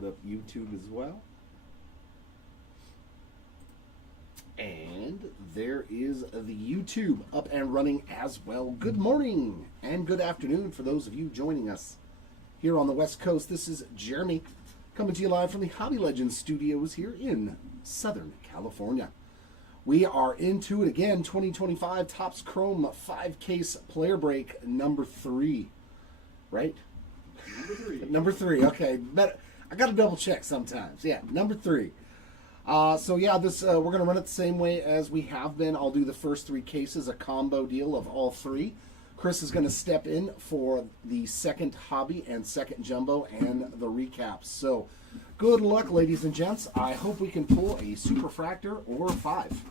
load up YouTube as well. And there is the YouTube up and running as well. Good morning and good afternoon for those of you joining us here on the West Coast. This is Jeremy coming to you live from the Hobby Legends studios here in Southern California. We are into it again, 2025 Topps Chrome 5-case player break number 3, right? Number 3. Number 3, okay. But I got to double check sometimes. Yeah, number 3. So yeah, this we're going to run it the same way as we have been. I'll do the first 3 cases, a combo deal of all 3. Chris is going to step in for the second hobby and second jumbo and the recaps. So good luck, ladies and gents. I hope we can pull a superfractor or 5.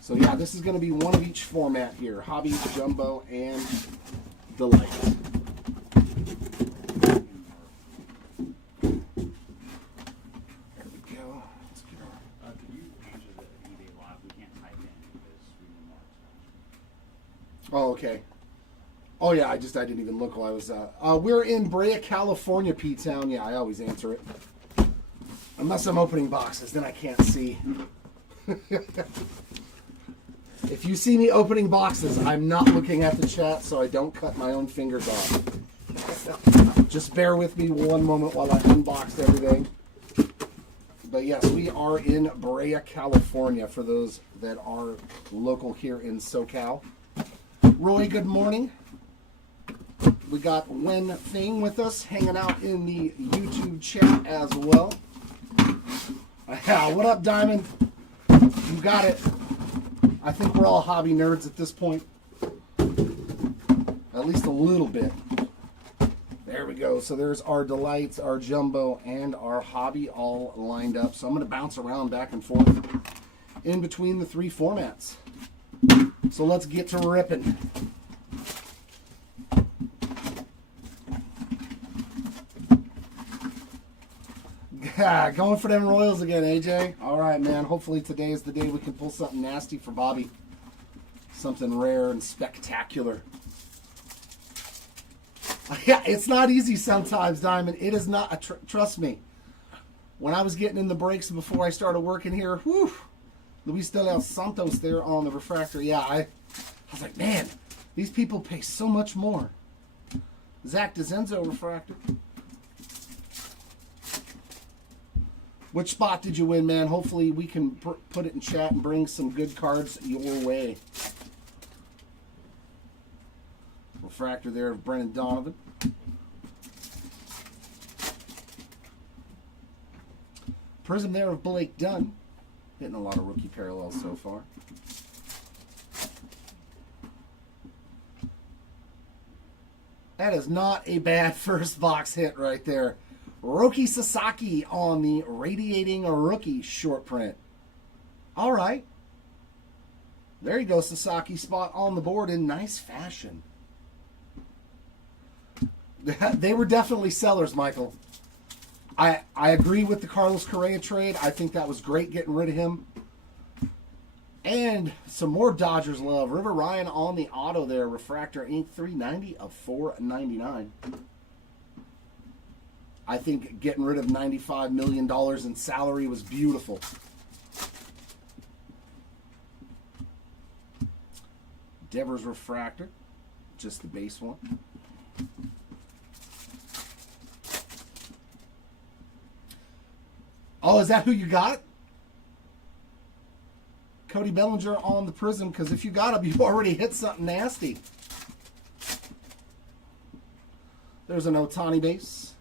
So yeah, this is going to be one of each format here. Hobby, jumbo, and delight. Oh, okay. Oh, yeah, I didn't even look while I was we're in Brea, California, P-Town. Yeah, I always answer it. Unless I'm opening boxes, then I can't see. If you see me opening boxes, I'm not looking at the chat, so I don't cut my own fingers off. Just bear with me one moment while I unbox everything. But yes, we are in Brea, California, for those that are local here in SoCal. Roy, good morning. We got Wen Thing with us, hanging out in the YouTube chat as well. What up, Diamond? You got it. I think we're all hobby nerds at this point. At least a little bit. There we go. So there's our delights, our jumbo, and our hobby all lined up. So I'm going to bounce around back and forth in between the 3 formats. So let's get to ripping. Yeah, going for them Royals again, AJ. All right, man. Hopefully today is the day we can pull something nasty for Bobby. Something rare and spectacular. Yeah, it's not easy sometimes, Diamond. It is not. Trust me. When I was getting in the breaks before I started working here, whew, Luis de los Santos there on the refractor. Yeah, I was like, man, these people pay so much more. Zach DeZenzo refractor. Which spot did you win, man? Hopefully we can put it in chat and bring some good cards your way. Refractor there of Brennan Donovan. Prism there of Blake Dunn. Hitting a lot of rookie parallels so far. That is not a bad first box hit right there. Roki Sasaki on the Radiating Rookie short print. All right. There you go, Sasaki spot on the board in nice fashion. They were definitely sellers, Michael. I agree with the Carlos Correa trade. I think that was great getting rid of him. And some more Dodgers love. River Ryan on the auto there. Refractor Ink 390 of 499. I think getting rid of $95 million in salary was beautiful. Devers refractor. Just the base one. Oh, is that who you got? Cody Bellinger on the Prism, because if you got him, you already hit something nasty. There's an Ohtani base.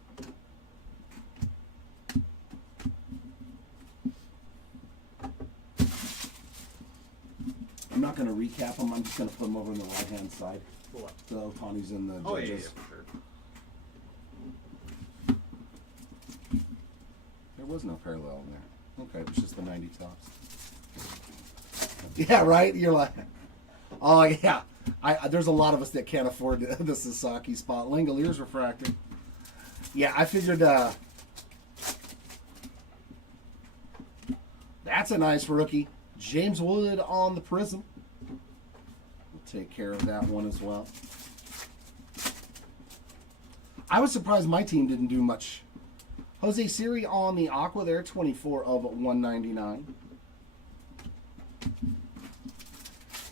I'm not going to recap them. I'm just going to put them over on the right-hand side. What? The Ohtani's in the judges. Oh, yeah, for sure. There was no parallel in there. Okay, it was just the 90 tops. Yeah, right? You're like, oh, yeah. There's a lot of us that can't afford the Sasaki spot. Langoliers refractor. Yeah, I figured that's a nice rookie. James Wood on the Prism. We'll take care of that one as well. I was surprised my team didn't do much. Jose Siri on the Aqua there, 24 of 199.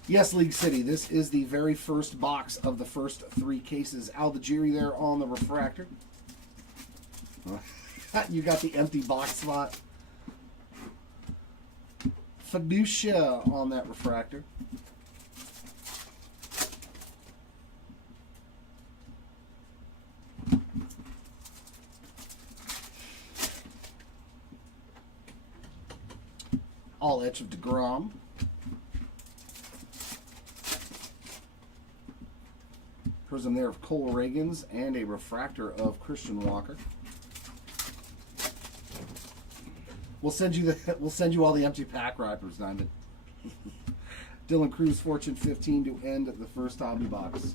Yes, League City, this is the very first box of the first 3 cases. Aldigiri there on the refractor. You got the empty box spot. Fiducia on that refractor. All etch of DeGrom. Prism there of Cole Reagans and a refractor of Christian Walker. We'll send you all the empty pack wrappers, Diamond. Dylan Cruz Fortune 15 to end the first hobby box.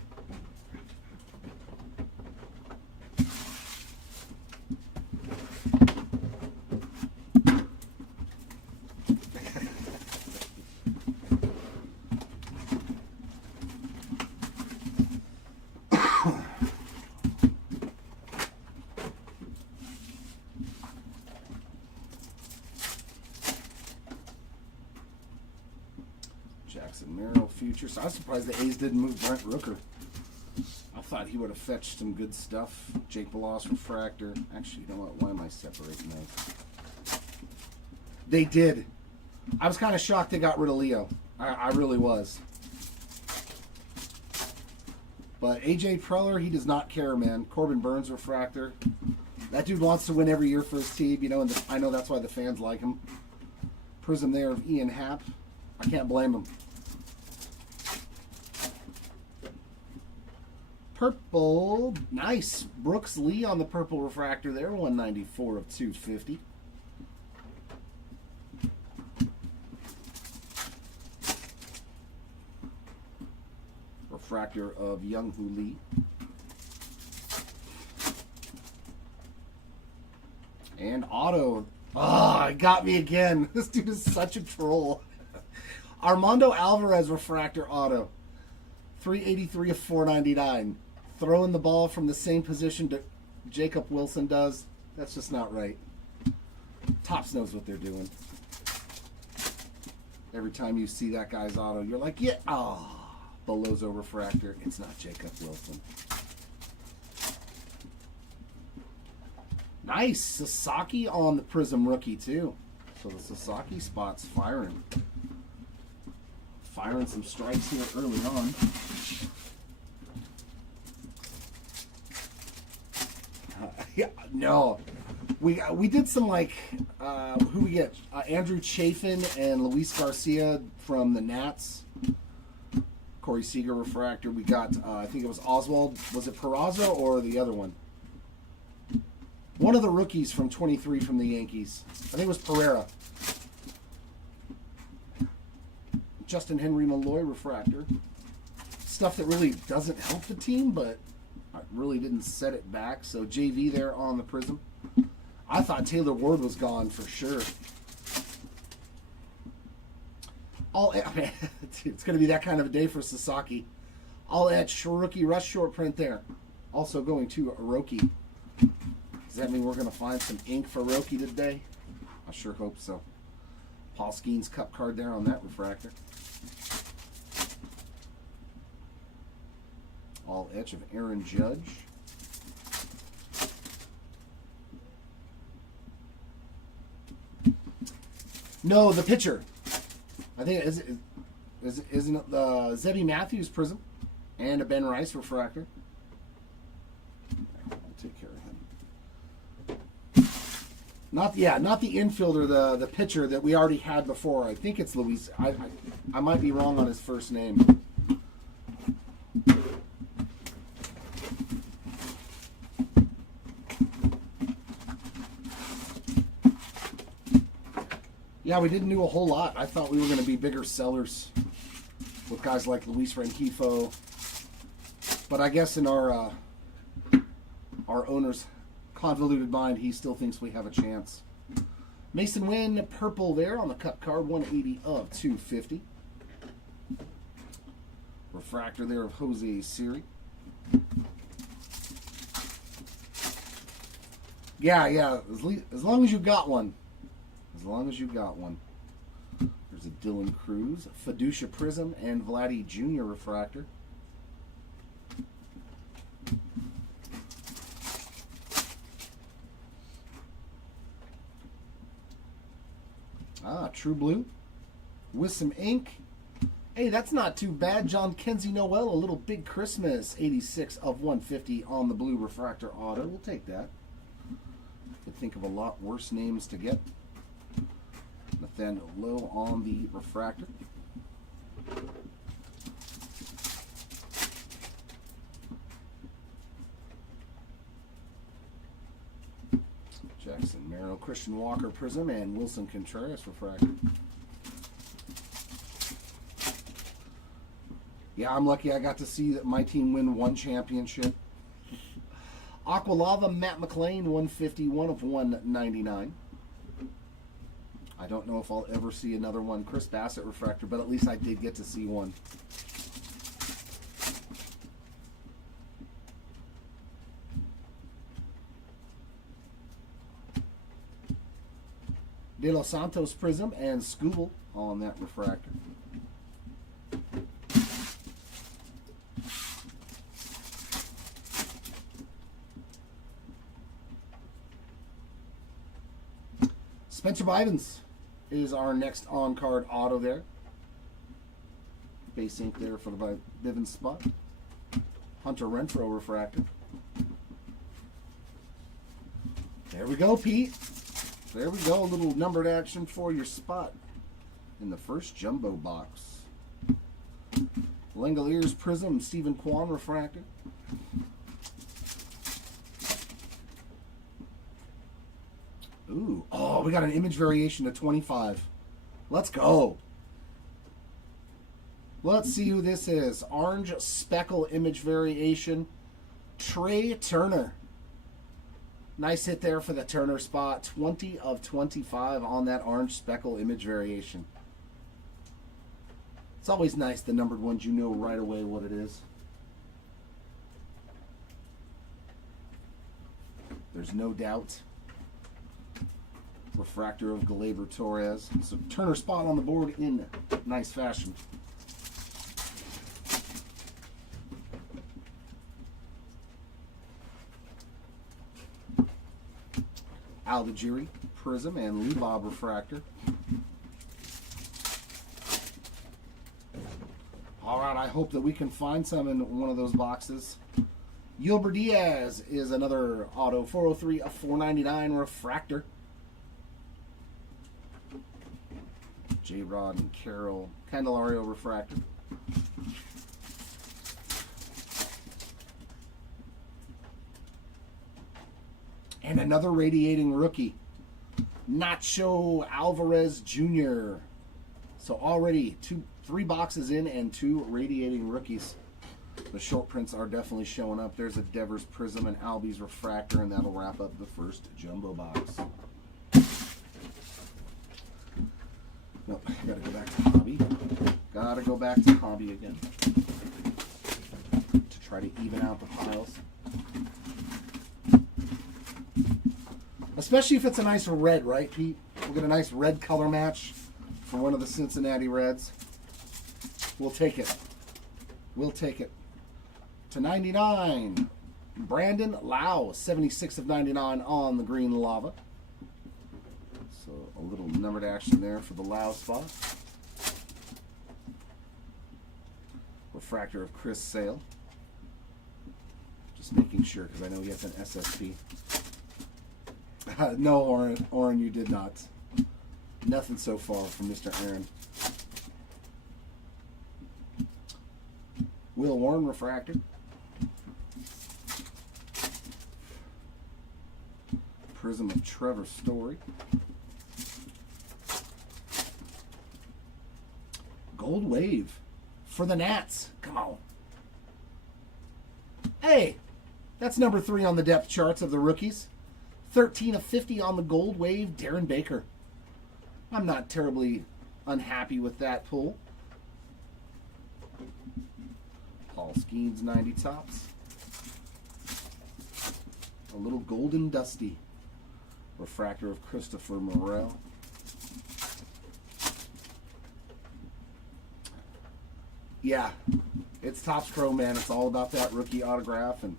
Jackson Merrill future. So I was surprised the A's didn't move Brent Rooker. I thought he would have fetched some good stuff. Jake Beloss refractor. Actually, you know what? Why am I separating those? They did. I was kind of shocked they got rid of Leo. I really was. But AJ Preller, he does not care, man. Corbin Burns refractor. That dude wants to win every year for his team, you know, and I know that's why the fans like him. Prism there of Ian Happ. I can't blame him. Purple, nice. Brooks Lee on the purple refractor there, 194 of 250. Refractor of Young Hoo Lee. And auto. Ah, it got me again. This dude is such a troll. Armando Alvarez refractor auto. 383 of 499. Throwing the ball from the same position to Jacob Wilson does. That's just not right. Topps knows what they're doing. Every time you see that guy's auto, you're like, yeah, oh, Belozo refractor. It's not Jacob Wilson. Nice. Sasaki on the Prism rookie, too. So the Sasaki spot's firing. Firing some strikes here early on. Yeah, no. We did some, like, who we get? Andrew Chafin and Luis Garcia from the Nats. Corey Seager refractor. We got, I think it was Oswald. Was it Peraza or the other one? One of the rookies from 23 from the Yankees. I think it was Pereira. Justin Henry Malloy refractor. Stuff that really doesn't help the team, but I really didn't set it back. So JV there on the Prism. I thought Taylor Ward was gone for sure. It's going to be that kind of a day for Sasaki. All etched rookie rush short print there. Also going to Roki. Does that mean we're going to find some ink for Roki today? I sure hope so. Paul Skeens cup card there on that refractor. All etch of Aaron Judge. No, the pitcher. I think isn't it the Zebby Matthews Prism and a Ben Rice refractor. I'll take care of him. Not the infielder, the pitcher that we already had before. I think it's Luis. I might be wrong on his first name. Yeah, we didn't do a whole lot. I thought we were going to be bigger sellers with guys like Luis Rengifo. But I guess in our owner's convoluted mind, he still thinks we have a chance. Mason Wynn, purple there on the cut card, 180 of 250. Refractor there of Jose Siri. Yeah, yeah. As long as you got one. As long as you got one. There's a Dylan Cruz, Fiducia Prism, and Vladdy Jr. refractor. True Blue. With some ink. Hey, that's not too bad. John Kenzie Noel, a little Big Christmas, 86 of 150 on the blue refractor auto. We'll take that. Could think of a lot worse names to get. Nathaniel Lowe on the refractor. Jackson Merrill, Christian Walker Prism, and Wilson Contreras refractor. Yeah, I'm lucky I got to see that my team win one championship. Aqualava, Matt McLean, 151 of 199. I don't know if I'll ever see another one. Chris Bassett refractor, but at least I did get to see one. De Los Santos Prism and Scooble on that refractor. Spencer Bivens is our next on-card auto there. Base ink there for the Bivens spot. Hunter Renfroe refractor. There we go, Pete. There we go. A little numbered action for your spot in the first jumbo box. Langoliers Prism, Stephen Kwan refractor. Ooh, oh, we got an image variation to 25. Let's go. Let's see who this is. Orange Speckle image variation. Trey Turner. Nice hit there for the Turner spot. 20 of 25 on that orange speckle image variation. It's always nice, the numbered ones, you know right away what it is. There's no doubt. Refractor of Gleyber Torres. So Turner spot on the board in nice fashion. Aldigiri Prism and Lee Bob refractor. All right, I hope that we can find some in one of those boxes. Yulber Diaz is another auto, 403 of 499 refractor. J-Rod and Carroll Candelario refractor. And another radiating rookie, Nacho Alvarez Jr. So already 3 boxes in and 2 radiating rookies. The short prints are definitely showing up. There's a Devers Prism and Albies refractor, and that'll wrap up the first jumbo box. Nope, gotta go back to hobby. Gotta go back to hobby again to try to even out the piles. Especially if it's a nice red, right, Pete? We'll get a nice red color match for one of the Cincinnati Reds. We'll take it. We'll take it. To 99, Brandon Lau, 76 of 99 on the green lava. So a little numbered action there for the Lau spot. Refractor of Chris Sale. Just making sure because I know he has an SSP. No, Oren, you did not. Nothing so far from Mr. Aaron. Will Warren refractor. Prism of Trevor Story. Gold Wave for the Nats. Come on. Hey, that's number 3 on the depth charts of the rookies. 13 of 50 on the Gold Wave, Darren Baker. I'm not terribly unhappy with that pull. Paul Skeens, 90 tops. A little Golden Dusty. Refractor of Christopher Morel. Yeah, it's Topps Pro, man. It's all about that rookie autograph. And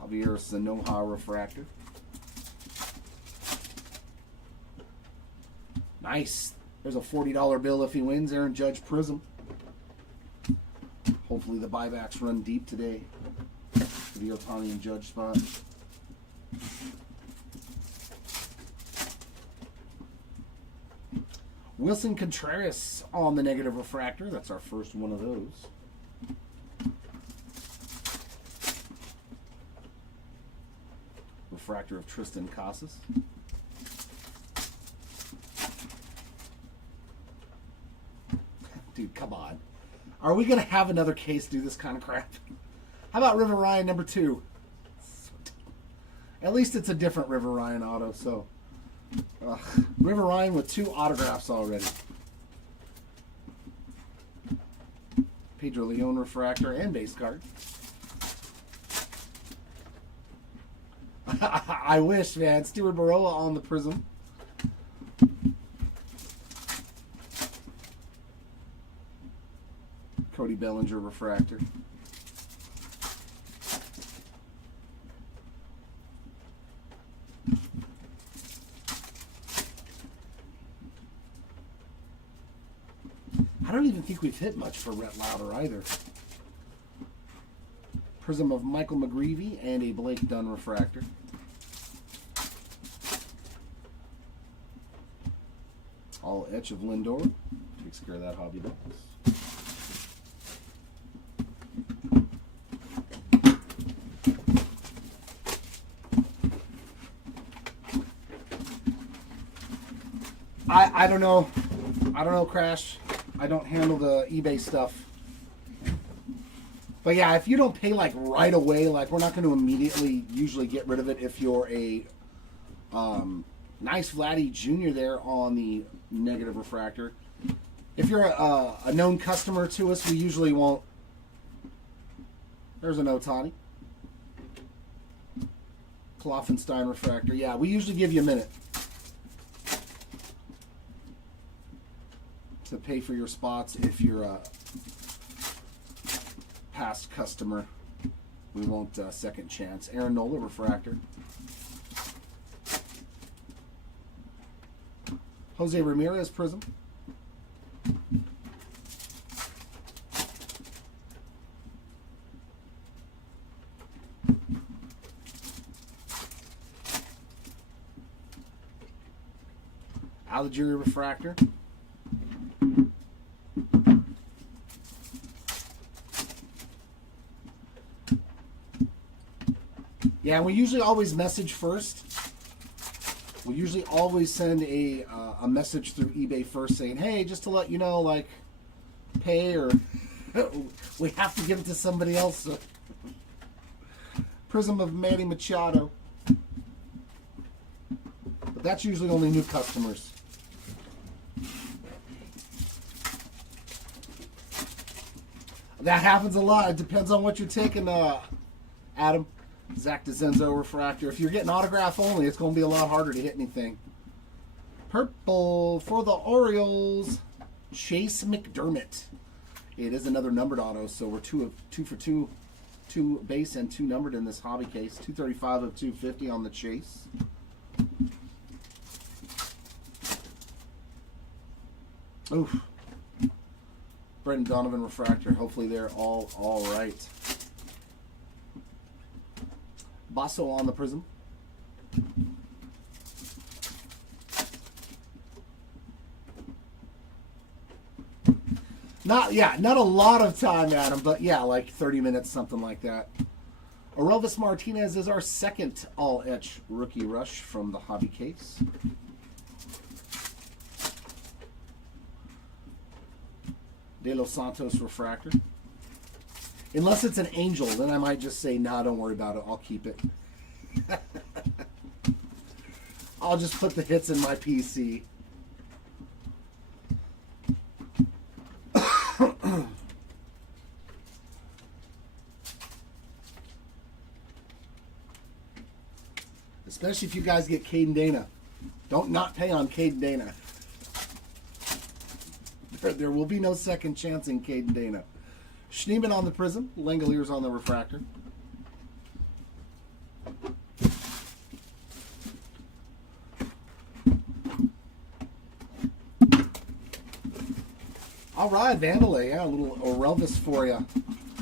Javier Sanoja refractor. Nice. There's a $40 bill if he wins. Aaron Judge Prism. Hopefully the buybacks run deep today for the Ohtani and Judge spot. Wilson Contreras on the negative refractor. That's our first one of those. Refractor of Tristan Casas. Dude, come on. Are we going to have another case do this kind of crap? How about River Ryan number 2? At least it's a different River Ryan auto, so... River Ryan with 2 autographs already. Pedro Leon refractor and base card. I wish, man. Stuart Baroa on the Prism. Cody Bellinger refractor. I don't even think we've hit much for Rhett Lauder either. Prism of Michael McGreevy and a Blake Dunn refractor. All etch of Lindor. Takes care of that hobby box. I don't know. I don't know, Crash. I don't handle the eBay stuff. But yeah, if you don't pay like right away, like we're not going to immediately usually get rid of it if you're a nice Vladdy Jr. there on the negative refractor. If you're a known customer to us, we usually won't. There's an Ohtani. Kloffenstein refractor. Yeah, we usually give you a minute to pay for your spots if you're a past customer. We won't second chance. Aaron Nola refractor. Jose Ramirez Prism. Algieri refractor. Yeah, and we usually always message first. We usually always send a message through eBay first saying, hey, just to let you know, like, pay or we have to give it to somebody else. Prism of Manny Machado. But that's usually only new customers. That happens a lot. It depends on what you're taking, Adam. Zach DeZenzo refractor. If you're getting autograph only, it's going to be a lot harder to hit anything. Purple for the Orioles. Chase McDermott. It is another numbered auto, so we're two for two base and 2 numbered in this hobby case. 235 of 250 on the Chase. Oof. Brendan Donovan refractor. Hopefully they're all right. Basso on the Prism. Not a lot of time, Adam, but yeah, like 30 minutes, something like that. Orelvis Martinez is our second all-etch rookie rush from the hobby case. De Los Santos refractor. Unless it's an angel, then I might just say, nah, don't worry about it. I'll keep it. I'll just put the hits in my PC. Especially if you guys get Caden Dana. Don't not pay on Caden Dana. There will be no second chance in Caden Dana. Schneemann on the Prism. Langoliers on the Refractor. All right, Vandalay. Yeah, a little Orelvis for you.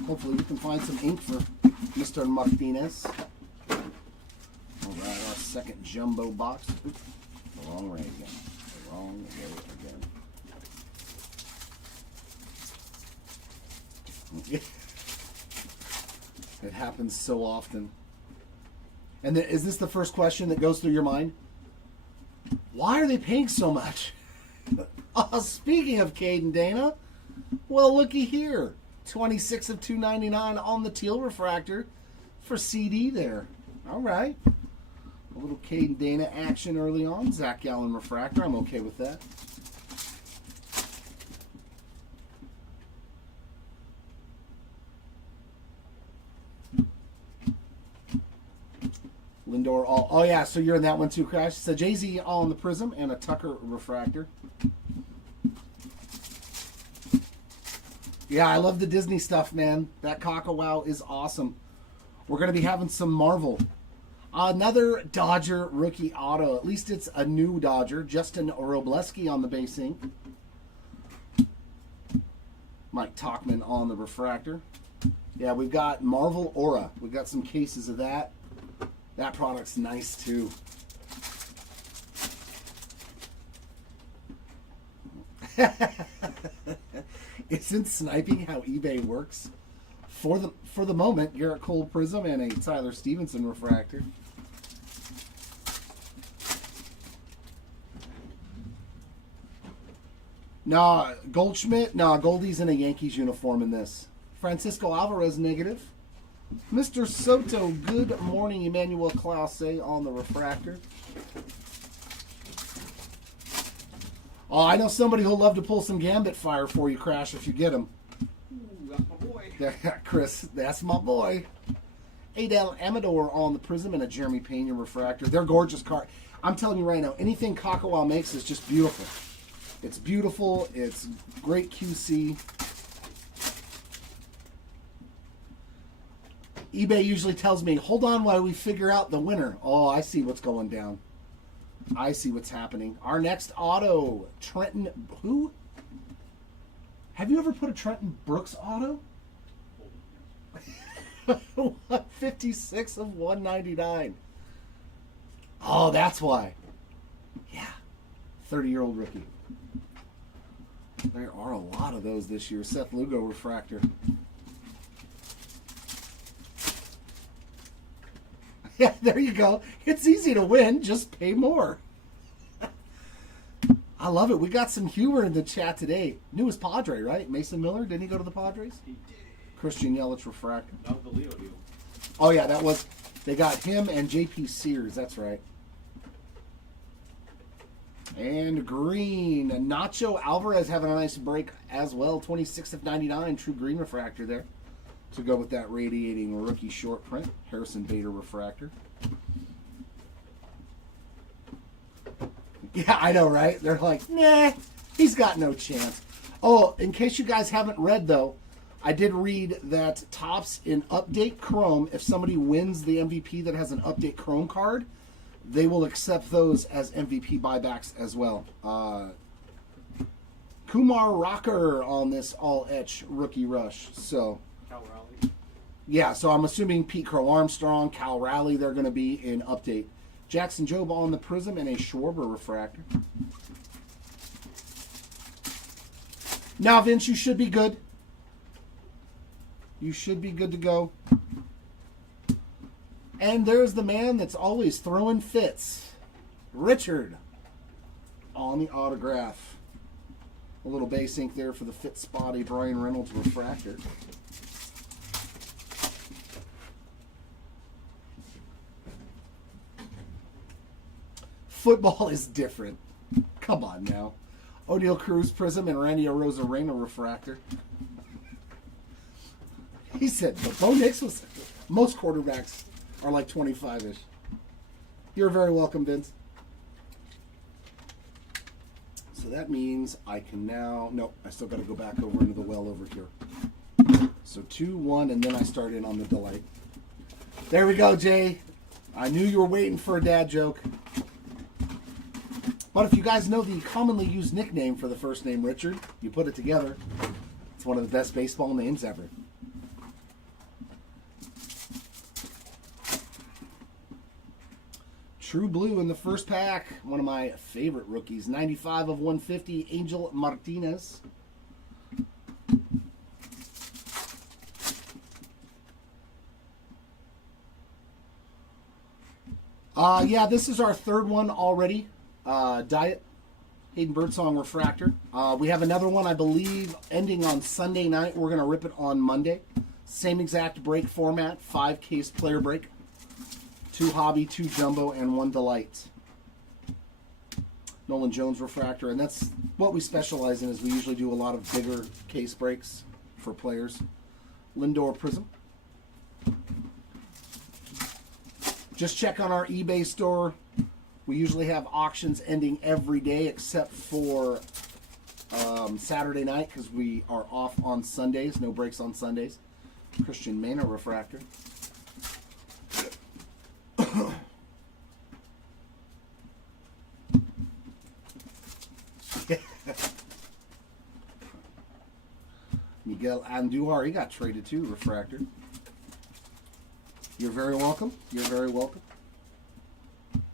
Hopefully we can find some ink for Mr. Martinez. All right, our second jumbo box. Oops, the wrong way again. The wrong way again. It happens so often. And is this the first question that goes through your mind? Why are they paying so much? Speaking of Caden Dana, well, looky here. 26 of 299 on the teal refractor for CD there. All right. A little Caden Dana action early on. Zach Gallen refractor. I'm okay with that. Lindor all. Oh, yeah, so you're in that one too, Crash. So Jay-Z all on the Prism and a Tucker refractor. Yeah, I love the Disney stuff, man. That Cockawwow is awesome. We're going to be having some Marvel. Another Dodger rookie auto. At least it's a new Dodger. Justin Robleski on the base ink. Mike Tauchman on the refractor. Yeah, we've got Marvel Aura. We've got some cases of that. That product's nice, too. Isn't sniping how eBay works? For the moment, Garrett Cole Prism and a Tyler Stevenson refractor. Nah, Goldschmidt. Nah, Goldie's in a Yankees uniform in this. Francisco Alvarez negative. Mr. Soto, good morning, Emmanuel Clase on the refractor. Oh, I know somebody who'll love to pull some Gambit fire for you, Crash, if you get him. Ooh, that's my boy. Chris, that's my boy. Adel Amador on the Prism and a Jeremy Pena refractor. They're gorgeous cards. I'm telling you right now, anything Cockawall makes is just beautiful. It's beautiful. It's great QC. eBay usually tells me, hold on while we figure out the winner. Oh, I see what's going down. I see what's happening. Our next auto, Trenton. Who? Have you ever put a Trenton Brooks auto? 56 of 199. Oh, that's why. Yeah. 30-year-old rookie. There are a lot of those this year. Seth Lugo refractor. Yeah, there you go. It's easy to win. Just pay more. I love it. We got some humor in the chat today. Newest Padre, right? Mason Miller. Didn't he go to the Padres? He did. Christian Yelich refractor. That was the Leo deal. Oh, yeah, that was. They got him and JP Sears. That's right. And green. Nacho Alvarez having a nice break as well. 26 of 99. True green refractor there. To go with that radiating rookie short print. Harrison Bader refractor. Yeah, I know, right? They're like, nah, he's got no chance. Oh, in case you guys haven't read, though, I did read that Topps in Update Chrome, if somebody wins the MVP that has an Update Chrome card, they will accept those as MVP buybacks as well. Kumar Rocker on this all-etch rookie rush. So, Cal Raleigh. yeah, so I'm assuming Pete Crow Armstrong, Cal Raleigh, they're going to be in Update. Jackson Jobe on the Prism and a Schwarber refractor. Now, Vince, you should be good. You should be good to go. And there's the man that's always throwing fits. Richard on the autograph. A little base ink there for the fit spotty Brian Reynolds refractor. Football is different. Come on now. O'Neal Cruz Prism and Randy Arozarena refractor. He said, but Bo Nix was... Most quarterbacks are like 25-ish. You're very welcome, Vince. So that means I can now... Nope, I still got to go back over into the well over here. So 2, 1, and then I start in on the delight. There we go, Jay. I knew you were waiting for a dad joke. But if you guys know the commonly used nickname for the first name Richard, you put it together. It's one of the best baseball names ever. True Blue in the first pack. One of my favorite rookies. 95 of 150, Angel Martinez. Yeah, this is our third one already. Diet Hayden Birdsong Refractor. We have another one, I believe, ending on Sunday night. We're going to rip it on Monday. Same exact break format. 5-case player break. 2 hobby, 2 jumbo, and 1 delight. Nolan Jones Refractor. And that's what we specialize in, is we usually do a lot of bigger case breaks for players. Lindor Prism. Just check on our eBay store. We usually have auctions ending every day except for Saturday night because we are off on Sundays. No breaks on Sundays. Christian Mena Refractor. Miguel Andujar, he got traded too, Refractor. You're very welcome. You're very welcome.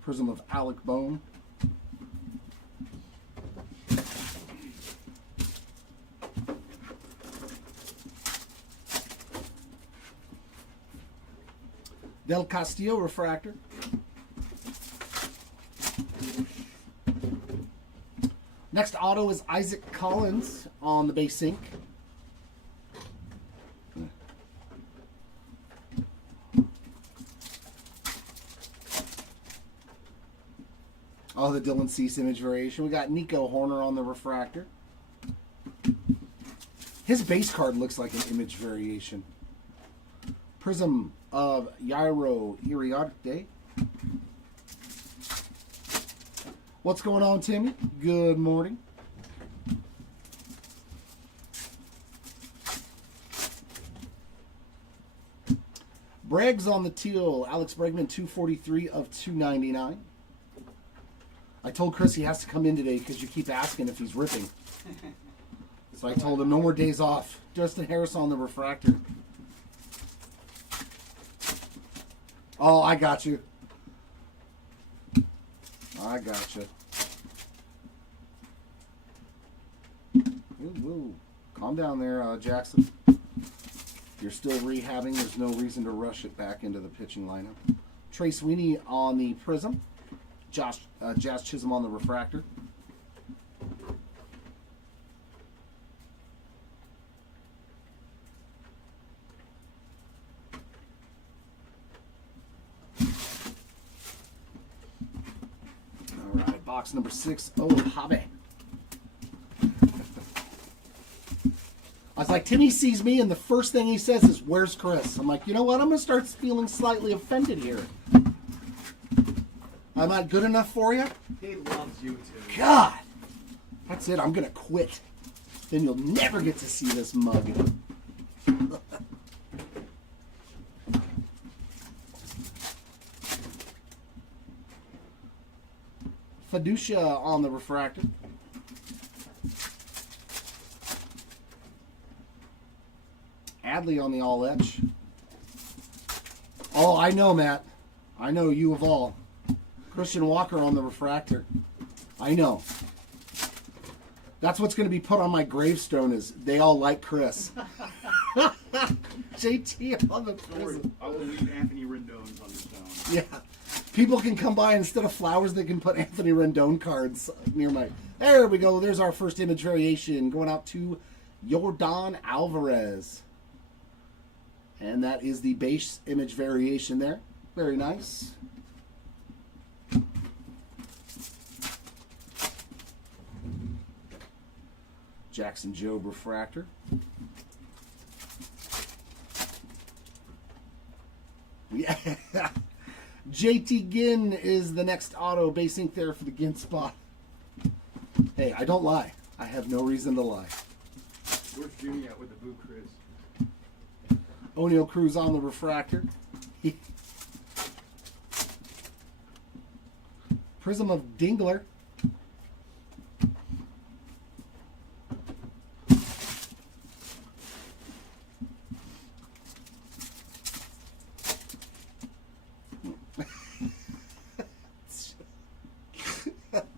Prism of Alec Bohm. Del Castillo Refractor. Next auto is Isaac Collins on the base ink. Oh, the Dylan Cease image variation. We got Nico Horner on the refractor. His base card looks like an image variation. Prism of Yairo Iriarte. What's going on, Timmy? Good morning. Breggs on the teal. Alex Bregman, 243 of 299. I told Chris he has to come in today because you keep asking if he's ripping. So I told him no more days off. Justin Harris on the refractor. Oh, I got you. I got you. Woo. Calm down there, Jackson. You're still rehabbing. There's no reason to rush it back into the pitching lineup. Trey Sweeney on the Prism. Jazz Chisholm on the refractor. All right, box number 6. Oh, Habe. I was like, Timmy sees me, and the first thing he says is, "Where's Chris?" I'm like, you know what? I'm going to start feeling slightly offended here. Am I good enough for you? He loves you too. God! That's it. I'm going to quit. Then you'll never get to see this mug. Fiducia on the refractor. Adley on the all etch. Oh, I know, Matt. I know you of all. Christian Walker on the refractor. I know. That's what's going to be put on my gravestone is they all like Chris. JT on the Prism. I will leave Anthony Rendon's on the stone. Yeah. People can come by, instead of flowers, they can put Anthony Rendon cards near my... There we go. There's our first image variation going out to Yordan Alvarez. And that is the base image variation there. Very nice. Jackson Jobe refractor. Yeah. JT Ginn is the next auto. Base ink there for the Ginn spot. Hey, I don't lie. I have no reason to lie. Where's Jimmy at with the Boo Chris? O'Neal Cruz on the refractor. Prism of Dingler.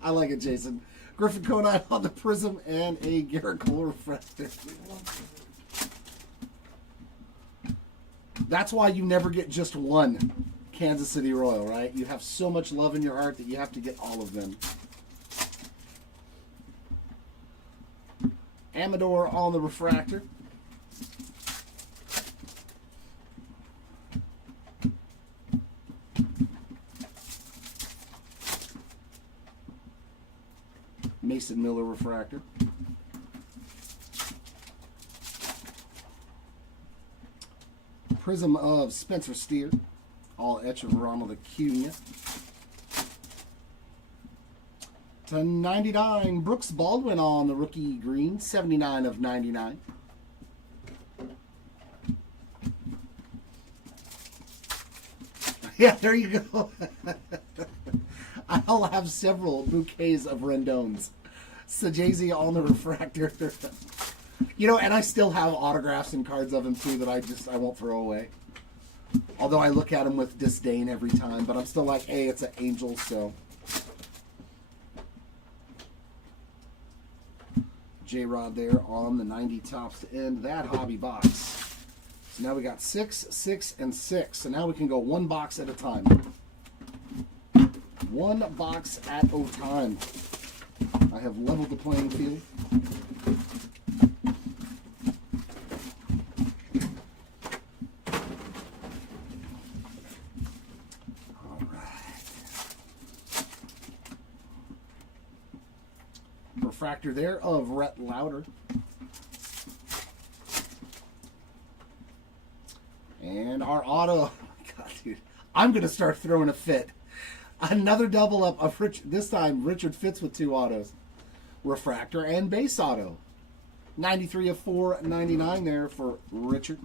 I like it, Jason. Griffin Conine on the Prism and a Garrett Cole refractor. That's why you never get just one Kansas City Royal, right? You have so much love in your heart that you have to get all of them. Amador on the refractor. Mason Miller refractor. Prism of Spencer Steer. All etch of Ronald Acuna. To 99, Brooks Baldwin on the rookie green. 79 of 99. Yeah, there you go. I'll have several bouquets of Rendones. Sajazi on the refractor. You know, and I still have autographs and cards of him too that I won't throw away. Although I look at him with disdain every time, but I'm still like, hey, it's an Angel, so. J-Rod there on the 90 tops to end that hobby box. So now we got 6, 6, and 6. So now we can go one box at a time. One box at a time. I have leveled the playing field. All right. Refractor there of Rhett Lauder. And our auto. God, dude. I'm going to start throwing a fit. Another double up of this time Richard Fitz with 2 autos. Refractor and base auto. 93 of 499 there for Richard.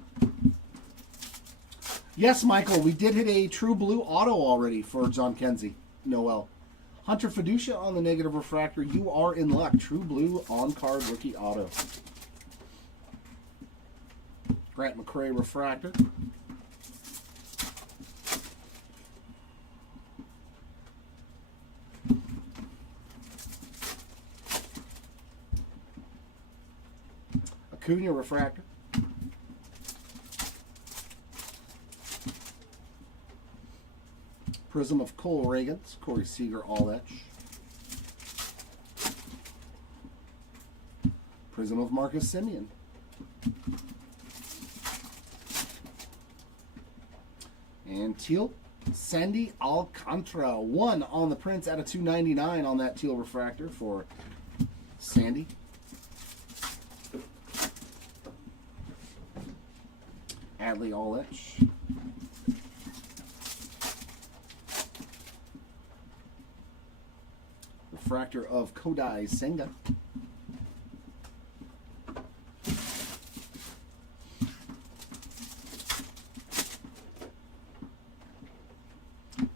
Yes, Michael, we did hit a true blue auto already for John Kenzie. Noel. Hunter Fiducia on the negative refractor. You are in luck. True blue on card rookie auto. Grant McCray refractor. Acuna refractor. Prism of Cole Reagans. Corey Seager all etch. Prism of Marcus Semien. And teal, Sandy Alcantara. 1 on the Prince out of 299 on that teal refractor for Sandy. Adley all etch. Refractor of Kodai Senga.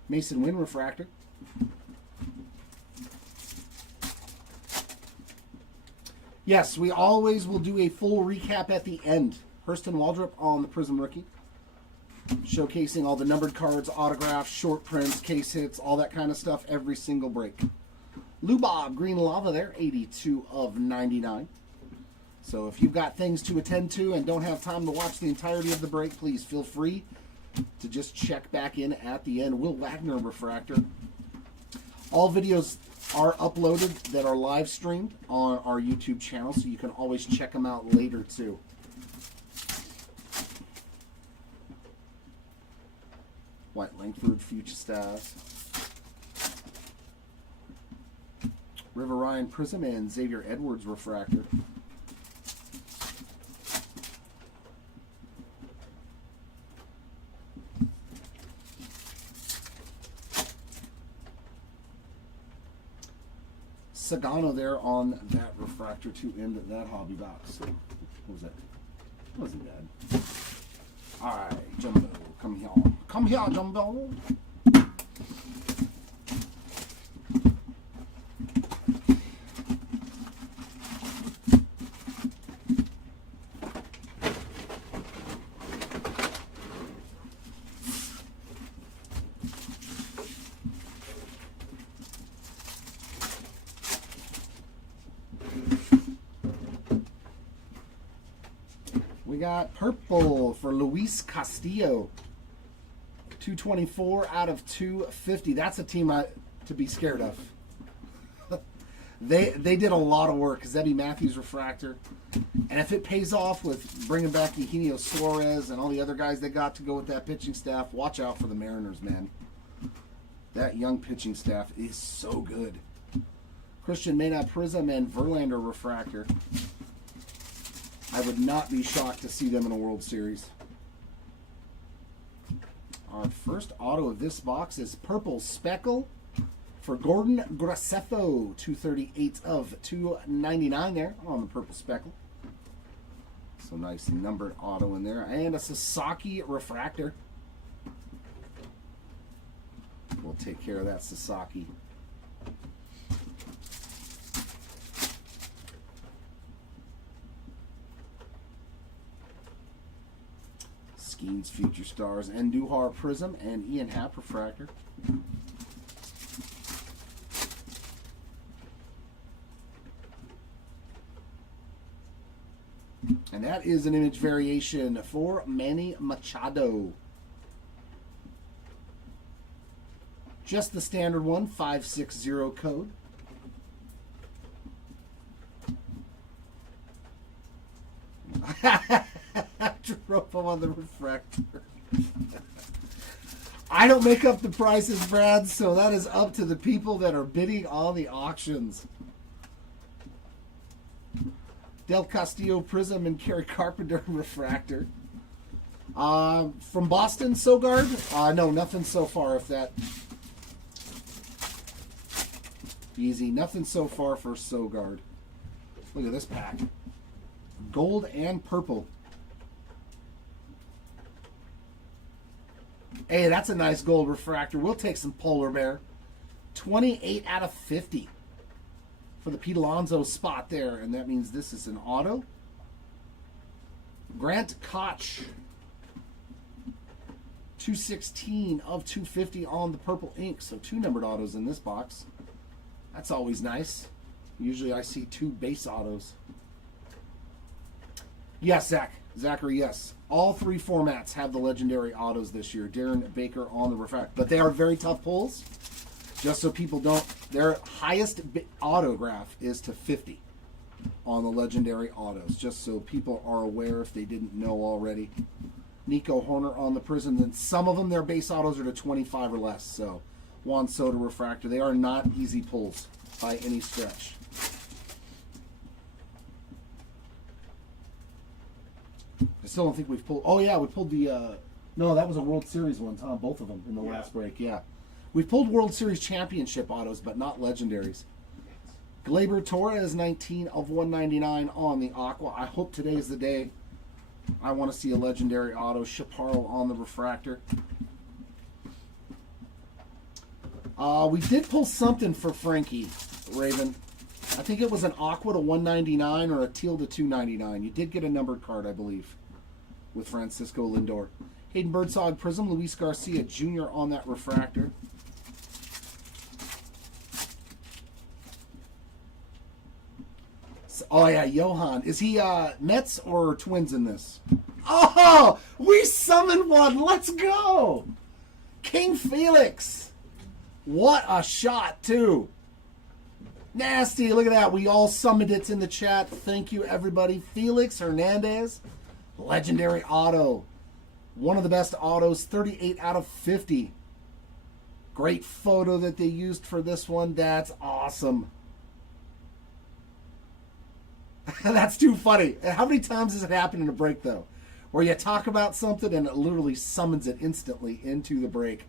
Mason Wynn refractor. Yes, we always will do a full recap at the end. Hurston Waldrop on the Prism rookie. Showcasing all the numbered cards, autographs, short prints, case hits, all that kind of stuff every single break. Lou Bob, Green Lava there, 82 of 99. So if you've got things to attend to and don't have time to watch the entirety of the break, please feel free to just check back in at the end. Will Wagner refractor. All videos are uploaded that are live streamed on our YouTube channel, so you can always check them out later too. White Langford, Future Stars. River Ryan Prism and Xavier Edwards refractor. Sagano there on that refractor to end that hobby box. What was that? Wasn't bad. All right, Jumbo, come here. Come here, Jumbo. We got purple for Luis Castillo. 224 out of 250. That's a team to be scared of. They did a lot of work. Zebby Matthews refractor. And if it pays off with bringing back Eugenio Suarez and all the other guys they got to go with that pitching staff, watch out for the Mariners, man. That young pitching staff is so good. Christian Mena Prism and Verlander refractor. I would not be shocked to see them in a World Series. Our first auto of this box is Purple Speckle for Gordon Graceffo. 238 of 299 there on the Purple Speckle. So nice numbered auto in there. And a Sasaki refractor. We'll take care of that Sasaki. Skeens Future Stars and Duhar Prism and Ian Happ refractor. And that is an image variation for Manny Machado. Just the standard one, 560 code. Drop him on the refractor. I don't make up the prices, Brad, so that is up to the people that are bidding on the auctions. Del Castillo Prism and Kerry Carpenter refractor. From Boston, Sogard? No, nothing so far. If that easy, nothing so far for Sogard. Look at this pack. Gold and purple. Hey, that's a nice gold refractor. We'll take some Polar Bear. 28 out of 50 for the Pete Alonso spot there. And that means this is an auto. Grant Koch. 216 of 250 on the purple ink. So 2 numbered autos in this box. That's always nice. Usually I see 2 base autos. Yes, Zachary, yes. All 3 formats have the legendary autos this year. Darren Baker on the refractor. But they are very tough pulls. Just so people don't... Their highest autograph is to 50 on the legendary autos. Just so people are aware if they didn't know already. Nico Horner on the Prism. Then some of them, their base autos are to 25 or less. So Juan Soto refractor. They are not easy pulls by any stretch. I still don't think we've pulled... Oh, yeah, we pulled the... no, that was a World Series one, Tom. Both of them in the last break, yeah. We've pulled World Series Championship autos, but not legendaries. Gleyber Torres, 19 of 199 on the Aqua. I hope today is the day. I want to see a legendary auto. Chaparro on the refractor. We did pull something for Frankie, Raven. I think it was an Aqua to 199 or a Teal to 299. You did get a numbered card, I believe, with Francisco Lindor. Hayden Birdsong Prism, Luis Garcia Jr. on that refractor. Oh, yeah, Johan. Is he Mets or Twins in this? Oh, we summoned one. Let's go. King Felix. What a shot, too. Nasty. Look at that. We all summoned it in the chat. Thank you, everybody. Felix Hernandez. Legendary auto. One of the best autos. 38 out of 50. Great photo that they used for this one. That's awesome. That's too funny. How many times has it happened in a break, though? Where you talk about something and it literally summons it instantly into the break.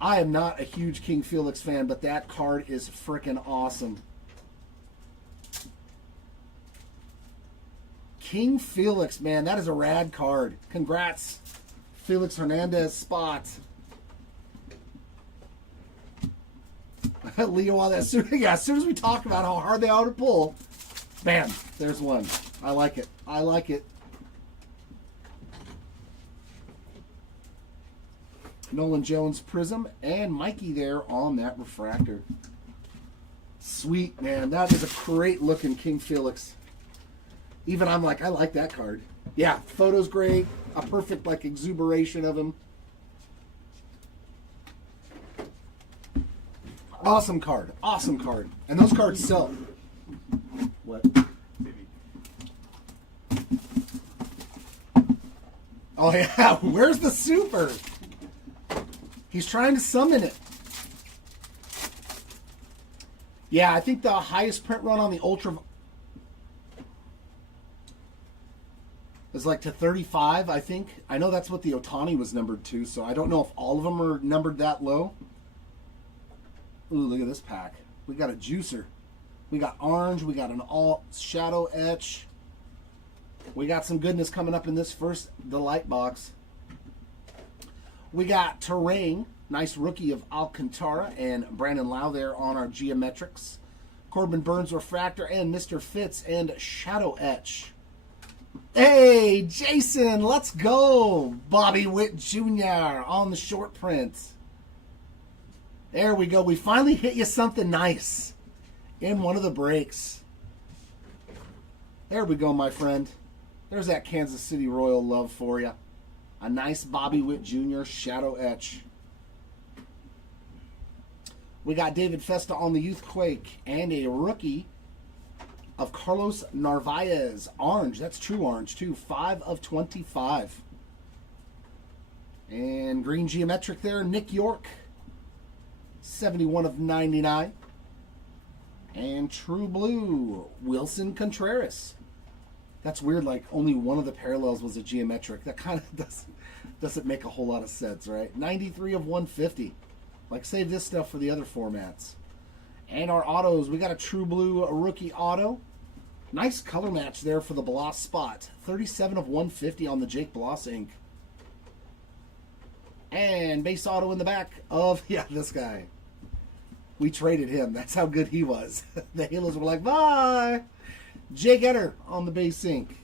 I am not a huge King Felix fan, but that card is freaking awesome. King Felix, man, that is a rad card. Congrats, Felix Hernandez spot. Leo on that. As soon as we talk about how hard they are to pull, bam, there's one. I like it. I like it. Nolan Jones Prism and Mikey there on that refractor. Sweet, man. That is a great looking King Felix. Even I'm like, I like that card. Yeah, photo's great. A perfect like exuberation of him. Awesome card. Awesome card. And those cards sell. What? Oh yeah, where's the super? He's trying to summon it. Yeah, I think the highest print run on the Ultra is like to 35, I think. I know that's what the Otani was numbered to, so I don't know if all of them are numbered that low. Ooh, look at this pack. We got a juicer. We got orange. We got an all shadow etch. We got some goodness coming up in this first Delight box. We got Terrain. Nice rookie of Alcantara and Brandon Lau there on our geometrics. Corbin Burns Refractor and Mr. Fitz and Shadow Etch. Hey, Jason, let's go. Bobby Witt Jr. on the short print. There we go. We finally hit you something nice in one of the breaks. There we go, my friend. There's that Kansas City Royal love for you. A nice Bobby Witt Jr. Shadow Etch. We got David Festa on the Youth Quake and a rookie of Carlos Narvaez. Orange. That's true orange, too. 5 of 25. And green geometric there. Nick York. 71 of 99. And true blue. Wilson Contreras. That's weird, like only one of the parallels was a geometric. That kind of doesn't make a whole lot of sense, right? 93 of 150. Like, save this stuff for the other formats. And our autos, we got a true blue rookie auto. Nice color match there for the Bloss spot. 37 of 150 on the Jake Bloss ink. And base auto in the back of, yeah, this guy. We traded him. That's how good he was. The Halos were like, bye. Jake Etter on the base ink.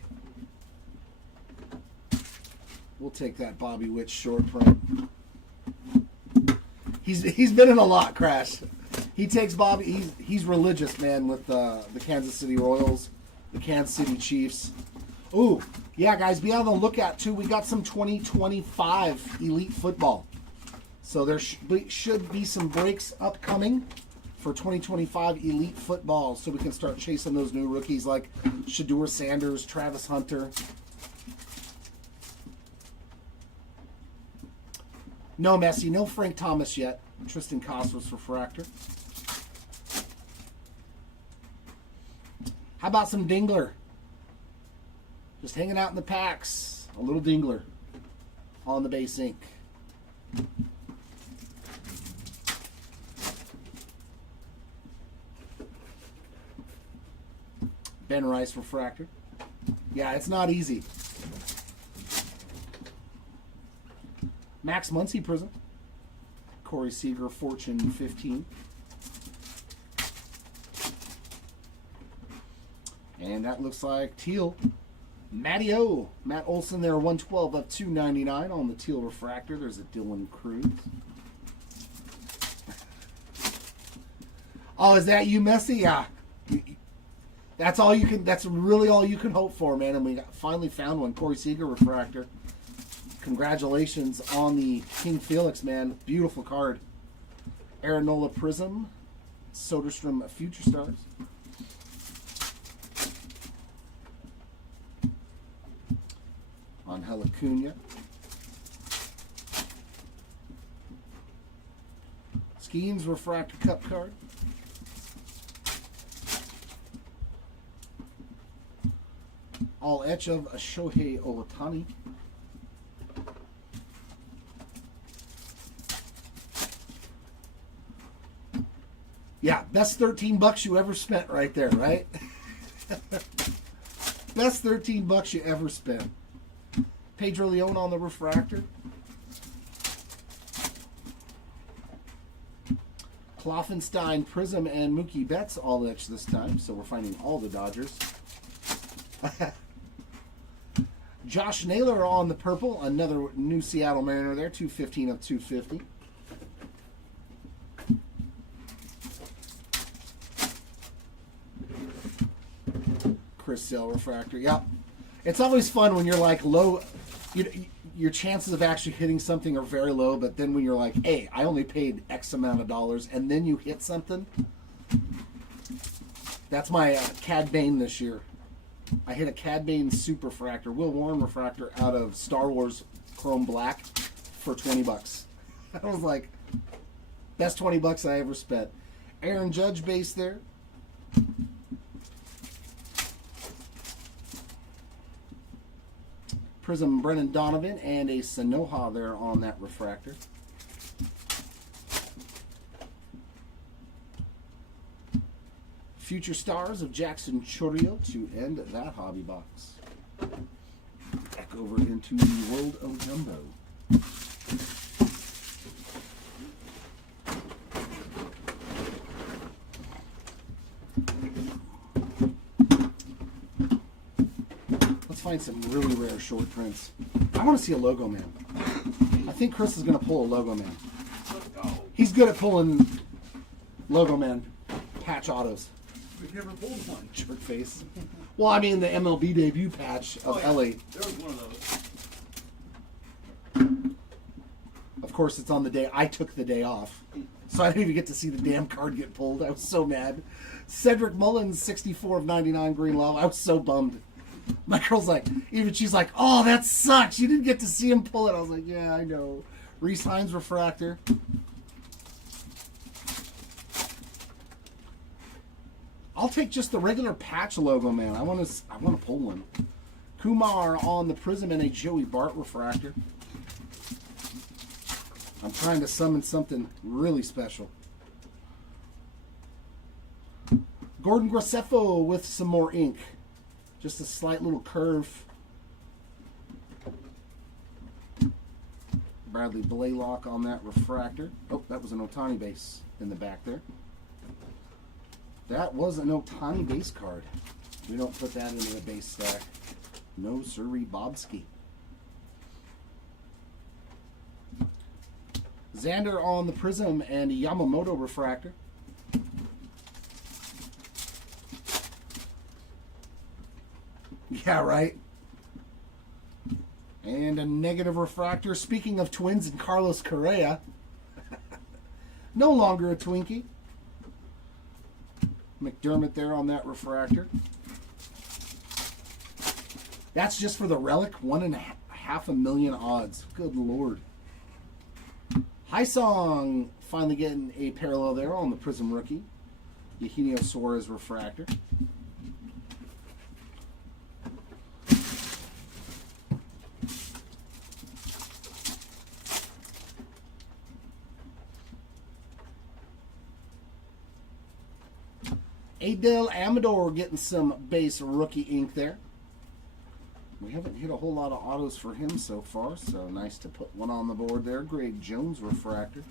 We'll take that Bobby Witt short print. He's been in a lot, Crash. He takes Bobby. He's religious, man, with the Kansas City Royals, the Kansas City Chiefs. Ooh, yeah, guys, be on the lookout too. We got some 2025 Elite Football, so there should be some breaks upcoming for 2025 Elite Football, so we can start chasing those new rookies like Shedeur Sanders, Travis Hunter. No Messi, no Frank Thomas yet. Tristan Cosmos Refractor. How about some Dingler? Just hanging out in the packs. A little Dingler on the base ink. Ben Rice Refractor. Yeah, it's not easy. Max Muncy Prism. Corey Seager Fortune 15. And that looks like teal. Matty O. Matt Olson there, 112 of 299 on the teal refractor. There's a Dylan Cruz. Oh, is that you, Messi? Yeah. That's all you can. That's really all you can hope for, man. And we finally found one. Corey Seager refractor. Congratulations on the King Felix, man. Beautiful card. Aaron Nola Prism. Soderstrom Future Stars. Angel Acuna. Skeens Refractor Cup card. All etch of a Shohei Ohtani. Yeah, best $13 you ever spent right there, right? Best $13 you ever spent. Pedro Leon on the refractor. Kloffenstein, Prism, and Mookie Betts all etched this time, so we're finding all the Dodgers. Josh Naylor on the purple, another new Seattle Mariner there, 215 of 250. Chris Sale refractor, yep. It's always fun when you're like low, your chances of actually hitting something are very low, but then when you're like, hey, I only paid X amount of dollars, and then you hit something. That's my Cad Bane this year. I hit a Cad Bane Super Refractor, Will Warren refractor out of Star Wars Chrome Black for $20. I was like, best $20 I ever spent. Aaron Judge base there. Prism Brennan Donovan and a Sanoha there on that refractor. Future Stars of Jackson Chourio to end that hobby box. Back over into the world of Jumbo. Let's find some really rare short prints. I want to see a Logo Man. I think Chris is going to pull a Logo Man. He's good at pulling Logo Man patch autos. We've never pulled one. Jerk face. Well, I mean the MLB debut patch of Ellie. There was one of those. Of course, it's on the day I took the day off. So I didn't even get to see the damn card get pulled. I was so mad. Cedric Mullins, 64 of 99 green love. I was so bummed. My girl's like, she's like, oh, that sucks. You didn't get to see him pull it. I was like, yeah, I know. Reese Hines refractor. I'll take just the regular patch Logo Man. I want to pull one. Kumar on the Prism and a Joey Bart refractor. I'm trying to summon something really special. Gordon Graceffo with some more ink. Just a slight little curve. Bradley Blaylock on that refractor. Oh, that was an Ohtani base in the back there. That was an Ohtani base card. We don't put that into the base stack. No sirree, Bobski. Xander on the Prism and a Yamamoto refractor. Yeah, right. And a negative refractor. Speaking of twins and Carlos Correa. No longer a Twinkie. McDermott there on that refractor. That's just for the relic. 1.5 million odds. Good Lord. Hysong finally getting a parallel there on the Prism rookie. Eugenio Suarez refractor. Adel Amador getting some base rookie ink there. We haven't hit a whole lot of autos for him so far, so nice to put one on the board there. Greg Jones refractor.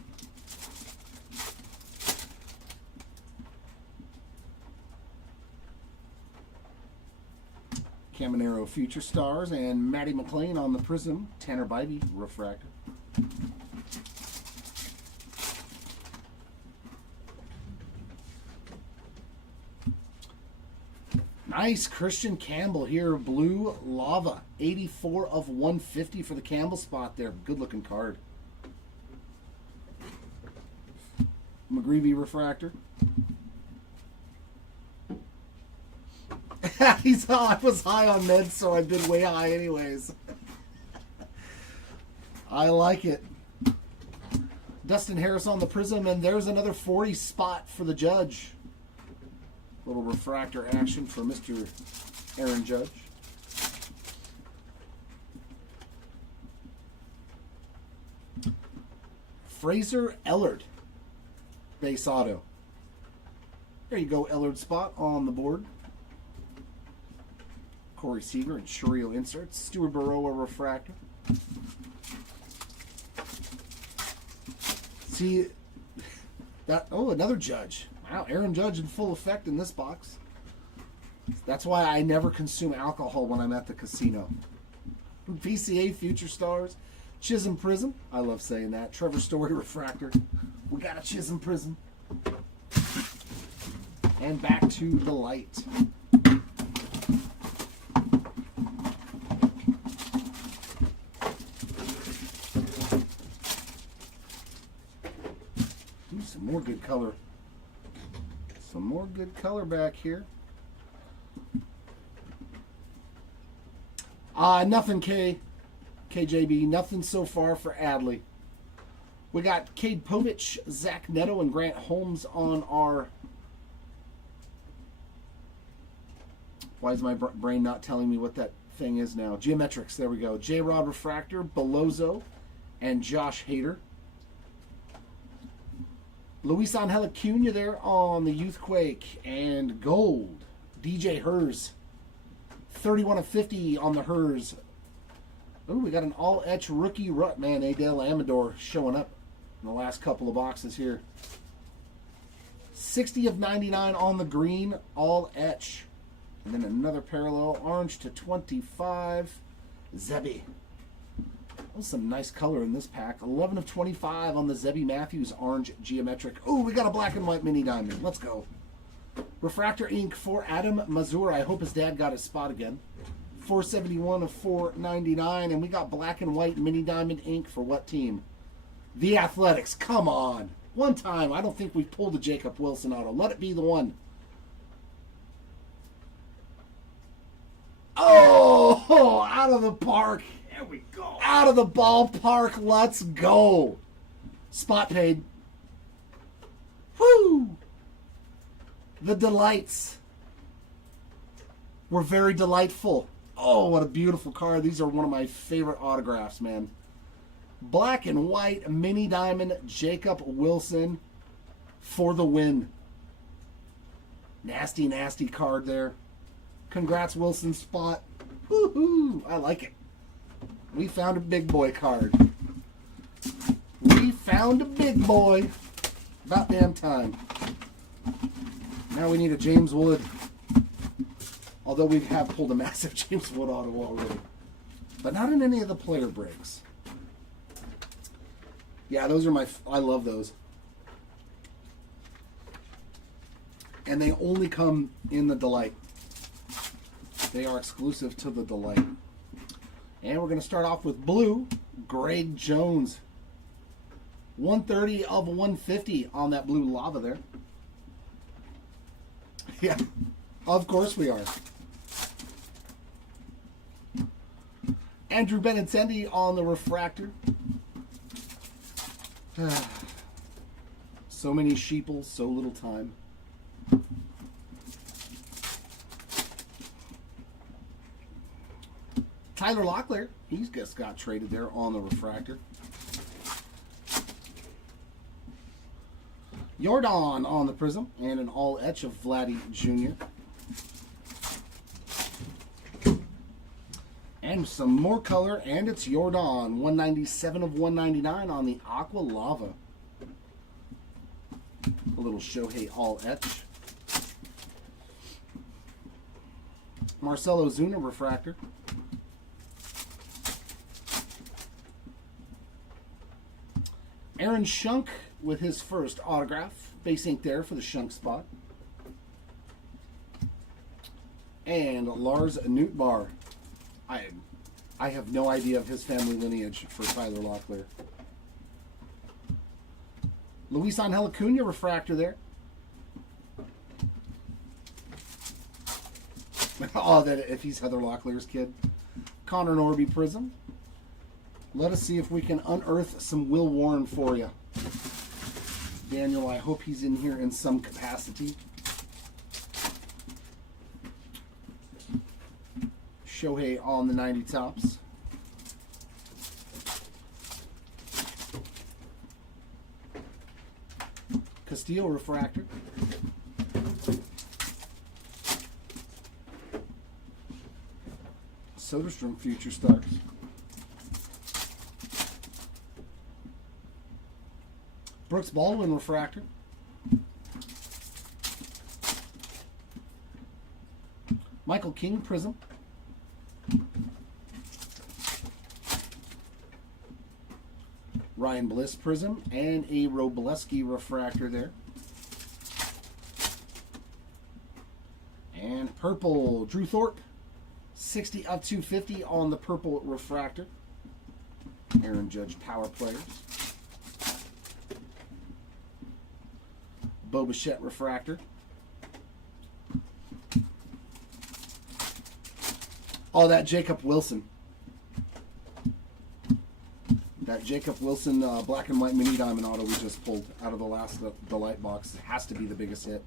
Caminero Future Stars and Matty McLean on the Prism. Tanner Bybee refractor. Nice Christian Campbell here, blue lava, 84 of 150 for the Campbell spot there. Good looking card. McGreevy refractor. I was high on meds, so I've been way high anyways. I like it. Dustin Harris on the Prism, and there's another 40 spot for the Judge. Little refractor action for Mr. Aaron Judge. Fraser Ellard, base auto. There you go, Ellard spot on the board. Corey Seager and Shurio inserts. Stuart Baroa refractor. See that? Oh, another Judge. Wow, Aaron Judge in full effect in this box. That's why I never consume alcohol when I'm at the casino. PCA Future Stars. Chisholm Prism. I love saying that. Trevor Story refractor. We got a Chisholm Prism. And back to the light. Ooh, some more good color. Some more good color back here. Nothing KJB, nothing so far for Adley. We got Cade Povich, Zach Neto, and Grant Holmes on our... Why is my brain not telling me what that thing is now? Geometrics, there we go. J-Rod Refractor, Belozo, and Josh Hader. Luis Angel Acuna there on the Youthquake, and gold. DJ Hers. 31 of 50 on the Hers. Oh, we got an all-etch rookie rut. Man, Adele Amador showing up in the last couple of boxes here. 60 of 99 on the green, all-etch. And then another parallel orange to 25. Zebby. Oh, some nice color in this pack. 11 of 25 on the Zebby Matthews orange geometric. Oh, we got a black and white mini diamond. Let's go. Refractor ink for Adam Mazur. I hope his dad got his spot again. 471 of 499. And we got black and white mini diamond ink for what team? The Athletics. Come on. One time. I don't think we pulled a Jacob Wilson auto. Let it be the one. Oh, out of the park. There we go. Out of the ballpark. Let's go. Spot paid. Woo! The delights were very delightful. Oh, what a beautiful card. These are one of my favorite autographs, man. Black and white mini diamond Jacob Wilson for the win. Nasty, nasty card there. Congrats, Wilson spot. Woohoo! I like it. We found a big boy card. We found a big boy. About damn time. Now we need a James Wood. Although we have pulled a massive James Wood auto already. But not in any of the player breaks. Yeah, those are my... I love those. And they only come in the Delight. They are exclusive to the Delight. And we're going to start off with blue. Greg Jones. 130 of 150 on that blue lava there. Yeah, of course we are. Andrew Benintendi on the refractor. So many sheeples, so little time. Tyler Locklear, he's just got traded there on the refractor. Jordan on the prism, and an all-etch of Vladdy Jr. And some more color, and it's Jordan. 197 of 199 on the Aqua Lava. A little Shohei all-etch. Marcelo Zuna refractor. Aaron Shunk with his first autograph. Base ink there for the Shunk spot. And Lars Nootbaar. I have no idea of his family lineage for Tyler Locklear. Luis Angel Acuna refractor there. Oh, that if he's Heather Locklear's kid. Connor Norby prism. Let us see if we can unearth some Will Warren for you. Daniel, I hope he's in here in some capacity. Shohei on the 90 tops. Castillo refractor. Soderstrom Future Stars. Brooks Baldwin Refractor. Michael King Prism. Ryan Bliss Prism and a Robleski Refractor there. And purple, Drew Thorpe. 60 of 250 on the purple refractor. Aaron Judge Power Players. Bo Bichette Refractor. Oh, that Jacob Wilson. That Jacob Wilson black and white mini diamond auto we just pulled out of the last the light box. It has to be the biggest hit.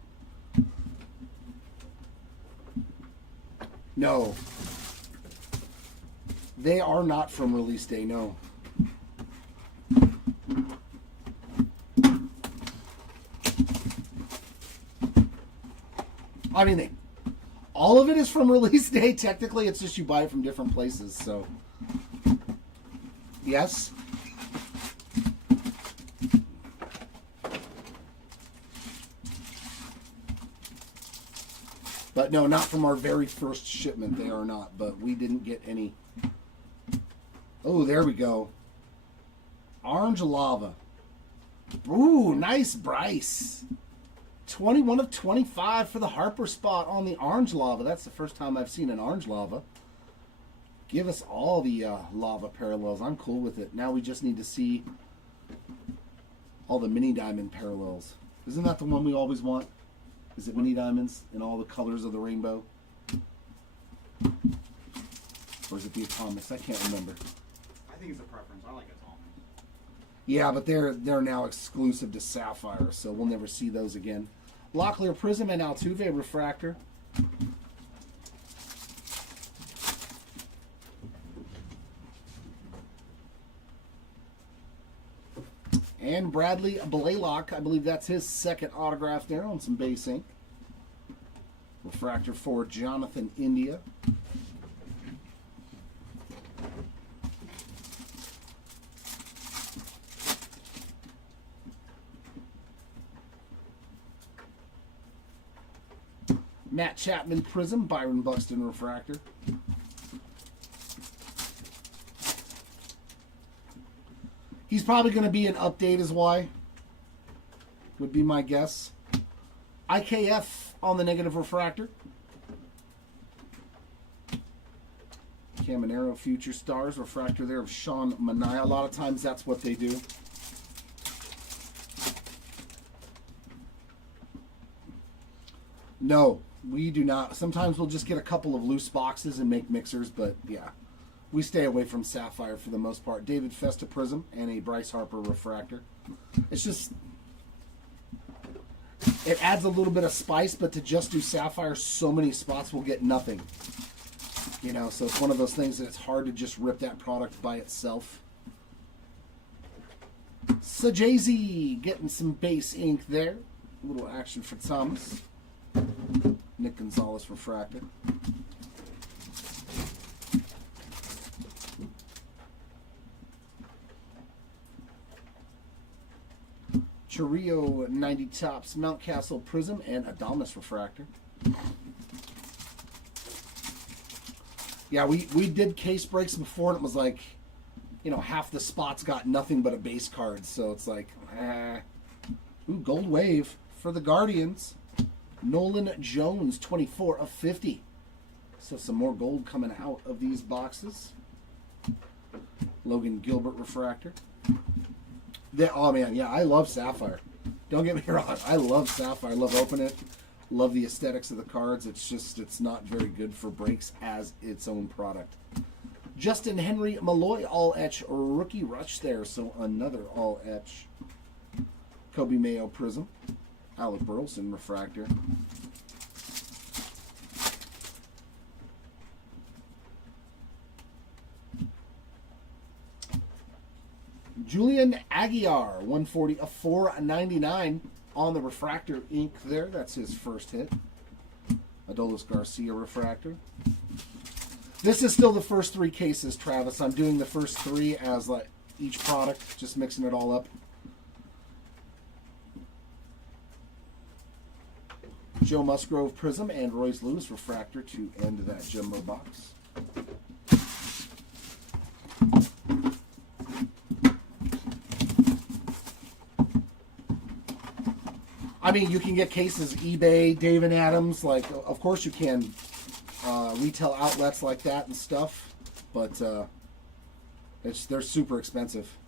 No. They are not from release day, no. I mean, all of it is from release day. Technically, it's just you buy it from different places, so. Yes. But no, not from our very first shipment. They are not, but we didn't get any. Oh, there we go. Orange Lava. Ooh, nice Bryce. 21 of 25 for the Harper spot on the Orange Lava. That's the first time I've seen an Orange Lava. Give us all the lava parallels. I'm cool with it. Now we just need to see all the mini diamond parallels. Isn't that the one we always want? Is it mini diamonds in all the colors of the rainbow? Or is it the atomics? I can't remember. I think it's a preference. I like atomics. Yeah, but they're now exclusive to Sapphire, so we'll never see those again. Locklear Prism and Altuve Refractor. And Bradley Blaylock, I believe that's his second autograph there on some base ink. Refractor for Jonathan India. Matt Chapman Prism, Byron Buxton Refractor. He's probably going to be an update is why. Would be my guess. IKF on the negative refractor. Caminero Future Stars refractor there of Sean Manaea. A lot of times that's what they do. No, we do not. Sometimes we'll just get a couple of loose boxes and make mixers, but yeah. We stay away from Sapphire for the most part. David Festa Prism and a Bryce Harper Refractor. It's just, it adds a little bit of spice, but to just do Sapphire, so many spots will get nothing. You know, so it's one of those things that it's hard to just rip that product by itself. So Jay-Z getting some base ink there. A little action for Thomas. Nick Gonzalez Refractor. Chirrio 90 Tops Mountcastle Prism and Adamas Refractor. Yeah, we did case breaks before and it was like, you know, half the spots got nothing but a base card. So it's like, Ooh, Gold Wave for the Guardians. Nolan Jones, 24 of 50. So some more gold coming out of these boxes. Logan Gilbert Refractor. Oh man, yeah, I love Sapphire. Don't get me wrong, I love Sapphire. I love opening it. Love the aesthetics of the cards. It's just, it's not very good for breaks as its own product. Justin Henry Malloy All Etch Rookie Rush there, so another All Etch. Kobe Mayo Prism. Alec Burleson Refractor. Julian Aguiar, 140 of 499 on the refractor ink there. That's his first hit. Adolis Garcia Refractor. This is still the first 3 cases, Travis. I'm doing the first 3 as like each product, just mixing it all up. Joe Musgrove Prism and Royce Lewis Refractor to end that jumbo box. I mean, you can get cases eBay, Dave and Adams, like, of course you can. Retail outlets like that and stuff, but they're super expensive.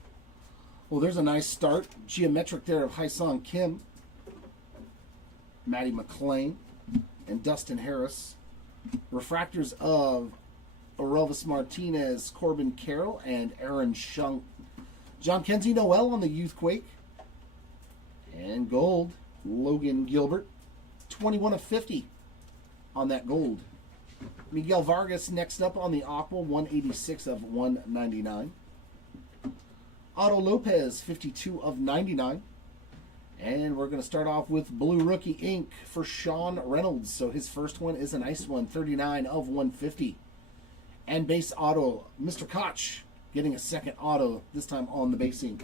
Well, there's a nice start. Geometric there of Hyesung Kim, Matty McLean, and Dustin Harris. Refractors of Orelvis Martinez, Corbin Carroll, and Aaron Shunk. John Kenzie Noel on the Youthquake. And gold, Logan Gilbert. 21 of 50 on that gold. Miguel Vargas next up on the Aqua, 186 of 199. Otto Lopez, 52 of 99. And we're going to start off with Blue Rookie Ink for Sean Reynolds. So his first one is a nice one, 39 of 150. And base auto, Mr. Koch getting a second auto, this time on the base ink.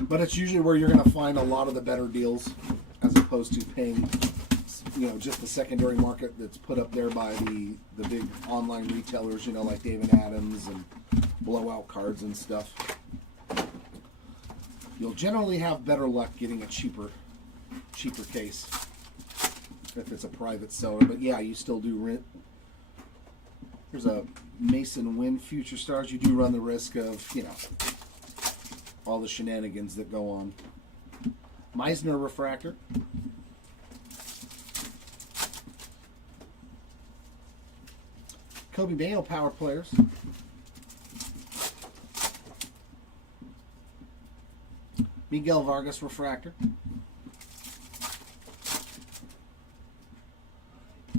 But it's usually where you're going to find a lot of the better deals, as opposed to paying, just the secondary market that's put up there by the big online retailers, like Dave and Adams and Blowout Cards and stuff. You'll generally have better luck getting a cheaper case if it's a private seller. But yeah, you still do rent. There's a Mason Wynn Future Stars. You do run the risk of, all the shenanigans that go on. Meisner Refractor. Kobe Mayo Power Players. Miguel Vargas Refractor.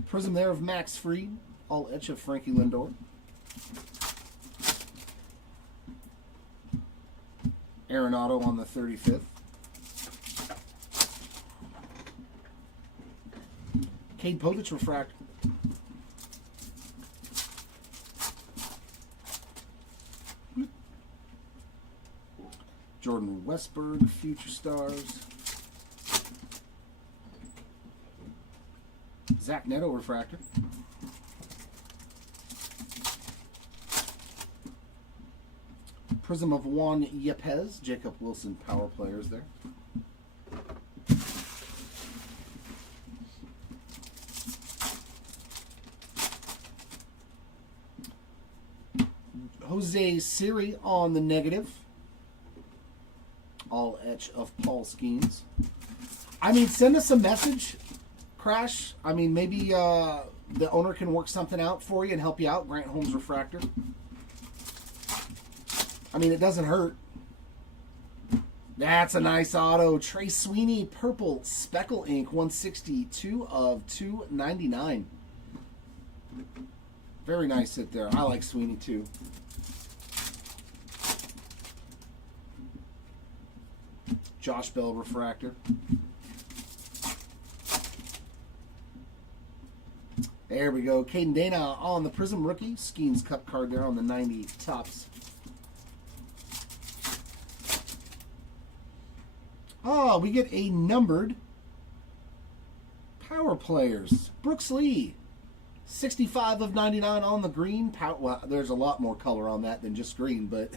Prism there of Max Fried. All etch of Frankie Lindor. Aaron Otto on the 35th. Cade Povich Refractor. Jordan Westberg Future Stars. Zach Neto Refractor. Prism of Juan Yepes, Jacob Wilson Power Players there. Jose Siri on the negative. All etch of Paul Skeens. I mean, send us a message, Crash. I mean, maybe the owner can work something out for you and help you out. Grant Holmes Refractor. I mean, it doesn't hurt. That's a nice auto. Trey Sweeney, Purple Speckle Ink, 162 of 299. Very nice hit there. I like Sweeney too. Josh Bell Refractor. There we go. Caden Dana on the Prism Rookie. Skeens Cup card there on the 90 tops. Oh, we get a numbered Power Players. Brooks Lee. 65 of 99 on the green. Well, there's a lot more color on that than just green, but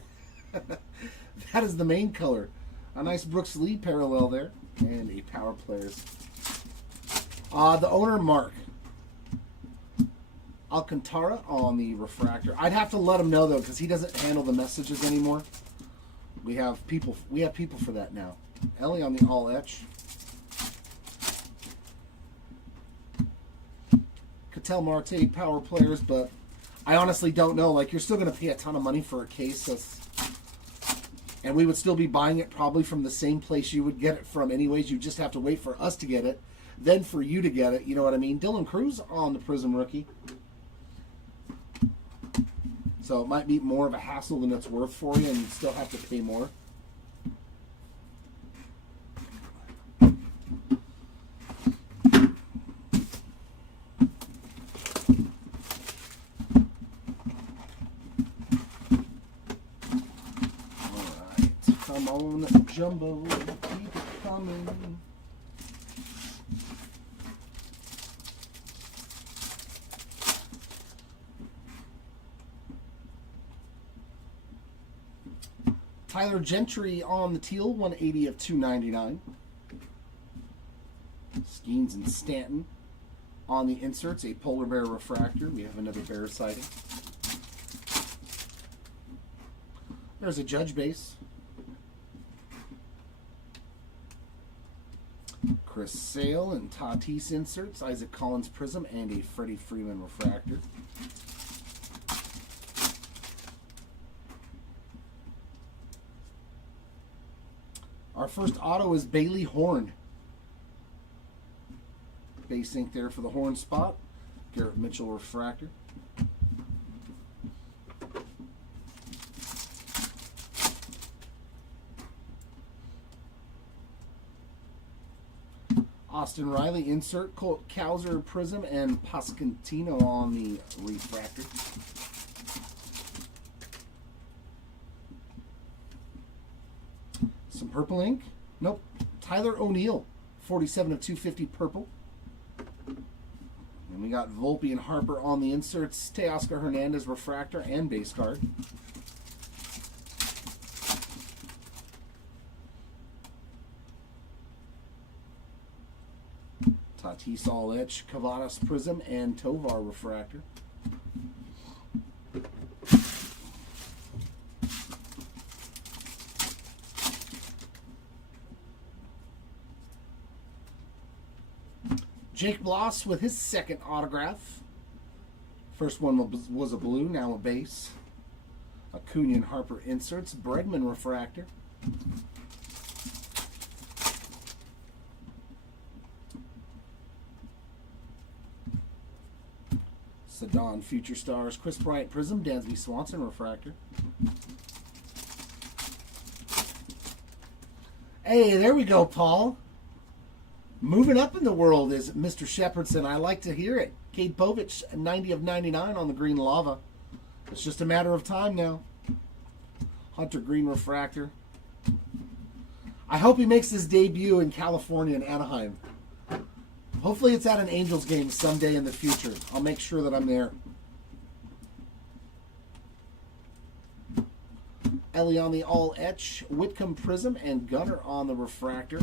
that is the main color. A nice Brooks Lee parallel there. And a Power Players. The owner, Mark Alcantara on the refractor. I'd have to let him know, though, because he doesn't handle the messages anymore. We have people for that now. Ellie on the all etch. Cattell Marte Power Players, but I honestly don't know. Like, you're still going to pay a ton of money for a case. And we would still be buying it probably from the same place you would get it from anyways. You just have to wait for us to get it, then for you to get it. You know what I mean? Dylan Cruz on the Prism Rookie. So it might be more of a hassle than it's worth for you, and you still have to pay more. Alright, come on, Jumbo, keep it coming. Tyler Gentry on the teal, 180 of 299. Skeens and Stanton on the inserts, a polar bear refractor. We have another bear sighting. There's a Judge base. Chris Sale and Tatis inserts, Isaac Collins prism, and a Freddie Freeman refractor. Our first auto is Bailey Horn. Base ink there for the Horn spot. Garrett Mitchell refractor. Austin Riley insert, Colt Cowser prism, and Pasquantino on the refractor. Some purple ink. Nope. Tyler O'Neill, 47 of 250 purple. And we got Volpe and Harper on the inserts, Teoscar Hernandez refractor and base card. Tatis all etch, Cavadas prism, and Tovar refractor. Jake Bloss with his second autograph. First one was a blue, now a base. Acuna and Harper inserts, Bregman refractor. Sedon Future Stars, Chris Bryant prism, Dansby Swanson refractor. Hey, there we go, Paul. Moving up in the world is Mr. Shepherdson. I like to hear it. Cade Povich, 90 of 99 on the green lava. It's just a matter of time now. Hunter Green refractor. I hope he makes his debut in California in Anaheim. Hopefully it's at an Angels game someday in the future. I'll make sure that I'm there. Ellie on the all etch, Whitcomb prism, and Gunner on the refractor.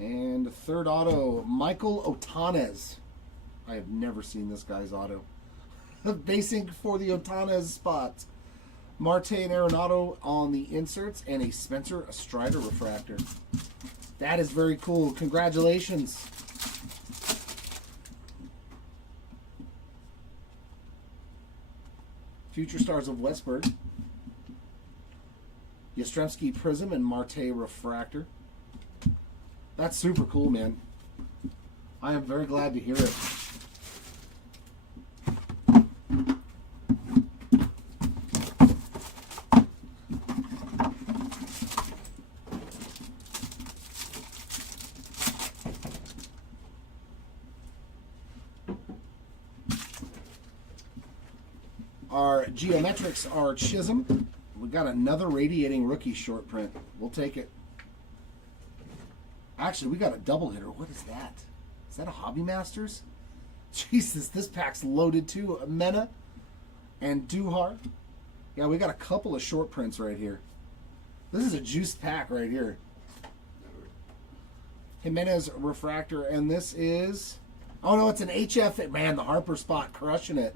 And third auto, Michael Otanez. I have never seen this guy's auto. Basing for the Otanez spot. Marte and Arenado on the inserts, and a Spencer Strider refractor. That is very cool. Congratulations. Future Stars of Westburg. Yastrzemski prism and Marte refractor. That's super cool, man. I am very glad to hear it. Our geometrics are Chisholm. We got another radiating rookie short print. We'll take it. Actually, we got a double hitter. What is that? Is that a Hobby Masters? Jesus, this pack's loaded too. Mena and Duhar. Yeah, we got a couple of short prints right here. This is a juiced pack right here. Jimenez refractor, and this is... Oh no, it's an HF. Man, the Harper spot crushing it.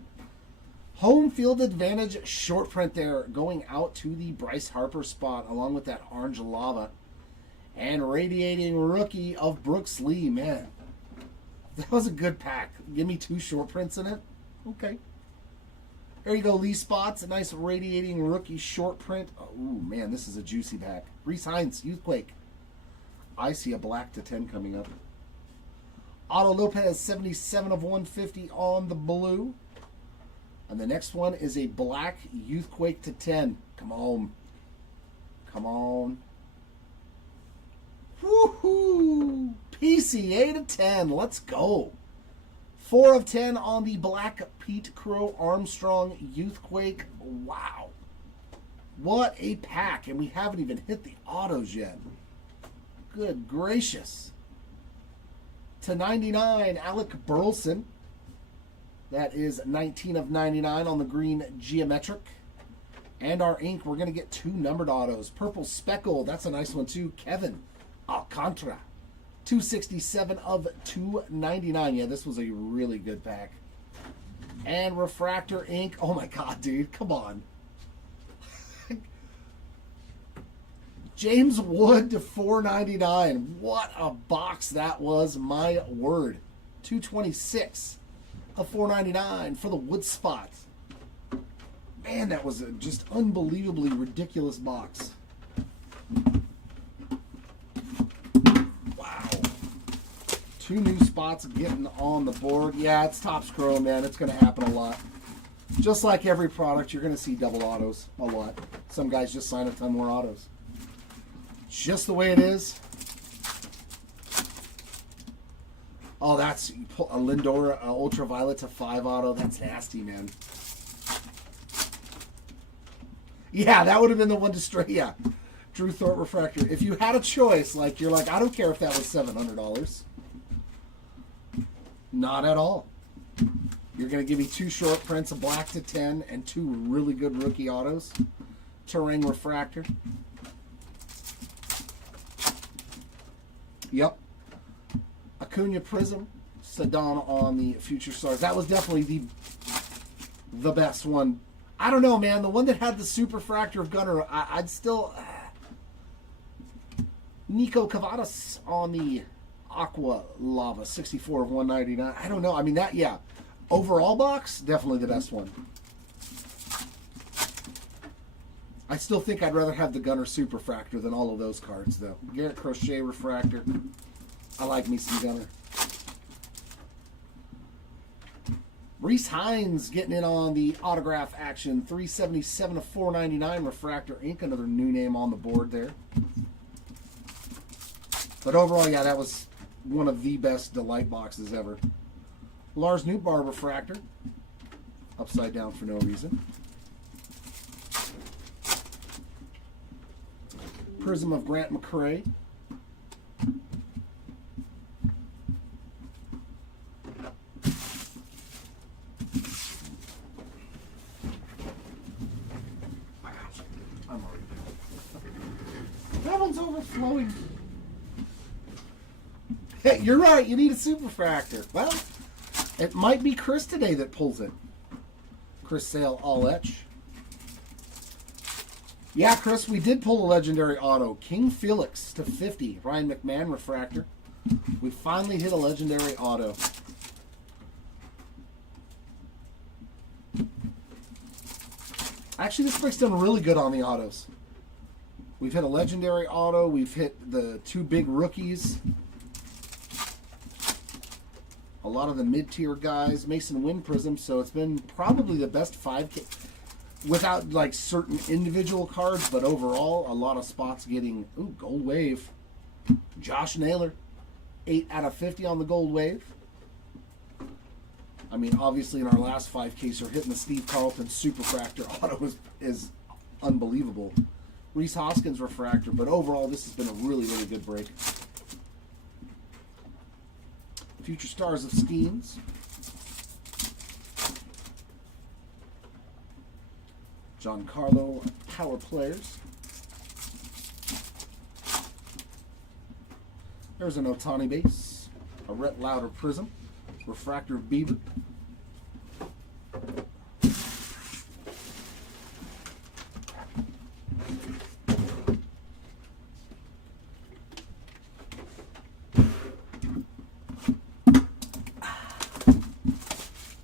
Home field advantage short print there, going out to the Bryce Harper spot, along with that orange lava. And radiating rookie of Brooks Lee. Man, that was a good pack. Give me 2 short prints in it. Okay. There you go, Lee spots. A nice radiating rookie short print. Oh, man, this is a juicy pack. Reese Hines, Youthquake. I see a black to 10 coming up. Otto Lopez, 77 of 150 on the blue. And the next one is a black Youthquake to 10. Come on. Come on. PCA to 10. Let's go. 4 of 10 on the Black Pete Crow Armstrong Youthquake. Wow. What a pack. And we haven't even hit the autos yet. Good gracious. To 99, Alec Burleson. That is 19 of 99 on the green geometric. And our ink, we're going to get 2 numbered autos. Purple Speckle, that's a nice one too. Kevin Alcantara. 267 of 299. Yeah, this was a really good pack. And refractor ink. Oh my god, dude. Come on. James Wood to 499. What a box that was. My word. 226 of 499 for the wood spot. Man, that was a just unbelievably ridiculous box. Wow. 2 new spots getting on the board. Yeah, it's Topps Chrome, man. It's going to happen a lot. Just like every product, you're going to see double autos a lot. Some guys just sign a ton more autos. Just the way it is. Oh, that's a Lindor Ultraviolet to 5 auto. That's nasty, man. Yeah, that would have been the one to stray. Yeah. Drew Thorpe refractor. If you had a choice, like you're like, I don't care if that was $700. Not at all. You're going to give me 2 short prints, a black to 10, and 2 really good rookie autos. Terrain refractor. Yep. Acuna Prism. Sedon on the Future Stars. That was definitely the best one. I don't know, man. The one that had the super fractor of Gunner, I'd still... Nico Cavadas on the Aqua Lava, 64 of 199. I don't know. I mean, that, yeah. Overall box, definitely the best one. I still think I'd rather have the Gunner Super Fractor than all of those cards, though. Garrett Crochet Refractor. I like me some Gunner. Reese Hines getting in on the autograph action. 377 of 499 Refractor Ink. Another new name on the board there. But overall, yeah, that was one of the best Delight boxes ever. Lars Nootbaar Refractor. Upside down for no reason. Prism of Grant McCray. I'm already done. That one's overflowing. Hey, you're right. You need a super fractor. Well, it might be Chris today that pulls it. Chris Sale, all etch. Yeah, Chris, we did pull a legendary auto. King Felix to 50. Ryan McMahon refractor. We finally hit a legendary auto. Actually, this break's done really good on the autos. We've hit a legendary auto. We've hit the 2 big rookies. A lot of the mid-tier guys. Mason Wind Prism. So it's been probably the best 5K. Without like certain individual cards, but overall, a lot of spots getting, ooh, Gold Wave. Josh Naylor, 8 out of 50 on the Gold Wave. I mean, obviously in our last 5K, so hitting the Steve Carlton Super Fractor auto is unbelievable. Reese Hoskins Refractor, but overall, this has been a really, really good break. Future Stars of Schemes. Giancarlo Power Players. There's an Otani base. A Rhett Lauder Prism. Refractor of Beaver.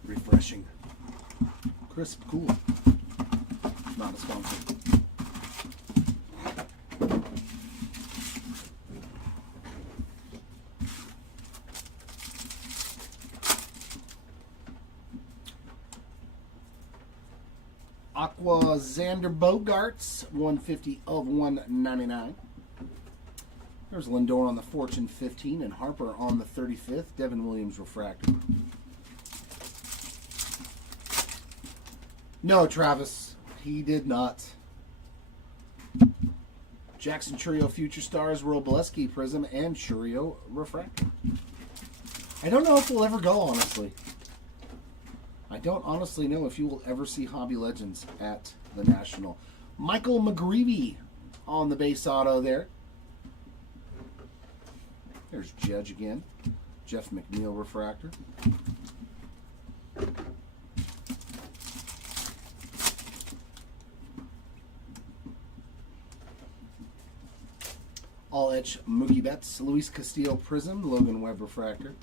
Refreshing. Crisp, cool. Not a sponsor. Aqua Xander Bogaerts, 150 of 199. There's Lindor on the Fortune 15 and Harper on the 35th. Devin Williams refractor. No, Travis. He did not. Jackson Churio Future Stars, Robleski Prism, and Churio refractor. I don't know if we'll ever go, honestly. I don't honestly know if you will ever see Hobby Legends at the National. Michael McGreevy on the base auto there. There's Judge again. Jeff McNeil refractor. All Etch Mookie Betts, Luis Castillo Prism, Logan Webb refractor.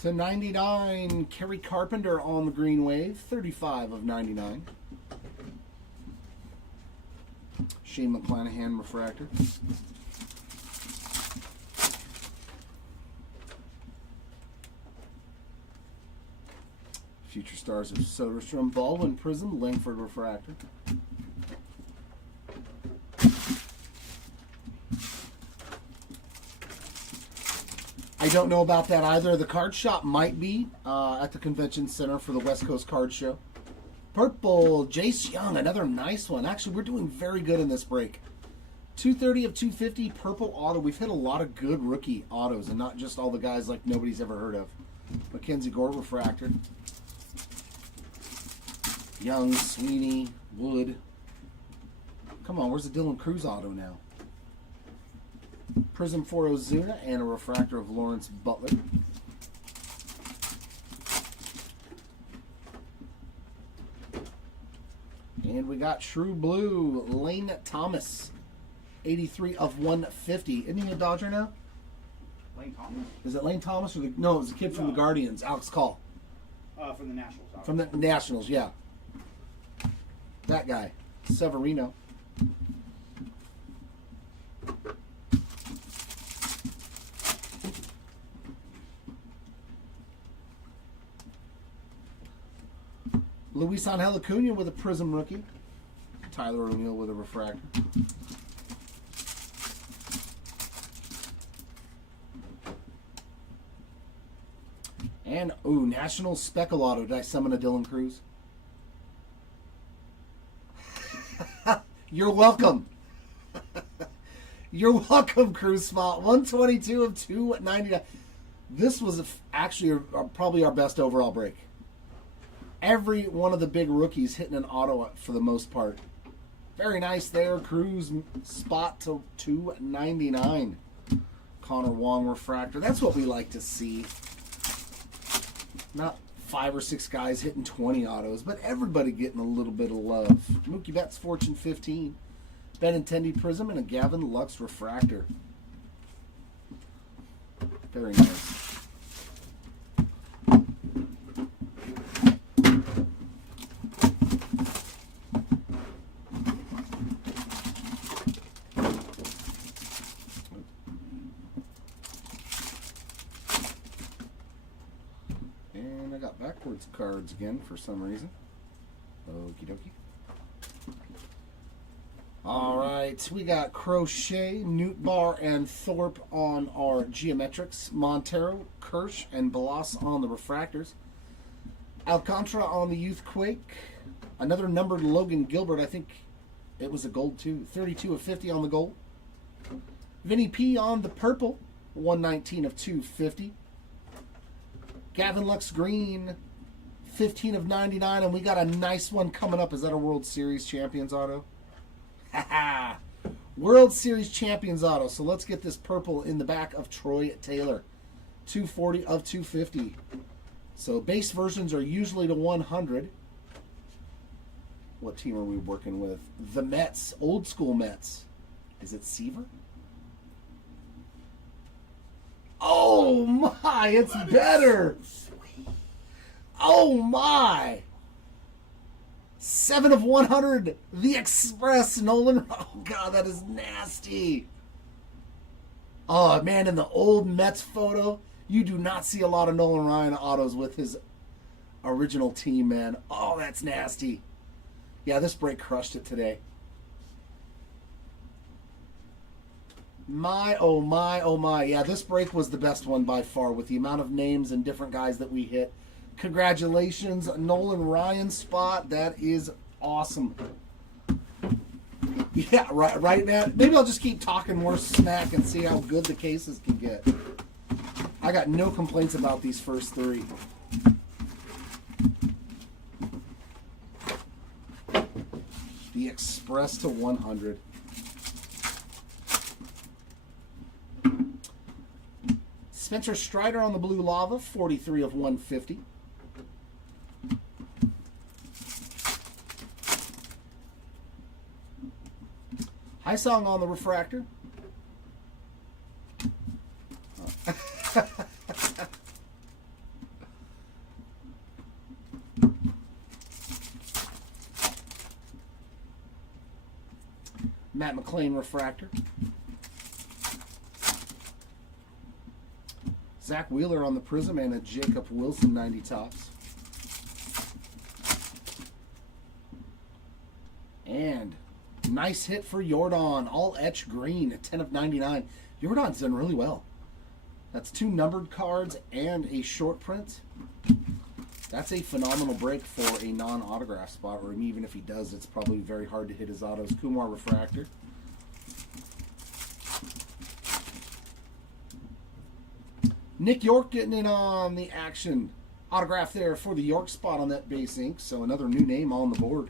To 99, Kerry Carpenter on the Green Wave, 35 of 99. Shane McClanahan refractor. Future Stars of Soderstrom, Baldwin Prism, Langford refractor. I don't know about that either. The card shop might be at the convention center for the West Coast Card Show. Purple, Jace Young, another nice one. Actually, we're doing very good in this break. 230 of 250, purple auto. We've hit a lot of good rookie autos and not just all the guys like nobody's ever heard of. Mackenzie Gore refractor. Young, Sweeney, Wood. Come on, where's the Dylan Cruz auto now? Prism for Ozuna and a refractor of Lawrence Butler. And we got True Blue, Lane Thomas, 83 of 150. Isn't he a Dodger now? Lane Thomas? Is it Lane Thomas or no? It was a kid from the Guardians, Alex Call. From the Nationals. From the Nationals, yeah. That guy, Severino. Luis Angel Acuna with a Prism rookie. Tyler O'Neill with a refractor. And, National Speckle Auto. Did I summon a Dylan Cruz? You're welcome. You're welcome, Cruz Spot. 122 of 299. This was actually probably our best overall break. Every one of the big rookies hitting an auto for the most part. Very nice there. Cruz Spot to 299. Connor Wong refractor. That's what we like to see. Not 5 or 6 guys hitting 20 autos, but everybody getting a little bit of love. Mookie Betts Fortune 15. Benintendi Prism and a Gavin Lux refractor. Very nice. And I got backwards cards again for some reason. Okie dokie. Alright, we got Crochet, Newt Bar, and Thorpe on our Geometrics. Montero, Kirsch, and Balas on the Refractors. Alcantara on the Youthquake. Another numbered Logan Gilbert. I think it was a gold too. 32 of 50 on the gold. Vinny P on the purple. 119 of 250. Gavin Lux Green. 15 of 99. And we got a nice one coming up. Is that a World Series Champions auto? World Series Champions auto. So let's get this purple in the back of Troy Taylor. 240 of 250. So base versions are usually to 100. What team are we working with? The Mets. Old school Mets. Is it Seaver? Oh my, it's better. Oh my. 7 of 100. The Express, Nolan. Oh, God, that is nasty. Oh, man, in the old Mets photo, you do not see a lot of Nolan Ryan autos with his original team, man. Oh, that's nasty. Yeah, this break crushed it today. My, oh my, oh my. Yeah, this break was the best one by far with the amount of names and different guys that we hit. Congratulations, Nolan Ryan spot. That is awesome. Yeah, right, man. Maybe I'll just keep talking more smack and see how good the cases can get. I got no complaints about these first three. The Express to 100. Spencer Strider on the Blue Lava, 43 of 150. High Song on the Refractor. Matt McLean Refractor. Zach Wheeler on the Prism and a Jacob Wilson 90 tops. And nice hit for Jordan, all etch green at 10 of 99. Jordan's done really well. That's 2 numbered cards and a short print. That's a phenomenal break for a non-autograph spot, or even if he does, it's probably very hard to hit his autos. Kumar Refractor. Nick York getting in on the action. Autograph there for the York spot on that base ink. So another new name on the board.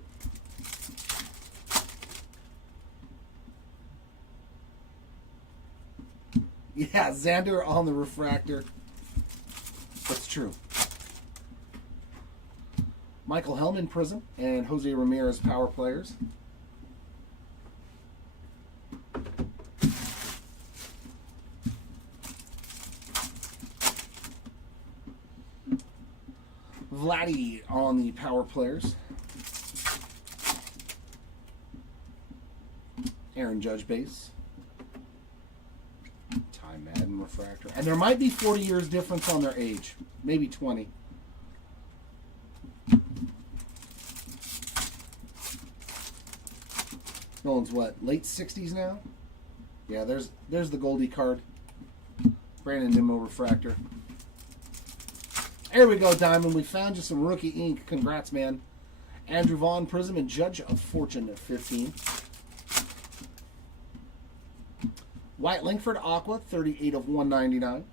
Yeah, Xander on the Refractor. That's true. Michael Hellman Prism and Jose Ramirez Power Players. Vladdy on the Power Players. Aaron Judge base. Ty Madden Refractor. And there might be 40 years difference on their age. Maybe 20. Nolan's what, late 60s now? Yeah, there's the Goldie card. Brandon Nimmo Refractor. There we go, Diamond. We found you some rookie ink. Congrats, man. Andrew Vaughn Prism and Judge of Fortune at 15. White Linkford Aqua, 38 of 199.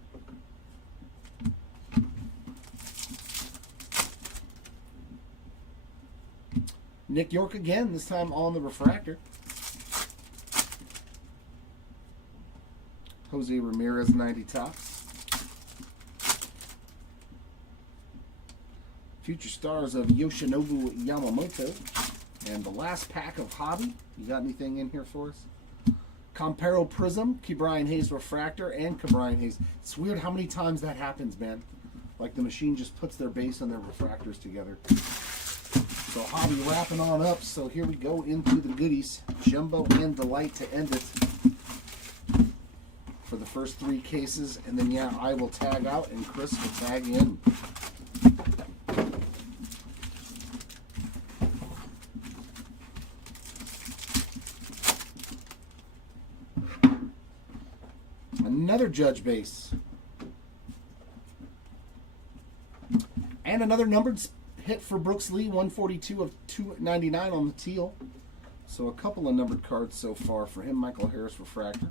Nick York again, this time on the Refractor. Jose Ramirez 90 tops. Future stars of Yoshinobu Yamamoto. And the last pack of Hobby. You got anything in here for us? Comparo Prism, Ke'Bryan Hayes Refractor, and Ke'Bryan Hayes. It's weird how many times that happens, man. Like the machine just puts their base and their refractors together. So Hobby wrapping on up. So here we go into the goodies. Jumbo and Delight to end it. For the first 3 cases. And then, yeah, I will tag out and Chris will tag in. Another Judge base. And another numbered hit for Brooks Lee, 142 of 299 on the teal. So a couple of numbered cards so far for him. Michael Harris Refractor.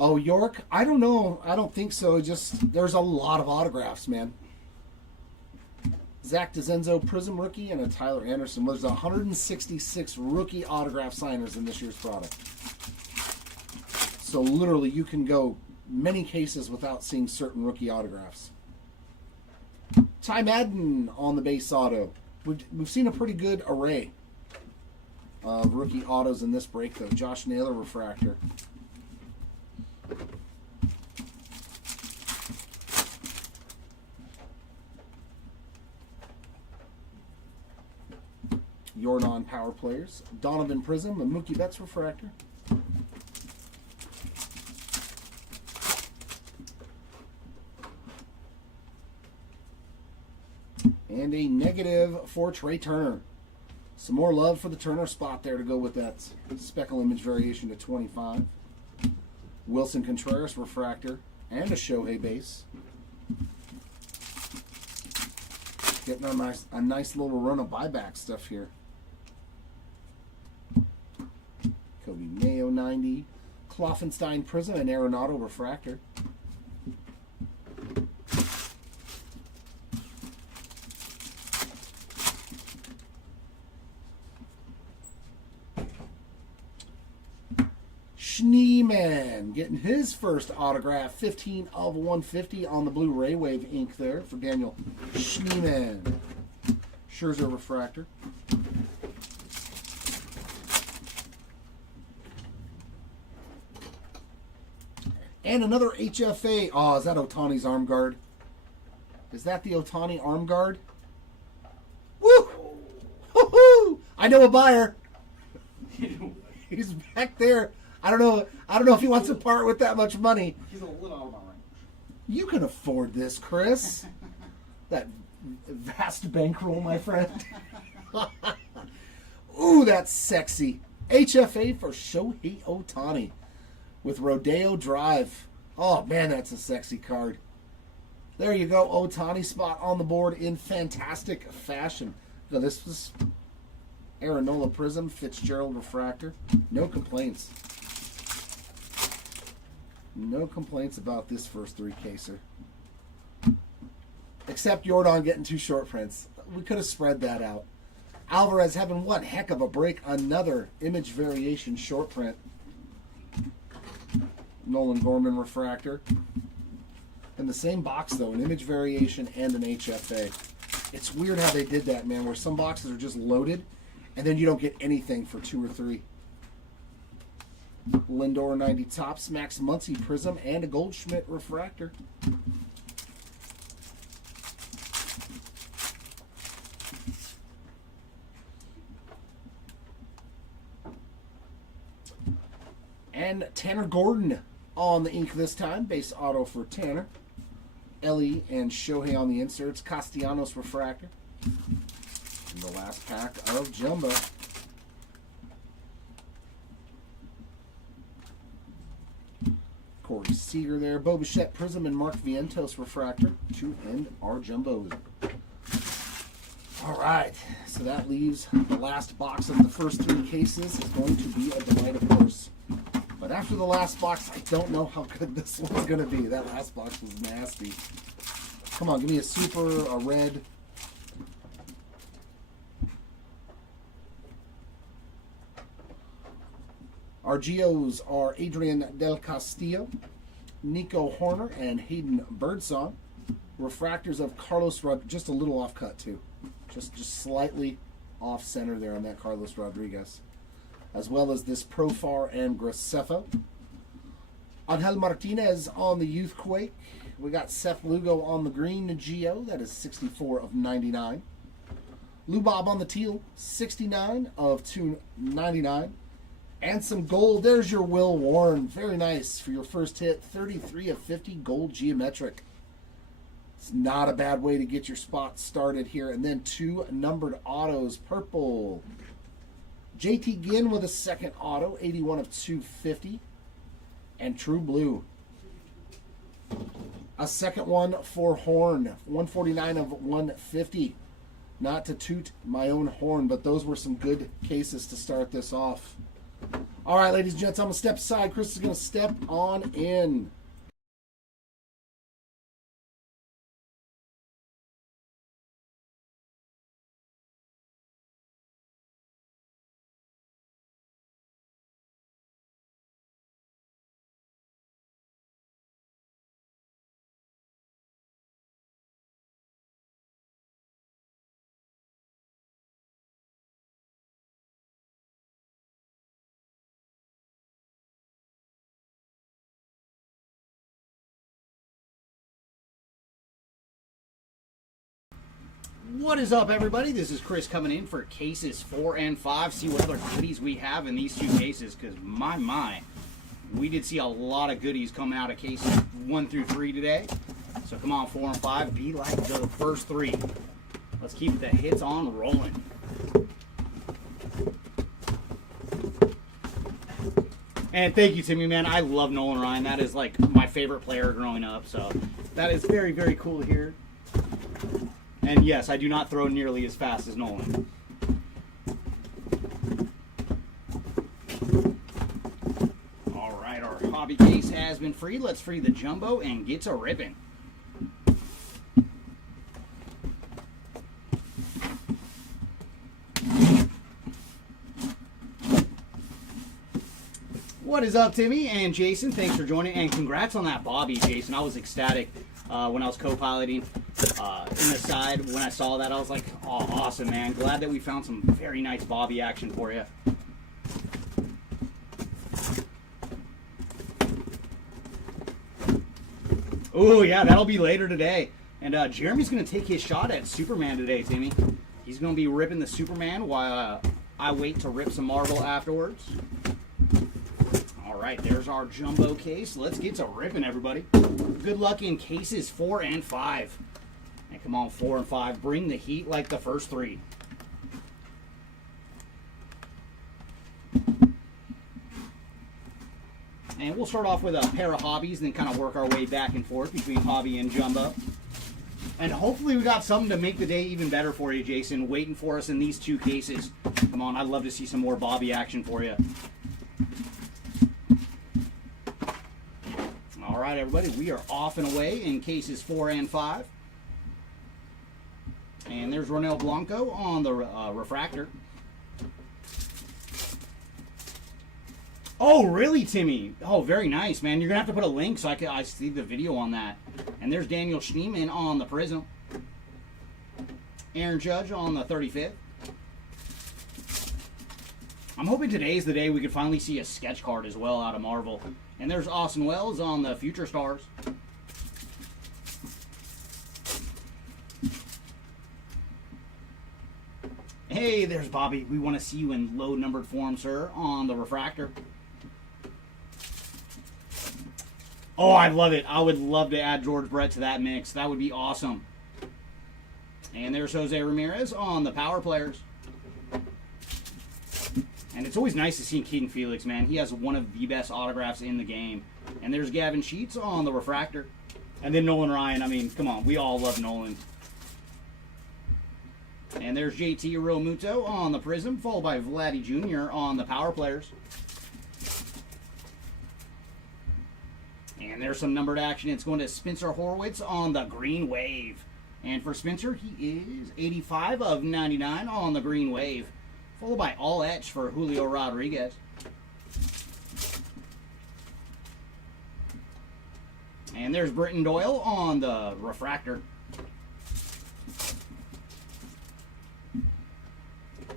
Oh, York? I don't know. I don't think so. Just, there's a lot of autographs, man. Zach DeZenzo Prism rookie and a Tyler Anderson. Well, there's 166 rookie autograph signers in this year's product. So literally you can go many cases without seeing certain rookie autographs. Ty Madden on the base auto. We've seen a pretty good array of rookie autos in this break though. Josh Naylor Refractor. Jordan Power Players. Donovan Prism, a Mookie Betts Refractor. And a negative for Trey Turner. Some more love for the Turner spot there to go with that speckle image variation to 25. Wilson Contreras refractor and a Shohei base. Getting a nice little run of buyback stuff here. Cody Mayo 90. Kloffenstein Prism and Arenado refractor. Schneeman getting his first autograph, 15 of 150 on the blue Ray Wave ink there for Daniel Schneeman. Scherzer refractor. And another HFA. Oh, is that Otani's arm guard? Is that the Otani arm guard? Woo! Woo-hoo! I know a buyer. He's back there. I don't know if he wants to part with that much money. He's a little out of my range. You can afford this, Chris. That vast bankroll, my friend. Ooh, that's sexy. HFA for Shohei Ohtani with Rodeo Drive. Oh, man, that's a sexy card. There you go. Ohtani spot on the board in fantastic fashion. Now, this was Arenado Prism, Fitzgerald refractor. No complaints. No complaints about this first three caser. Except Jordan getting two short prints. We could have spread that out. Alvarez having one heck of a break. Another image variation short print. Nolan Gorman refractor. In the same box though, an image variation and an HFA. It's weird how they did that, man, where some boxes are just loaded and then you don't get anything for 2 or 3. Lindor 90 tops, Max Muncy Prism, and a Goldschmidt refractor. And Tanner Gordon on the ink this time. Base auto for Tanner. Ellie and Shohei on the inserts. Castellanos refractor. And the last pack of Jumbo. Corey Seager there. Bo Bichette Prism and Mark Vientos refractor to end our Jumbos. All right, so that leaves the last box of the first 3 cases. It's going to be a delight, of course. But after the last box, I don't know how good this one's going to be. That last box was nasty. Come on, give me a super, a red. Our Geos are Adrian Del Castillo, Nico Horner, and Hayden Birdsong. Refractors of Carlos Rodriguez, just a little off cut too. Just slightly off center there on that Carlos Rodriguez. As well as this Profar and Graceffo. Angel Martinez on the Youth Quake. We got Seth Lugo on the green Geo. That is 64 of 99. Lou Bob on the teal. 69 of 299. And some gold. There's your Will Warren. Very nice for your first hit. 33 of 50 gold geometric. It's not a bad way to get your spot started here. And then 2 numbered autos. Purple. JT Ginn with a second auto. 81 of 250. And True Blue. A second one for Horn. 149 of 150. Not to toot my own horn, but those were some good cases to start this off. All right, ladies and gents, I'm going to step aside. Chris is going to step on in. What is up, everybody? This is Chris coming in for cases 4 and 5. See what other goodies we have in these 2 cases, because my, we did see a lot of goodies coming out of cases 1 through 3 today. So come on, 4 and 5, be like the first 3. Let's keep the hits on rolling. And thank you, Timmy, man. I love Nolan Ryan. That is like my favorite player growing up. So that is very, very cool to hear. And yes, I do not throw nearly as fast as Nolan. All right, our hobby case has been freed. Let's free the jumbo and get to ripping. What is up, Timmy and Jason? Thanks for joining, and congrats on that Bobby, Jason. I was ecstatic when I was co-piloting in the side. When I saw that, I was like, oh, awesome, man. Glad that we found some very nice Bobby action for you. Oh, yeah, that'll be later today. And Jeremy's going to take his shot at Superman today, Timmy. He's going to be ripping the Superman while I wait to rip some Marvel afterwards. All right, there's our jumbo case. Let's get to ripping, everybody. Good luck in cases 4 and 5. And come on, 4 and 5. Bring the heat like the first 3. And we'll start off with a pair of hobbies and then kind of work our way back and forth between hobby and jumbo. And hobbies we got something to make the day even better for you, Jason, waiting for us in these 2 cases. Come on, I'd love to see some more Bobby action for you. All right, everybody, we are off and away in cases 4 and 5. And there's Ronel Blanco on the refractor. Oh, really, Timmy? Oh, very nice, man. You're going to have to put a link so I see the video on that. And there's Daniel Schneemann on the Prism. Aaron Judge on the 35th. I'm hoping today's the day we could finally see a sketch card as well out of Marvel. And there's Austin Wells on the Future Stars. Hey, there's Bobby. We want to see you in low numbered form, sir, on the refractor. Oh, I love it. I would love to add George Brett to that mix. That would be awesome. And there's Jose Ramirez on the Power Players. And it's always nice to see Keaton Felix, man. He has one of the best autographs in the game. And there's Gavin Sheets on the refractor. And then Nolan Ryan. I mean, come on. We all love Nolan. And there's JT Realmuto on the Prism, followed by Vladdy Jr. on the Power Players. And there's some numbered action. It's going to Spencer Horwitz on the Green Wave. And for Spencer, he is 85 of 99 on the Green Wave. Followed by All Etch for Julio Rodriguez. And there's Britton Doyle on the refractor.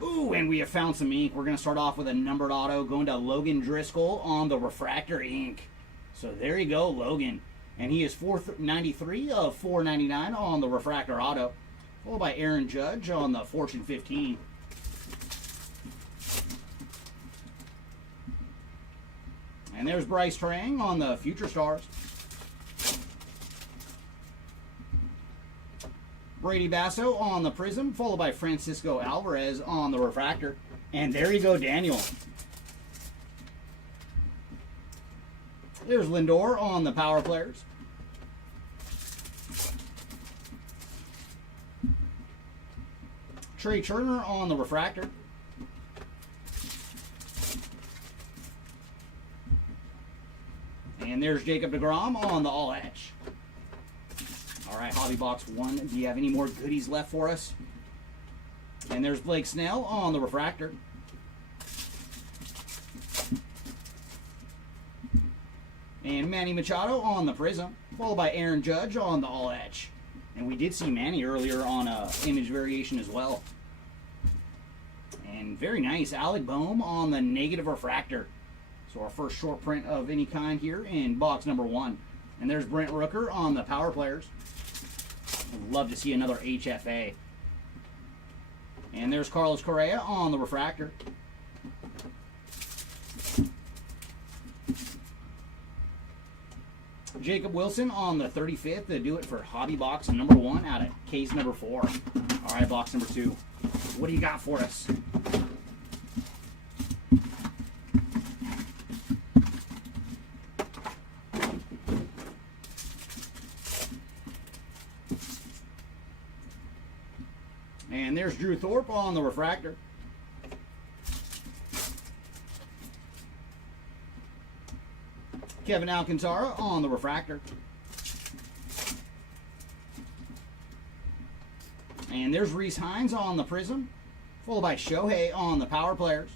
Ooh, and we have found some ink. We're going to start off with a numbered auto going to Logan Driscoll on the refractor ink. So there you go, Logan. And he is 493 of 499 on the refractor auto. Followed by Aaron Judge on the Fortune 15. And there's Bryce Trang on the Future Stars. Brady Basso on the Prism, followed by Francisco Alvarez on the refractor. And there you go, Daniel. There's Lindor on the Power Players. Trey Turner on the refractor. And there's Jacob deGrom on the All Etch. All right, Hobby Box 1. Do you have any more goodies left for us? And there's Blake Snell on the refractor. And Manny Machado on the Prism, followed by Aaron Judge on the All Etch. And we did see Manny earlier on image variation as well. And very nice, Alec Boehm on the negative refractor. So our first short print of any kind here in box number 1. And there's Brent Rooker on the Power Players. I'd love to see another HFA. And there's Carlos Correa on the refractor. Jacob Wilson on the 35th to do it for hobby box number 1 out of case number 4. All right, box number 2. What do you got for us? And there's Drew Thorpe on the refractor. Kevin Alcantara on the refractor. And there's Reese Hines on the prism, followed by Shohei on the power players.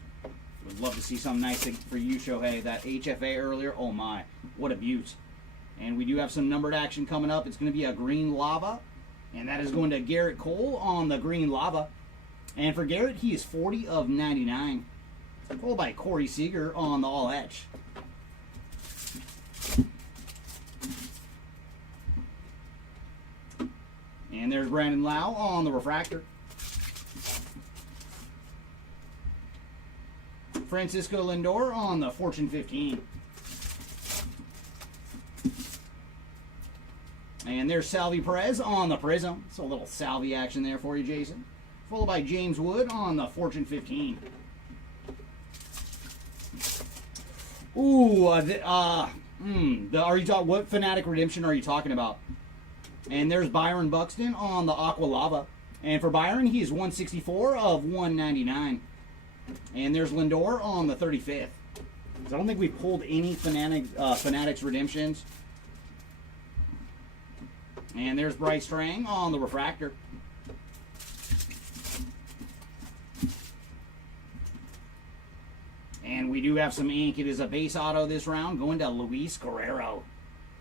Would love to see something nice for you, Shohei. That HFA earlier, oh my, what a beaut. And we do have some numbered action coming up. It's going to be a green lava, and that is going to Garrett Cole on the green lava. And for Garrett, he is 40 of 99, followed by Corey Seager on the all etch. And there's Brandon Lau on the refractor. Francisco Lindor on the Fortune 15. And there's Salvi Perez on the prism. So a little Salvi action there for you, Jason. Followed by James Wood on the Fortune 15. Ooh, what Fanatic Redemption are you talking about? And there's Byron Buxton on the Aqua Lava. And for Byron, he is 164 of 199. And there's Lindor on the 35th. So I don't think we pulled any Fanatics Redemptions. And there's Bryce Trang on the refractor. And we do have some ink. It is a base auto this round going to Luis Guerrero.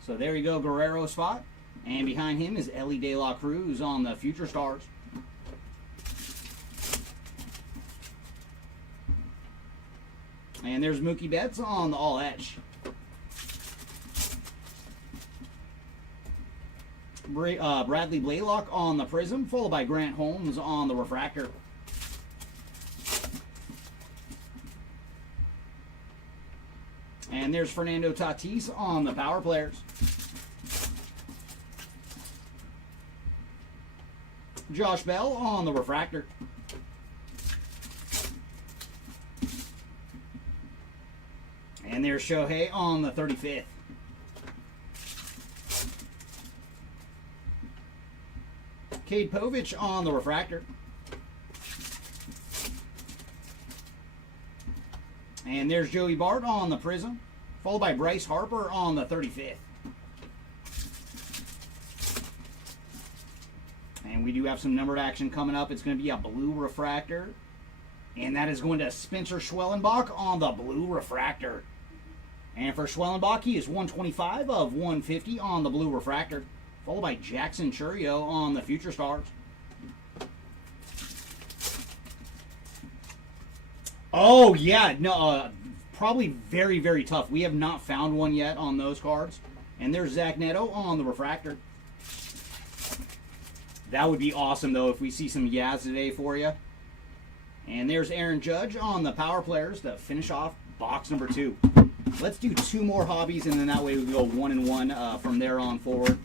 So there you go, Guerrero spot. And behind him is Ellie De La Cruz on the Future Stars. And there's Mookie Betts on the all etch. Bradley Blaylock on the prism, followed by Grant Holmes on the refractor. And there's Fernando Tatis on the power players. Josh Bell on the refractor. And there's Shohei on the 35th. Cade Povich on the refractor. And there's Joey Bart on the prism, followed by Bryce Harper on the 35th. And we do have some numbered action coming up. It's going to be a blue refractor. And that is going to Spencer Schwellenbach on the blue refractor. And for Schwellenbach, he is 125 of 150 on the blue refractor, followed by Jackson Churio on the Future Stars. Oh, yeah. No, probably very, very tough. We have not found one yet on those cards. And there's Zach Neto on the refractor. That would be awesome, though, if we see some Yaz today for you. And there's Aaron Judge on the power players to finish off box number 2. Let's do 2 more hobbies, and then that way we go 1 and 1 from there on forward.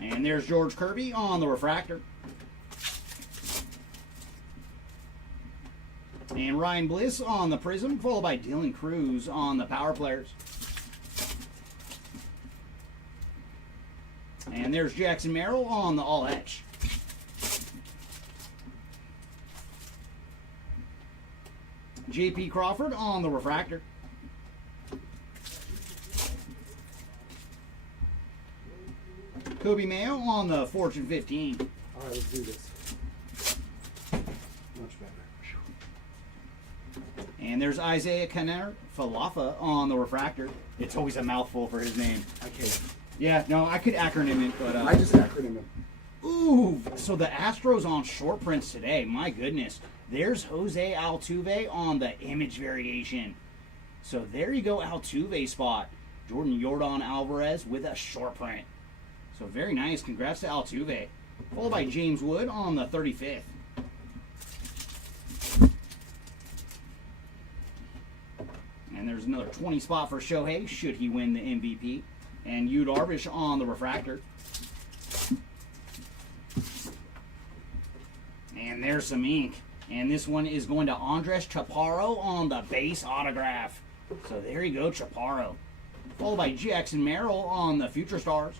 And there's George Kirby on the refractor. And Ryan Bliss on the prism, followed by Dylan Cruz on the power players. And there's Jackson Merrill on the all etch. J.P. Crawford on the refractor. Kobe Mayo on the Fortune 15. All right, let's do this. Much better. And there's Isaiah Kaner Falafa on the refractor. It's always a mouthful for his name. I can't. Yeah, no, I could acronym it, but... I just acronym him. Ooh, so the Astros on short prints today. My goodness. There's Jose Altuve on the image variation. So there you go, Altuve spot. Jordan Alvarez with a short print. So very nice. Congrats to Altuve. Followed by James Wood on the 35th. And there's another 20 spot for Shohei, should he win the MVP. And Yu Darvish on the refractor. And there's some ink. And this one is going to Andres Chaparro on the base autograph. So there you go, Chaparro. Followed by Jackson Merrill on the Future Stars.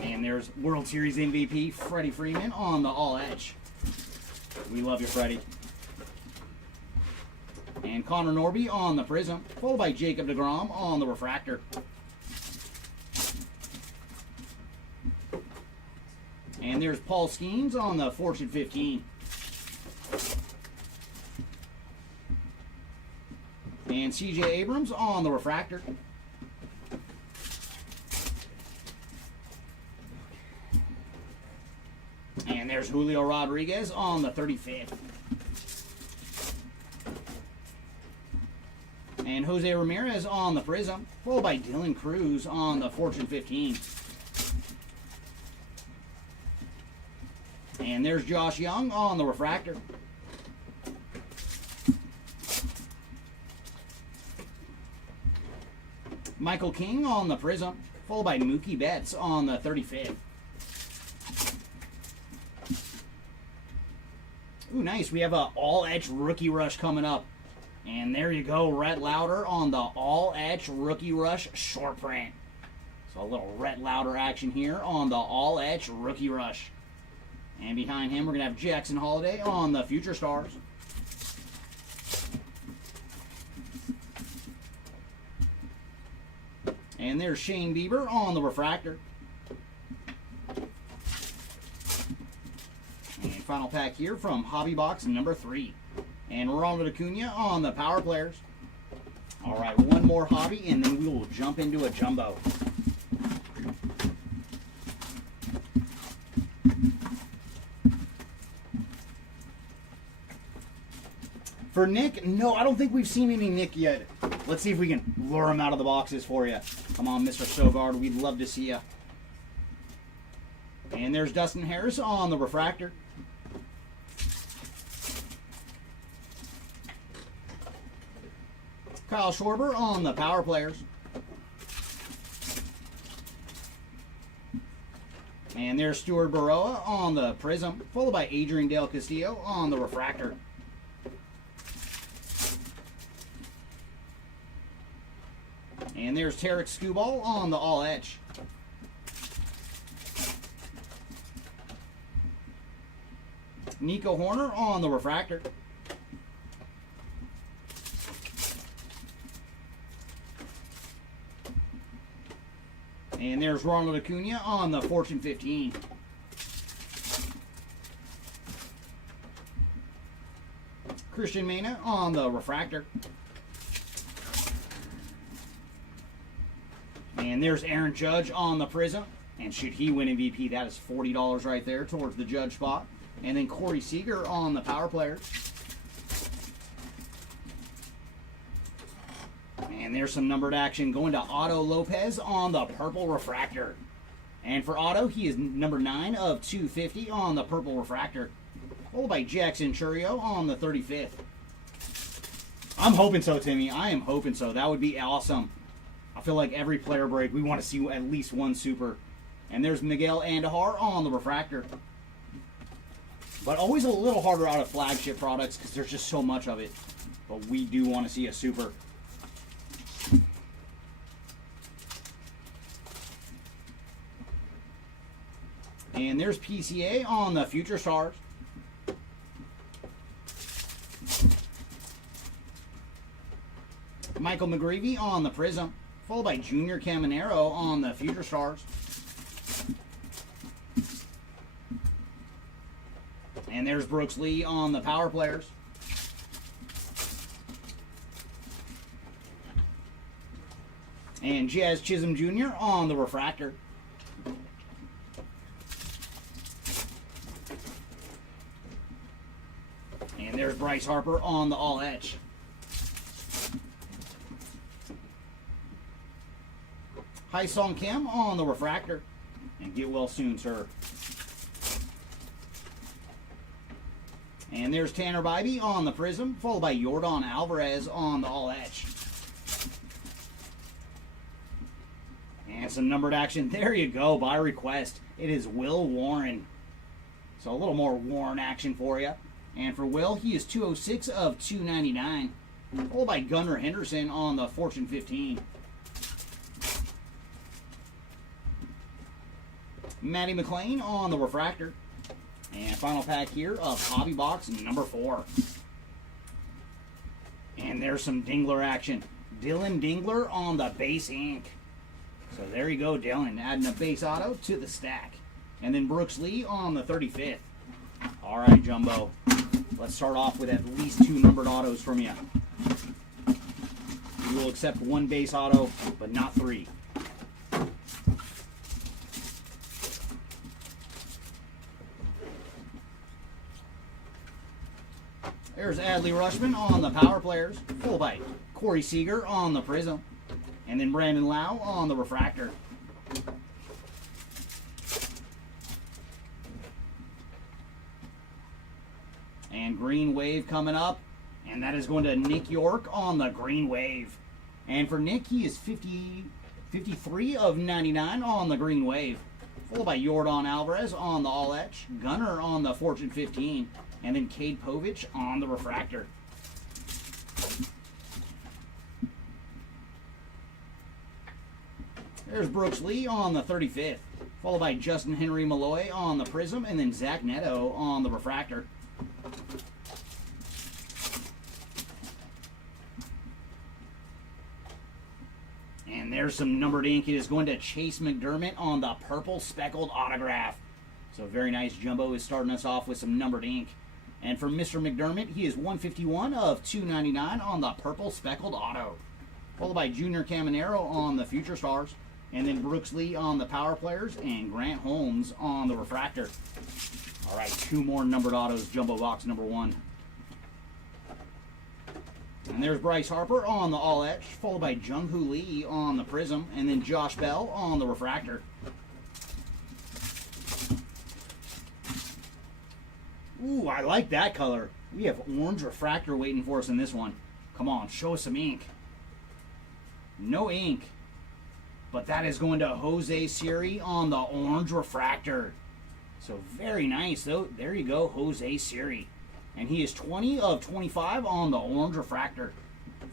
And there's World Series MVP Freddie Freeman on the All Edge. We love you, Freddie. And Connor Norby on the Prism, followed by Jacob deGrom on the Refractor. And there's Paul Skeens on the Fortune 15. And CJ Abrams on the Refractor. And there's Julio Rodriguez on the 35th. And Jose Ramirez on the Prism, followed by Dylan Cruz on the Fortune 15. And there's Josh Young on the Refractor. Michael King on the Prism, followed by Mookie Betts on the 35th. Ooh, nice. We have a all-edge rookie rush coming up. And there you go, Rhett Lauder on the all-edge rookie rush short print. So a little Rhett Lauder action here on the all-edge rookie rush. And behind him, we're going to have Jackson Holiday on the Future Stars. And there's Shane Bieber on the Refractor. And final pack here from Hobby Box number 3. And Ronald Acuna on the Power Players. All right, one more hobby, and then we will jump into a jumbo. For Nick, no, I don't think we've seen any Nick yet. Let's see if we can lure him out of the boxes for you. Come on, Mr. Sogard, we'd love to see you. And there's Dustin Harris on the Refractor. Kyle Schwarber on the Power Players. And there's Stuart Baroa on the Prism, followed by Adrian Del Castillo on the Refractor. And there's Tarek Skubal on the All Edge. Nico Horner on the Refractor. And there's Ronald Acuna on the Fortune 15. Christian Mena on the Refractor. And there's Aaron Judge on the Prism. And should he win MVP, that is $40 right there towards the Judge spot. And then Corey Seager on the Power Players. And there's some numbered action going to Otto Lopez on the Purple Refractor. And for Otto, he is number 9 of 250 on the Purple Refractor. Followed by Jackson Churio on the 35th. I'm hoping so, Timmy. I am hoping so. That would be awesome. I feel like every player break, we want to see at least one super. And there's Miguel Andujar on the Refractor. But always a little harder out of flagship products because there's just so much of it. But we do want to see a super. And there's PCA on the Future Stars. Michael McGreevy on the Prism, followed by Junior Caminero on the Future Stars. And there's Brooks Lee on the Power Players. And Jazz Chisholm Jr. on the Refractor. And there's Bryce Harper on the All Edge. Hi Song Kim on the refractor. And get well soon, sir. And there's Tanner Bybee on the Prism, followed by Yordan Alvarez on the All Etch. And some numbered action. There you go, by request. It is Will Warren. So a little more Warren action for you. And for Will, he is 206 of 299. Followed by Gunnar Henderson on the Fortune 15. Matty McLean on the refractor. And final pack here of Hobby Box number 4. And there's some Dingler action. Dylan Dingler on the base ink. So there you go, Dylan, adding a base auto to the stack. And then Brooks Lee on the 35th. All right, Jumbo. Let's start off with at least 2 numbered autos from you. We will accept 1 base auto, but not 3. There's Adley Rushman on the Power Players. Full bite. Corey Seager on the Prism. And then Brandon Lau on the refractor. And Green Wave coming up. And that is going to Nick York on the Green Wave. And for Nick, he is 53 of 99 on the Green Wave. Followed by Yordan Alvarez on the All Etch. Gunner on the Fortune 15. And then Cade Povich on the refractor. There's Brooks Lee on the 35th. Followed by Justin Henry Malloy on the Prism. And then Zach Neto on the refractor. And there's some numbered ink. It is going to Chase McDermott on the purple speckled autograph. So very nice. Jumbo is starting us off with some numbered ink. And for Mr. McDermott, he is 151 of 299 on the purple speckled auto. Followed by Junior Caminero on the Future Stars. And then Brooks Lee on the Power Players. And Grant Holmes on the refractor. All right, 2 more numbered autos. Jumbo box number 1. And there's Bryce Harper on the All Etch, followed by Jung-Hoo Lee on the Prism, and then Josh Bell on the refractor. Ooh, I like that color. We have orange refractor waiting for us in this one. Come on, show us some ink. No ink. But that is going to Jose Siri on the orange refractor. So very nice, though. There you go, Jose Siri. And he is 20 of 25 on the orange refractor.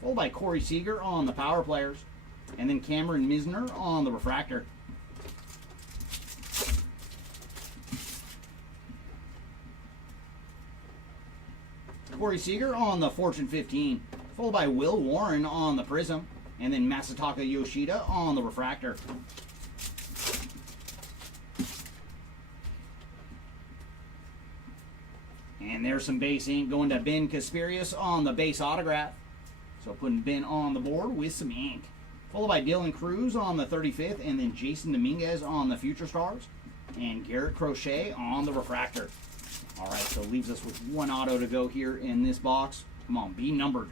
Followed by Corey Seager on the Power Players. And then Cameron Misner on the refractor. Corey Seager on the Fortune 15. Followed by Will Warren on the Prism. And then Masataka Yoshida on the refractor. And there's some base ink going to Ben Casperius on the base autograph. So putting Ben on the board with some ink. Followed by Dylan Cruz on the 35th. And then Jason Dominguez on the Future Stars. And Garrett Crochet on the refractor. All right, so leaves us with 1 auto to go here in this box. Come on, be numbered.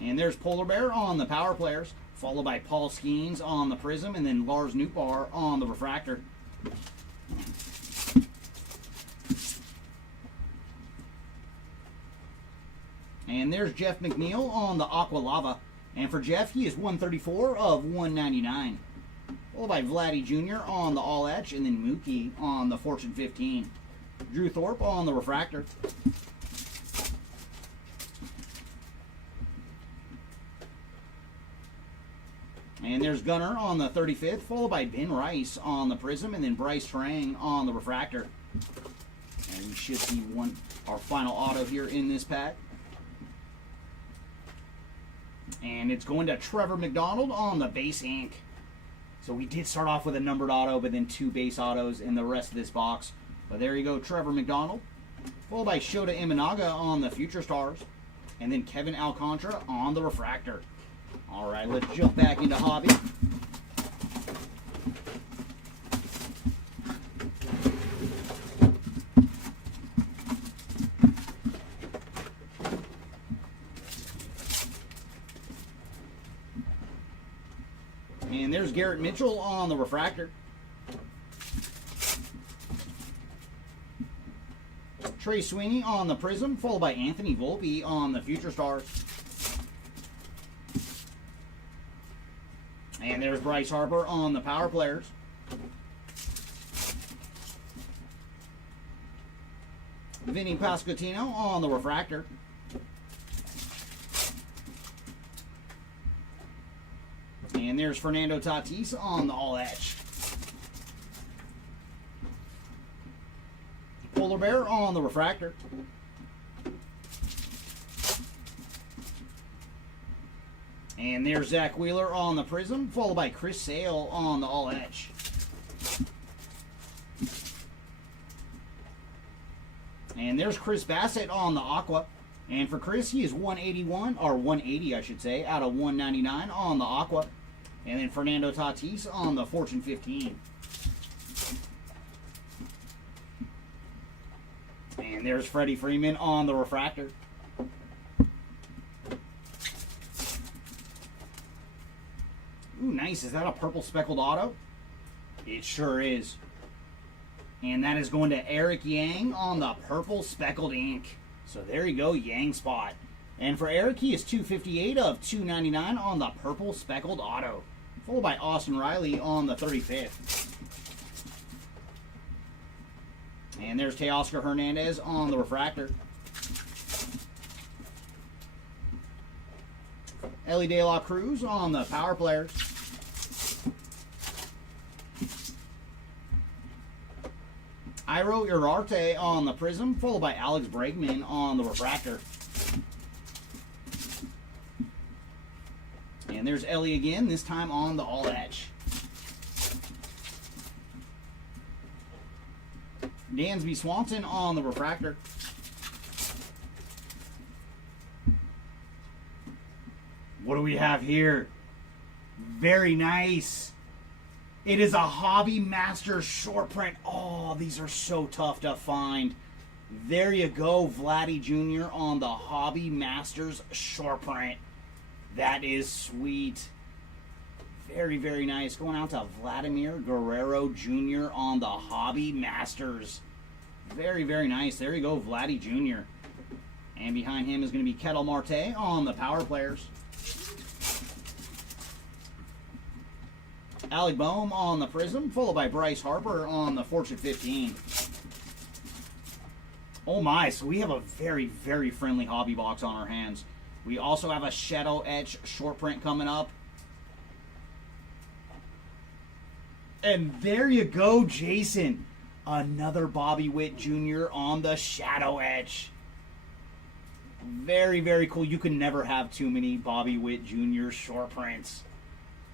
And there's Polar Bear on the Power Players, followed by Paul Skeens on the Prism, and then Lars Nootbaar on the refractor. And there's Jeff McNeil on the Aqua Lava. And for Jeff, he is 134 of 199. Followed by Vladdy Jr. on the All Etch, and then Mookie on the Fortune 15. Drew Thorpe on the refractor. And there's Gunner on the 35th, followed by Ben Rice on the Prism, and then Bryce Trang on the refractor. And we should see our final auto here in this pack. And it's going to Trevor McDonald on the base ink. So we did start off with a numbered auto, but then 2 base autos in the rest of this box. But there you go, Trevor McDonald. Followed by Shota Imanaga on the Future Stars. And then Kevin Alcantara on the refractor. All right, let's jump back into Hobby. And there's Garrett Mitchell on the refractor. Trey Sweeney on the Prism, followed by Anthony Volpe on the Future Stars. And there's Bryce Harper on the Power Players. Vinny Pasquantino on the refractor. And there's Fernando Tatis on the All Etch. Polar Bear on the refractor. And there's Zach Wheeler on the Prism, followed by Chris Sale on the All Etch. And there's Chris Bassett on the Aqua. And for Chris, he is 181, or 180, I should say, out of 199 on the Aqua. And then Fernando Tatis on the Fortune 15. And there's Freddie Freeman on the refractor. Ooh, nice. Is that a purple speckled auto? It sure is. And that is going to Eric Yang on the purple speckled ink. So there you go, Yang spot. And for Eric, he is 258 of 299 on the purple speckled auto. Followed by Austin Riley on the 35th. And there's Teoscar Hernandez on the refractor. Ellie De La Cruz on the Power Players. Iro Urarte on the Prism, followed by Alex Bregman on the refractor. And there's Ellie again, this time on the All Etch. Dansby Swanson on the refractor. What do we have here? Very nice. It is a Hobby Masters short print. Oh, these are so tough to find. There you go, Vladdy Jr. on the Hobby Masters short print. That is sweet. Very, very nice. Going out to Vladimir Guerrero Jr. on the Hobby Masters. Very, very nice. There you go, Vladdy Jr. And behind him is going to be Ketel Marte on the Power Players. Alec Boehm on the Prism, followed by Bryce Harper on the Fortune 15. Oh my, so we have a very, very friendly hobby box on our hands. We also have a Shadow Etch short print coming up. And there you go, Jason. Another Bobby Witt Jr. on the Shadow Etch. Very, very cool. You can never have too many Bobby Witt Jr. short prints.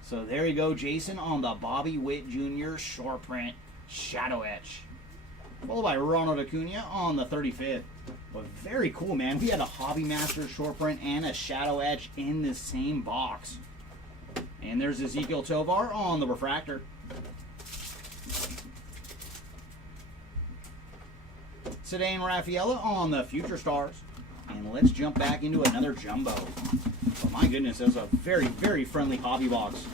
So there you go, Jason, on the Bobby Witt Jr. short print Shadow Etch. Followed by Ronald Acuna on the 35th. But very cool, man. We had a Hobby Masters short print and a Shadow Etch in the same box. And there's Ezekiel Tovar on the refractor. Cedane Rafaela on the Future Stars. And let's jump back into another jumbo. Oh my goodness, that's a very, very friendly hobby box.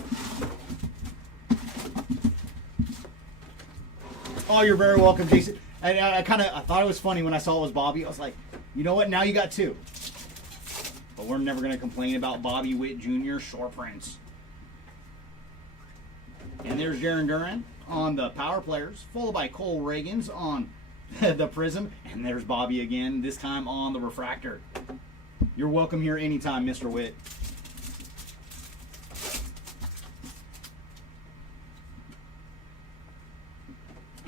Oh, you're very welcome, Jason. I thought it was funny when I saw it was Bobby. I was like, you know what? Now you got two. But we're never going to complain about Bobby Witt Jr. short prints. And there's Jarren Duran on the Power Players, followed by Cole Reagans on the Prism. And there's Bobby again, this time on the refractor. You're welcome here anytime, Mr. Witt.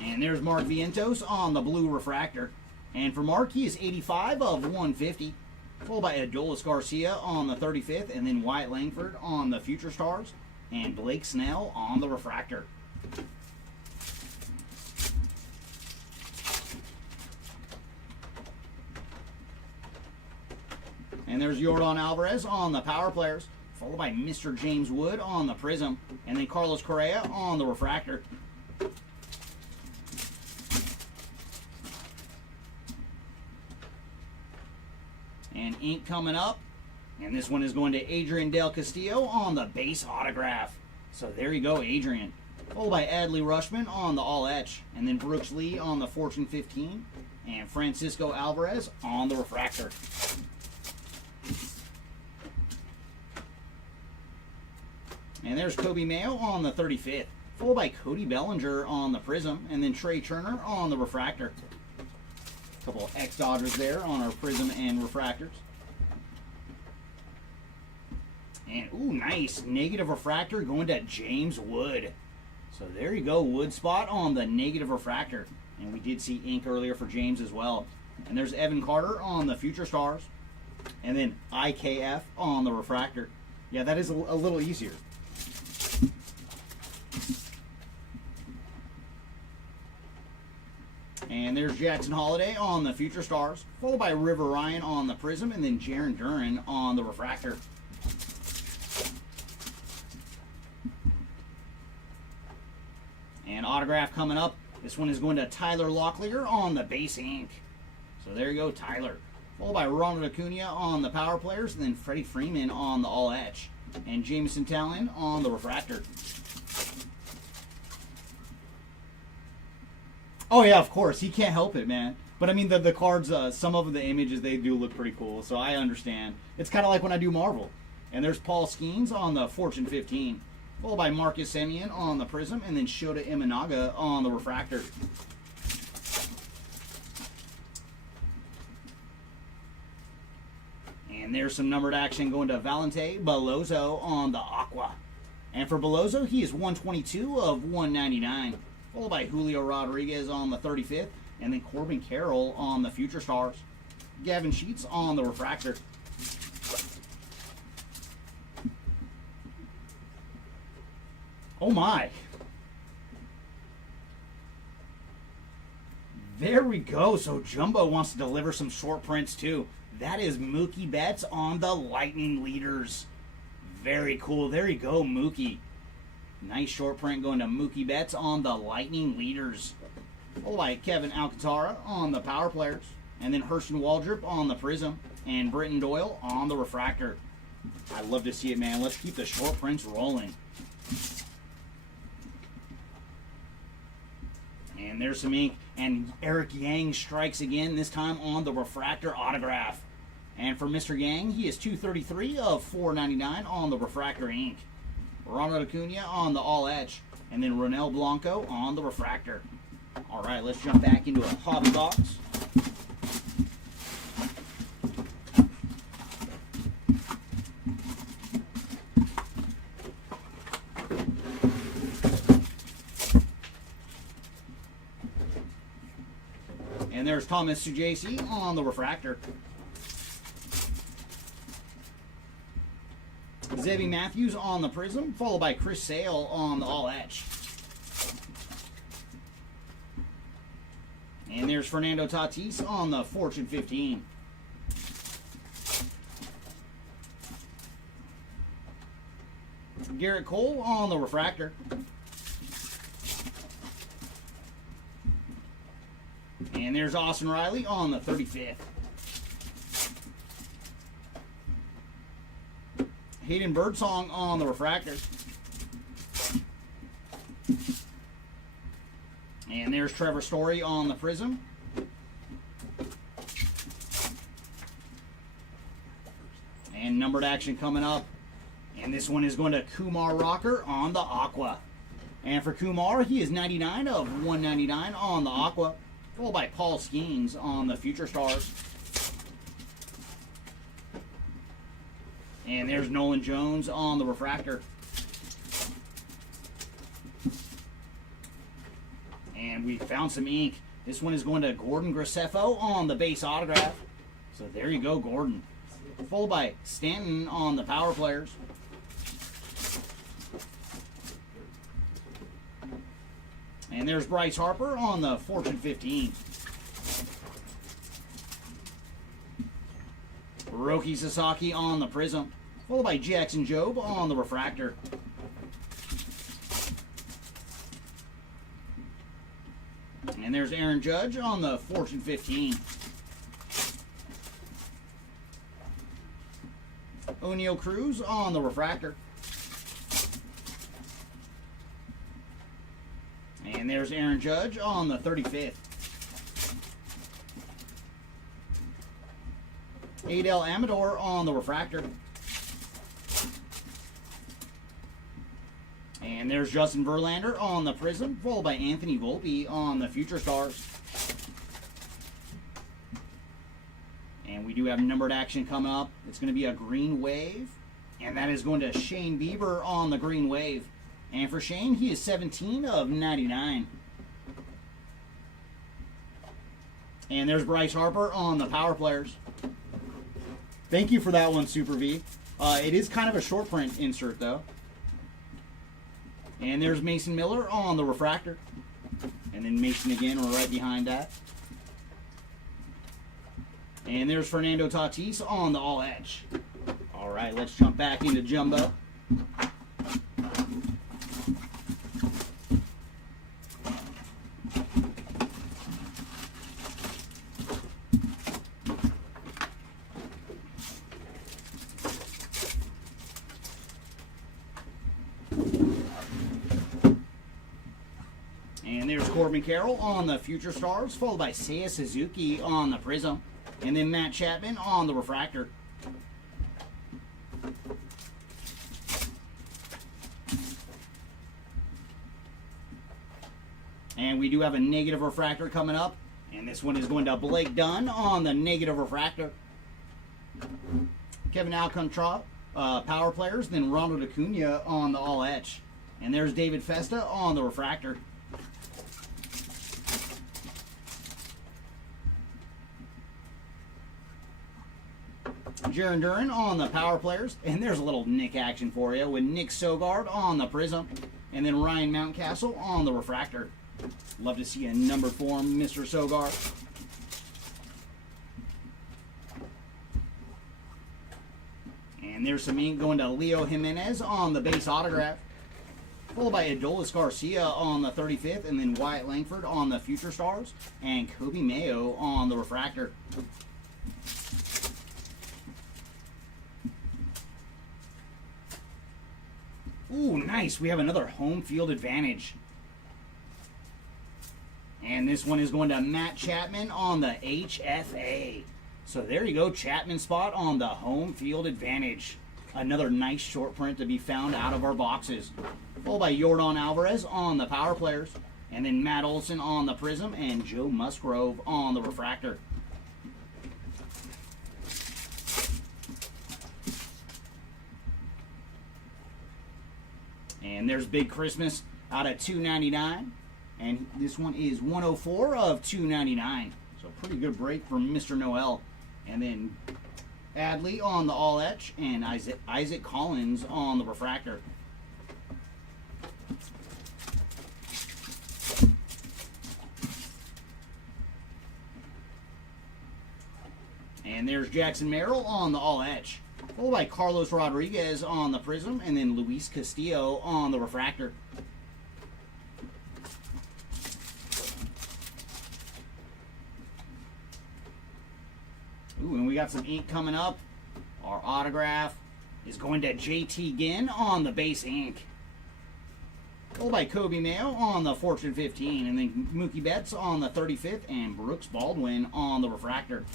And there's Mark Vientos on the blue refractor. And for Mark, he is 85 of 150. Followed by Adolis Garcia on the 35th. And then Wyatt Langford on the Future Stars. And Blake Snell on the refractor. And there's Yordan Alvarez on the Power Players, followed by Mr. James Wood on the Prism, and then Carlos Correa on the refractor. And ink coming up, and this one is going to Adrian Del Castillo on the base autograph. So there you go, Adrian. Followed by Adley Rushman on the All Etch. And then Brooks Lee on the Fortune 15. And Francisco Alvarez on the Refractor. And there's Kobe Mayo on the 35th. Followed by Cody Bellinger on the Prism. And then Trey Turner on the Refractor. A couple of ex-Dodgers there on our Prism and Refractors. And, ooh, nice. Negative Refractor going to James Wood. So there you go. Wood spot on the negative Refractor. And we did see ink earlier for James as well. And there's Evan Carter on the Future Stars. And then IKF on the Refractor. Yeah, that is a little easier. And there's Jackson Holiday on the Future Stars. Followed by River Ryan on the Prism. And then Jaron Duran on the Refractor. And autograph coming up. This one is going to Tyler Locklear on the base ink. So there you go, Tyler. Followed by Ronald Acuna on the Power Players. And then Freddie Freeman on the All Etch. And Jameson Talon on the Refractor. Oh yeah, of course. He can't help it, man. But I mean, the cards, some of the images, they do look pretty cool. So I understand. It's kind of like when I do Marvel. And there's Paul Skeens on the Fortune 15. Followed by Marcus Semien on the Prism. And then Shota Imanaga on the Refractor. And there's some numbered action going to Valente Belozo on the Aqua. And for Belozo, he is 122 of 199. Followed by Julio Rodriguez on the 35th. And then Corbin Carroll on the Future Stars. Gavin Sheets on the Refractor. Oh my. There we go. So Jumbo wants to deliver some short prints too. That is Mookie Betts on the Lightning Leaders. Very cool. There you go, Mookie. Nice short print going to Mookie Betts on the Lightning Leaders. Followed by Kevin Alcantara on the Power Players. And then Hurston Waldrop on the Prism. And Britton Doyle on the Refractor. I love to see it, man. Let's keep the short prints rolling. And there's some ink. And Eric Yang strikes again, this time on the Refractor autograph. And for Mr. Yang, he is 233 of 499 on the Refractor ink. Ronald Acuna on the All Etch. And then Ronel Blanco on the Refractor. All right, let's jump back into a hobby box. And there's Thomas Sujasi on the Refractor. Zebby Matthews on the Prism, followed by Chris Sale on the All Etch. And there's Fernando Tatis on the Fortune 15. Garrett Cole on the Refractor. And there's Austin Riley on the 35th. Hayden Birdsong on the Refractor. And there's Trevor Story on the Prism. And numbered action coming up. And this one is going to Kumar Rocker on the Aqua. And for Kumar, he is 99 of 199 on the Aqua. Followed by Paul Skeens on the Future Stars. And there's Nolan Jones on the Refractor. And we found some ink. This one is going to Gordon Graceffo on the base autograph. So there you go, Gordon. Followed by Stanton on the Power Players. And there's Bryce Harper on the Fortune 15. Roki Sasaki on the Prism. Followed by Jackson Jobe on the Refractor. And there's Aaron Judge on the Fortune 15. O'Neal Cruz on the Refractor. And there's Aaron Judge on the 35th. Adel Amador on the refractor. And there's Justin Verlander on the Prism, followed by Anthony Volpe on the Future Stars. And we do have numbered action coming up. It's going to be a green wave. And that is going to Shane Bieber on the green wave. And for Shane, he is 17 of 99. And there's Bryce Harper on the Power Players. Thank you for that one, Super V. It is kind of a short print insert, though. And there's Mason Miller on the refractor. And then Mason again right behind that. And there's Fernando Tatis on the All Edge. All right, let's jump back into Jumbo. And there's Corbin Carroll on the Future Stars, followed by Seiya Suzuki on the Prism. And then Matt Chapman on the refractor. And we do have a negative refractor coming up. And this one is going to Blake Dunn on the negative refractor. Kevin Alcantara, Power Players. Then Ronald Acuna on the All Etch. And there's David Festa on the refractor. Jaron Duran on the Power Players. And there's a little Nick action for you with Nick Sogard on the Prism. And then Ryan Mountcastle on the refractor. Love to see a number form, Mr. Sogard. And there's some ink going to Leo Jimenez on the base autograph. Followed by Adolis Garcia on the 35th. And then Wyatt Langford on the Future Stars. And Kobe Mayo on the refractor. Ooh, nice. We have another home field advantage. And this one is going to Matt Chapman on the HFA. So there you go, Chapman spot on the home field advantage. Another nice short print to be found out of our boxes. Followed by Yordan Alvarez on the Power Players. And then Matt Olson on the Prism and Joe Musgrove on the refractor. And there's Big Christmas out at $2.99. And this one is 104 of $2.99. So pretty good break from Mr. Noel. And then Adley on the All Etch and Isaac Collins on the refractor. And there's Jackson Merrill on the All Etch. Followed by Carlos Rodriguez on the Prism, and then Luis Castillo on the refractor. Ooh, and we got some ink coming up. Our autograph is going to JT Ginn on the base ink. Followed by Kobe Mayo on the Fortune 15, and then Mookie Betts on the 35th, and Brooks Baldwin on the refractor.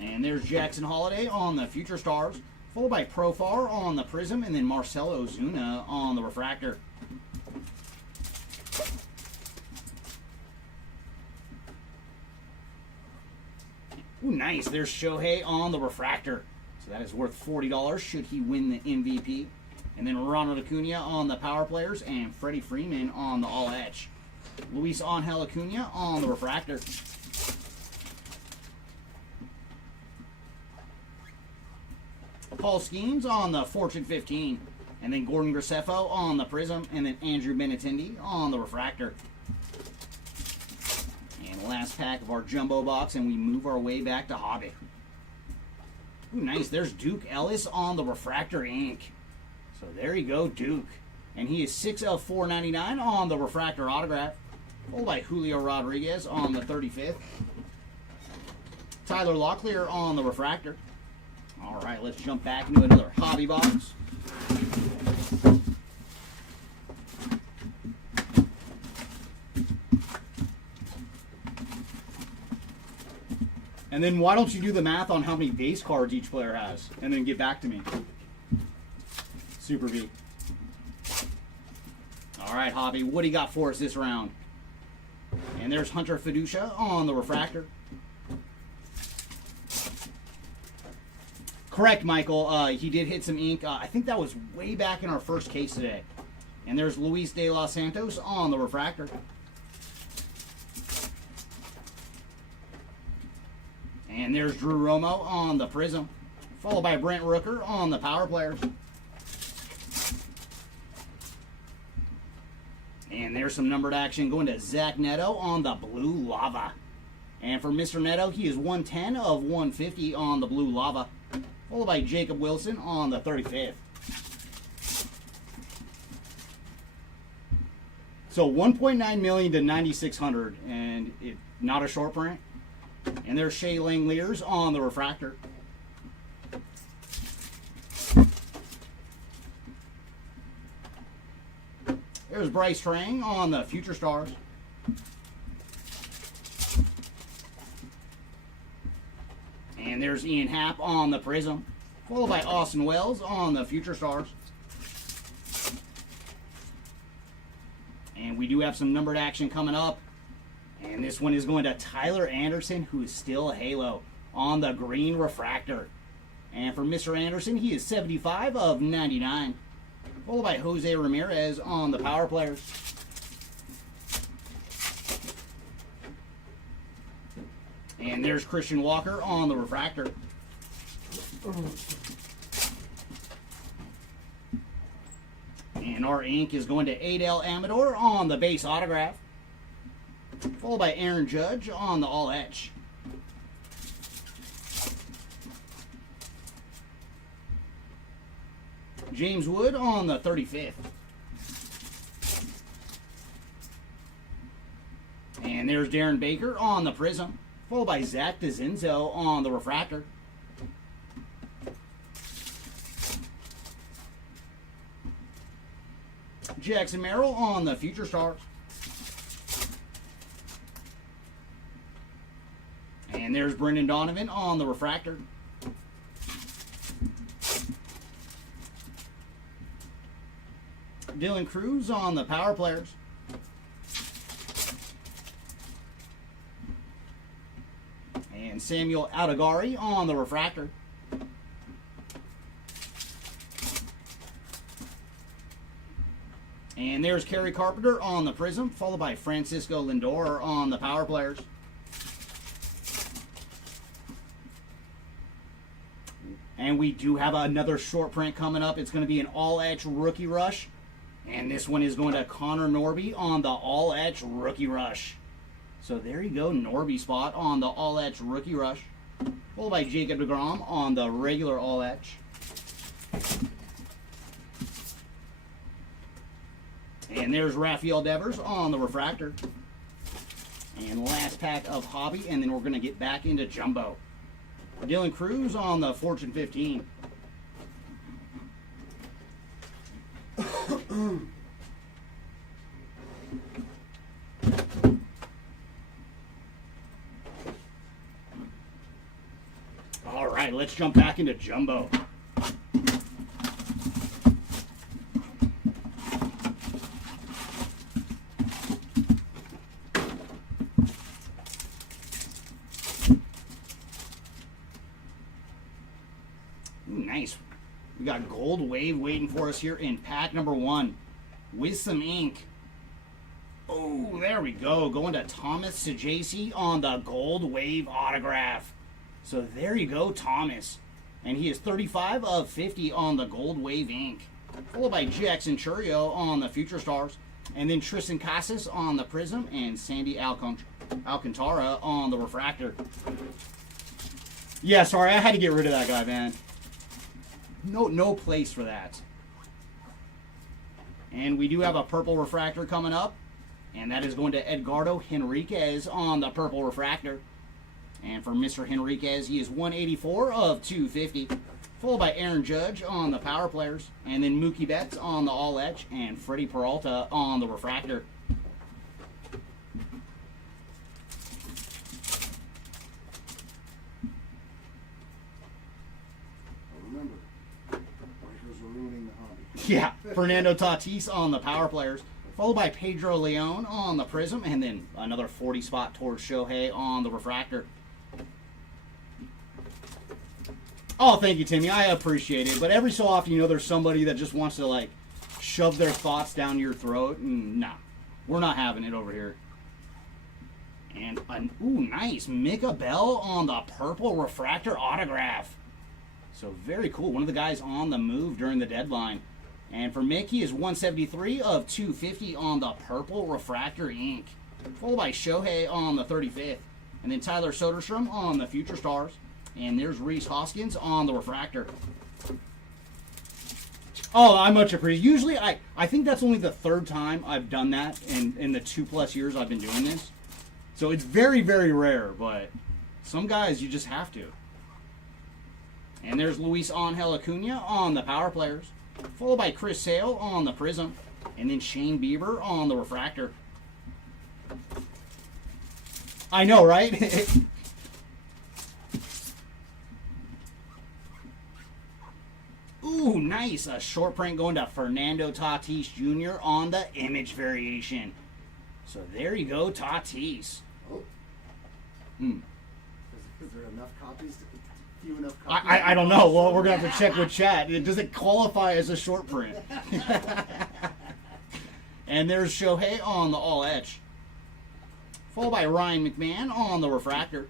And there's Jackson Holiday on the Future Stars, followed by Profar on the Prism, and then Marcelo Ozuna on the refractor. Ooh, nice. There's Shohei on the refractor. So that is worth $40 should he win the MVP. And then Ronald Acuna on the Power Players, and Freddie Freeman on the All Etch. Luis Angel Acuna on the refractor. Paul Skeens on the Fortune 15, and then Gordon Graceffo on the Prism, and then Andrew Benintendi on the refractor. And last pack of our jumbo box, and we move our way back to Hobby. Ooh, nice. There's Duke Ellis on the refractor ink. So there you go, Duke. And he is 6 of 4.99 on the refractor autograph. Followed by Julio Rodriguez on the 35th. Tyler Locklear on the refractor. All right, let's jump back into another hobby box. And then why don't you do the math on how many base cards each player has, and then get back to me. Super V. All right, Hobby, what do you got for us this round? And there's Hunter Fiducia on the refractor. Correct, Michael. He did hit some ink. I think that was way back in our first case today. And there's Luis de los Santos on the refractor. And there's Drew Romo on the Prism, followed by Brent Rooker on the Power Players. And there's some numbered action going to Zach Neto on the Blue Lava. And for Mr. Neto, he is 110 of 150 on the Blue Lava, followed by Jacob Wilson on the 35th. So 1.9 million to 9,600, and it not a short print. And there's Shea Langeliers on the refractor. There's Bryce Trang on the Future Stars. And there's Ian Happ on the Prism, followed by Austin Wells on the Future Stars. And we do have some numbered action coming up. And this one is going to Tyler Anderson, who is still a Halo, on the green refractor. And for Mr. Anderson, he is 75 of 99. Followed by Jose Ramirez on the Power Players. And there's Christian Walker on the refractor. And our ink is going to Adel Amador on the base autograph, followed by Aaron Judge on the all etch. James Wood on the 35th. And there's Darren Baker on the Prism, followed by Zach DeZinzo on the refractor. Jackson Merrill on the Future Stars. And there's Brendan Donovan on the refractor. Dylan Cruz on the Power Players. And Samuel Adigari on the refractor. And there's Kerry Carpenter on the Prism, followed by Francisco Lindor on the Power Players. And we do have another short print coming up. It's going to be an all-etch rookie rush. And this one is going to Connor Norby on the all-etch rookie rush. So there you go, Norby spot on the all-etch rookie rush. Followed by Jacob deGrom on the regular all-etch. And there's Rafael Devers on the refractor. And last pack of hobby, and then we're going to get back into jumbo. Dylan Cruz on the Fortune 15. All right, let's jump back into jumbo. Nice. We got Gold Wave waiting for us here in pack number 1 with some ink. Oh, there we go. Going to Thomas Sajaci on the Gold Wave autograph. So there you go, Thomas. And he is 35 of 50 on the Gold Wave ink. Followed by Jackson Churio on the Future Stars. And then Tristan Casas on the Prism. And Sandy Alcantara on the refractor. Yeah, sorry, I had to get rid of that guy, man. No place for that. And we do have a purple refractor coming up. And that is going to Edgardo Henriquez on the purple refractor. And for Mr. Henriquez, he is 184 of 250. Followed by Aaron Judge on the power players. And then Mookie Betts on the all etch. And Freddie Peralta on the refractor. Remember, breakers are ruining the hobby. Yeah, Fernando Tatis on the power players. Followed by Pedro Leon on the prism. And then another 40 spot towards Shohei on the refractor. Oh, thank you, Timmy. I appreciate it. But every so often, you know, there's somebody that just wants to, like, shove their thoughts down your throat. And nah, we're not having it over here. And, ooh, nice. Mika Bell on the purple refractor autograph. So, very cool. One of the guys on the move during the deadline. And for Mickey is 173 of 250 on the purple refractor ink. Followed by Shohei on the 35th. And then Tyler Soderstrom on the Future Stars. And there's Reese Hoskins on the refractor. Oh, I much appreciate. Usually, I think that's only the third time I've done that in the 2+ years I've been doing this. So it's very, very rare, but some guys you just have to. And there's Luis Angel Acuna on the power players. Followed by Chris Sale on the prism. And then Shane Bieber on the refractor. I know, right? Ooh, nice. A short print going to Fernando Tatis Jr. on the image variation. So there you go, Tatis. Oh. Hmm. Is there enough copies? Few enough copies? I don't know. Well, we're going to have to check with chat. Does it qualify as a short print? And there's Shohei on the all etch. Followed by Ryan McMahon on the refractor.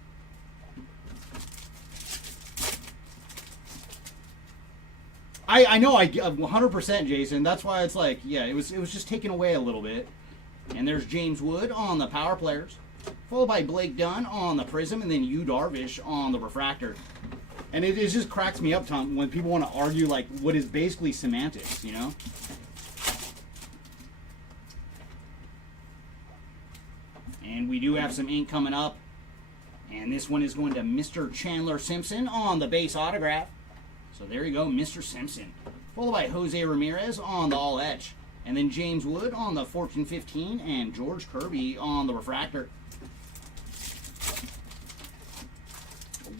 I know, 100%, Jason. That's why it's like, yeah, it was just taken away a little bit. And there's James Wood on the power players. Followed by Blake Dunn on the prism, and then Yu Darvish on the refractor. And it just cracks me up, Tom, when people want to argue, like, what is basically semantics, you know? And we do have some ink coming up. And this one is going to Mr. Chandler Simpson on the base autograph. So there you go, Mr. Simpson. Followed by Jose Ramirez on the all etch. And then James Wood on the Fortune 15 and George Kirby on the refractor.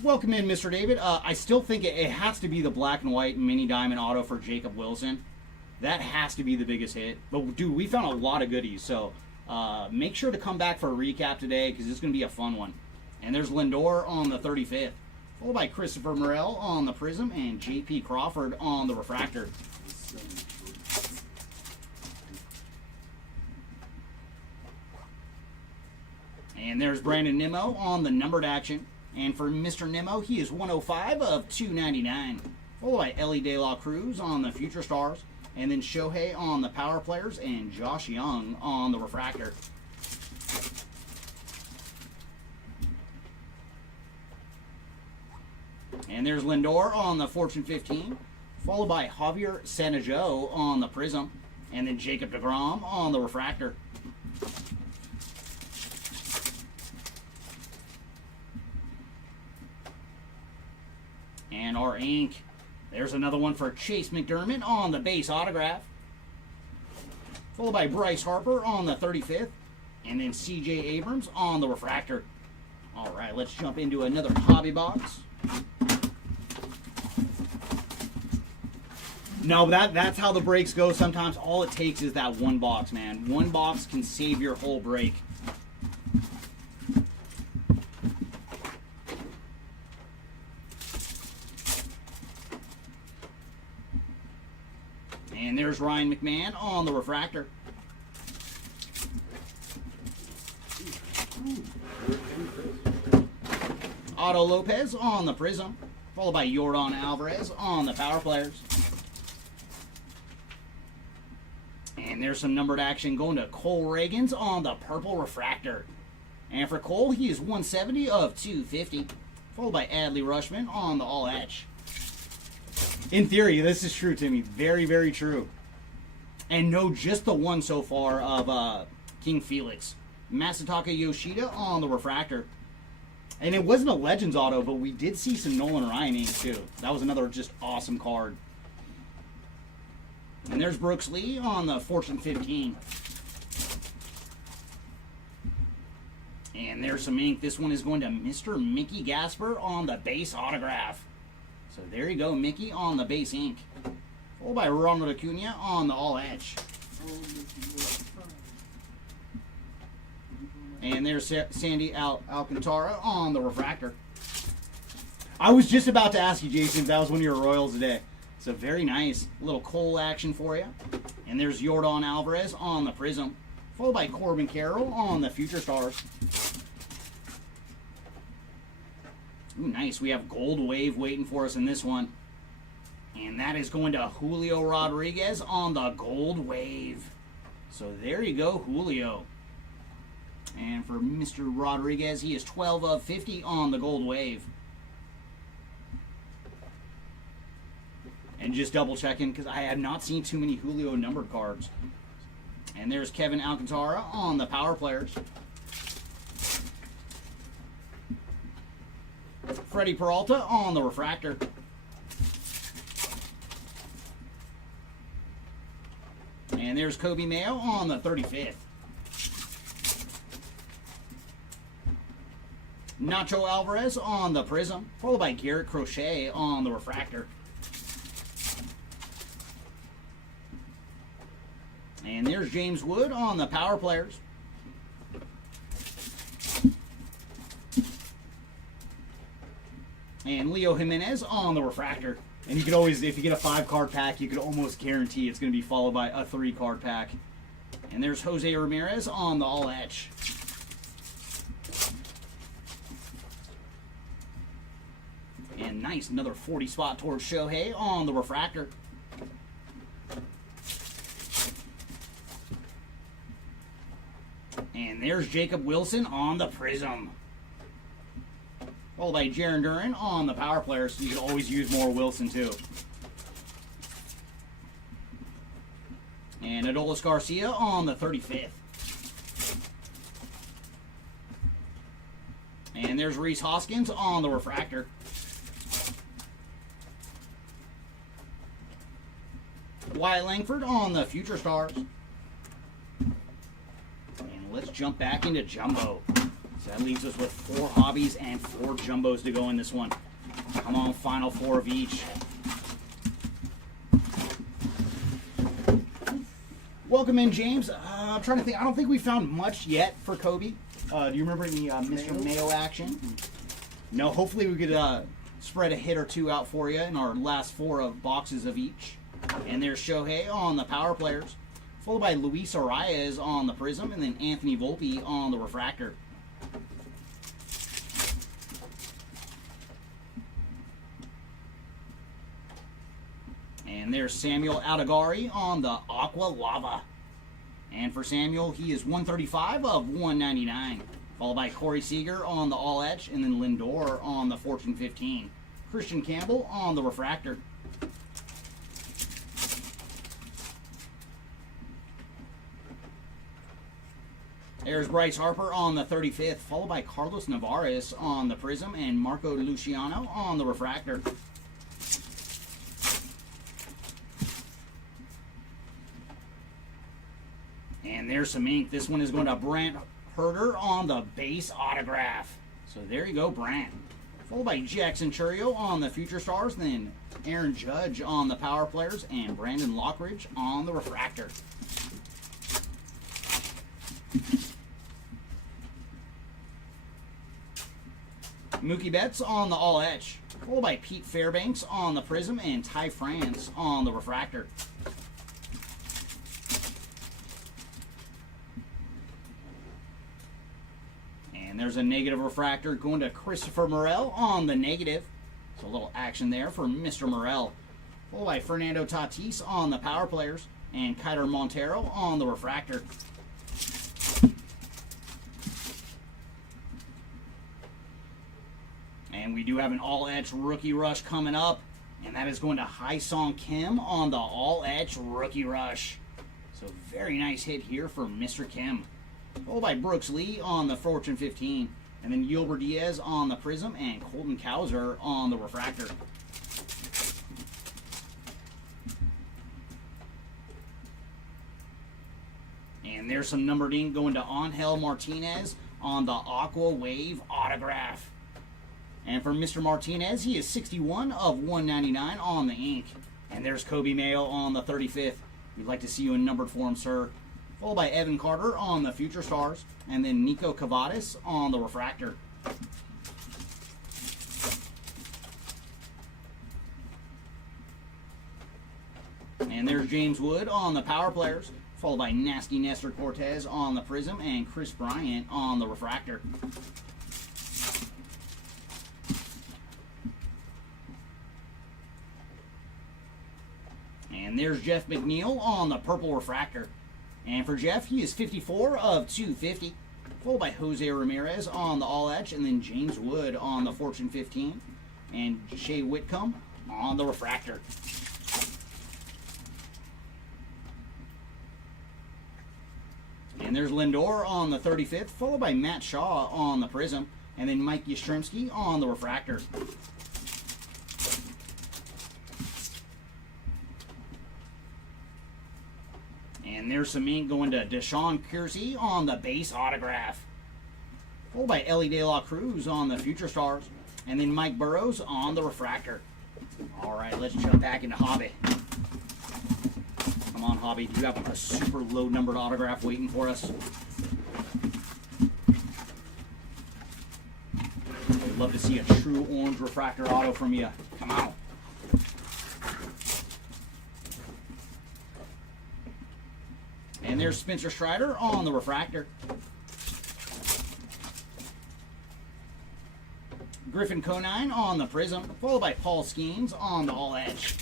Welcome in, Mr. David. I still think it has to be the black and white mini diamond auto for Jacob Wilson. That has to be the biggest hit. But, dude, we found a lot of goodies. So make sure to come back for a recap today because it's going to be a fun one. And there's Lindor on the 35th. Followed by Christopher Morel on the prism and J.P. Crawford on the refractor. And there's Brandon Nimmo on the numbered action. And for Mr. Nimmo, he is 105 of 299. Followed by Ellie De La Cruz on the Future Stars. And then Shohei on the power players and Josh Young on the refractor. And there's Lindor on the Fortune 15, followed by Javier Sanajo on the prism, and then Jacob deGrom on the refractor. And our ink, there's another one for Chase McDermott on the base autograph, followed by Bryce Harper on the 35th, and then C.J. Abrams on the refractor. All right, let's jump into another hobby box. No, that's how the breaks go. Sometimes all it takes is that one box, man. One box can save your whole break. And there's Ryan McMahon on the refractor. Otto Lopez on the prism, followed by Yordan Alvarez on the power players. And there's some numbered action going to Cole Reagans on the purple refractor. And for Cole, he is 170 of 250, followed by Adley Rutschman on the all etch. In theory, this is true, Timmy. Very, very true. And no, just the one so far of King Felix. Masataka Yoshida on the refractor. And it wasn't a Legends auto, but we did see some Nolan Ryan ink too. That was another just awesome card. And there's Brooks Lee on the Fortune 15. And there's some ink. This one is going to Mr. Mickey Gasper on the base autograph. So there you go, Mickey on the base ink. Followed by Ronald Acuna on the all etch. And there's Sandy Alcantara on the refractor. I was just about to ask you, Jason, if that was one of your Royals today. So very nice. Little Cole action for you. And there's Yordan Alvarez on the Prism. Followed by Corbin Carroll on the Future Stars. Ooh, nice. We have Gold Wave waiting for us in this one. And that is going to Julio Rodriguez on the Gold Wave. So there you go, Julio. And for Mr. Rodriguez, he is 12 of 50 on the Gold Wave. And just double checking, because I have not seen too many Julio numbered cards. And there's Kevin Alcantara on the Power Players. Freddie Peralta on the Refractor. And there's Kobe Mayo on the 35th. Nacho Alvarez on the Prism, followed by Garrett Crochet on the Refractor. And there's James Wood on the Power Players. And Leo Jimenez on the Refractor. And you could always, if you get a 5-card pack, you could almost guarantee it's going to be followed by a 3-card pack. And there's Jose Ramirez on the All Etch. And nice, another 40 spot towards Shohei on the Refractor. And there's Jacob Wilson on the Prism. Followed by Jaron Duran on the Power Players. So you can always use more Wilson too. And Adolis Garcia on the 35th. And there's Reese Hoskins on the Refractor. Wyatt Langford on the Future Stars. And let's jump back into Jumbo. So that leaves us with 4 hobbies and 4 jumbos to go in this one. Come on, final 4 of each. Welcome in, James. I'm trying to think. I don't think we found much yet for Kobe. Do you remember any Mr. Mayo action? No, hopefully we could spread a hit or 2 out for you in our last 4 of boxes of each. And there's Shohei on the Power Players, followed by Luis Arias on the Prism, and then Anthony Volpe on the Refractor. And there's Samuel Aldagari on the Aqua Lava. And for Samuel, he is 135 of 199. Followed by Corey Seager on the All Etch, and then Lindor on the Fortune 15. Christian Campbell on the Refractor. There's Bryce Harper on the 35th, followed by Carlos Navarez on the Prism, and Marco Luciano on the Refractor. And there's some ink. This one is going to Brant Herter on the base autograph. So there you go, Brant. Followed by Jackson Churio on the Future Stars, then Aaron Judge on the Power Players, and Brandon Lockridge on the Refractor. Mookie Betts on the All Etch, followed by Pete Fairbanks on the Prism, and Ty France on the Refractor. And there's a negative refractor going to Christopher Morel on the negative. So a little action there for Mr. Morel. Followed by Fernando Tatis on the Power Players, and Kyler Montero on the Refractor. And we do have an All-Etch Rookie Rush coming up. And that is going to Hai-Song Kim on the All-Etch Rookie Rush. So very nice hit here for Mr. Kim. Followed by Brooks Lee on the Fortune 15. And then Yulber Diaz on the Prism and Colton Cowser on the Refractor. And there's some numbered ink going to Angel Martinez on the Aqua Wave autograph. And for Mr. Martinez, he is 61 of 199 on the ink. And there's Kobe Mayo on the 35th. We'd like to see you in numbered form, sir. Followed by Evan Carter on the Future Stars. And then Nico Cavadas on the Refractor. And there's James Wood on the Power Players. Followed by Nasty Nestor Cortez on the Prism. And Chris Bryant on the Refractor. And there's Jeff McNeil on the Purple Refractor. And for Jeff, he is 54 of 250. Followed by Jose Ramirez on the All Etch. And then James Wood on the Fortune 15. And Shea Whitcomb on the Refractor. And there's Lindor on the 35th. Followed by Matt Shaw on the Prism. And then Mike Yastrzemski on the Refractor. And there's some ink going to Deshaun Kiersey on the base autograph. Followed by Ellie De La Cruz on the Future Stars. And then Mike Burrows on the Refractor. All right, let's jump back into Hobby. Come on, Hobby. Do you have a super low numbered autograph waiting for us? I'd love to see a true orange refractor auto from you. Come on. And there's Spencer Strider on the Refractor. Griffin Conine on the Prism, followed by Paul Skeens on the All Edge.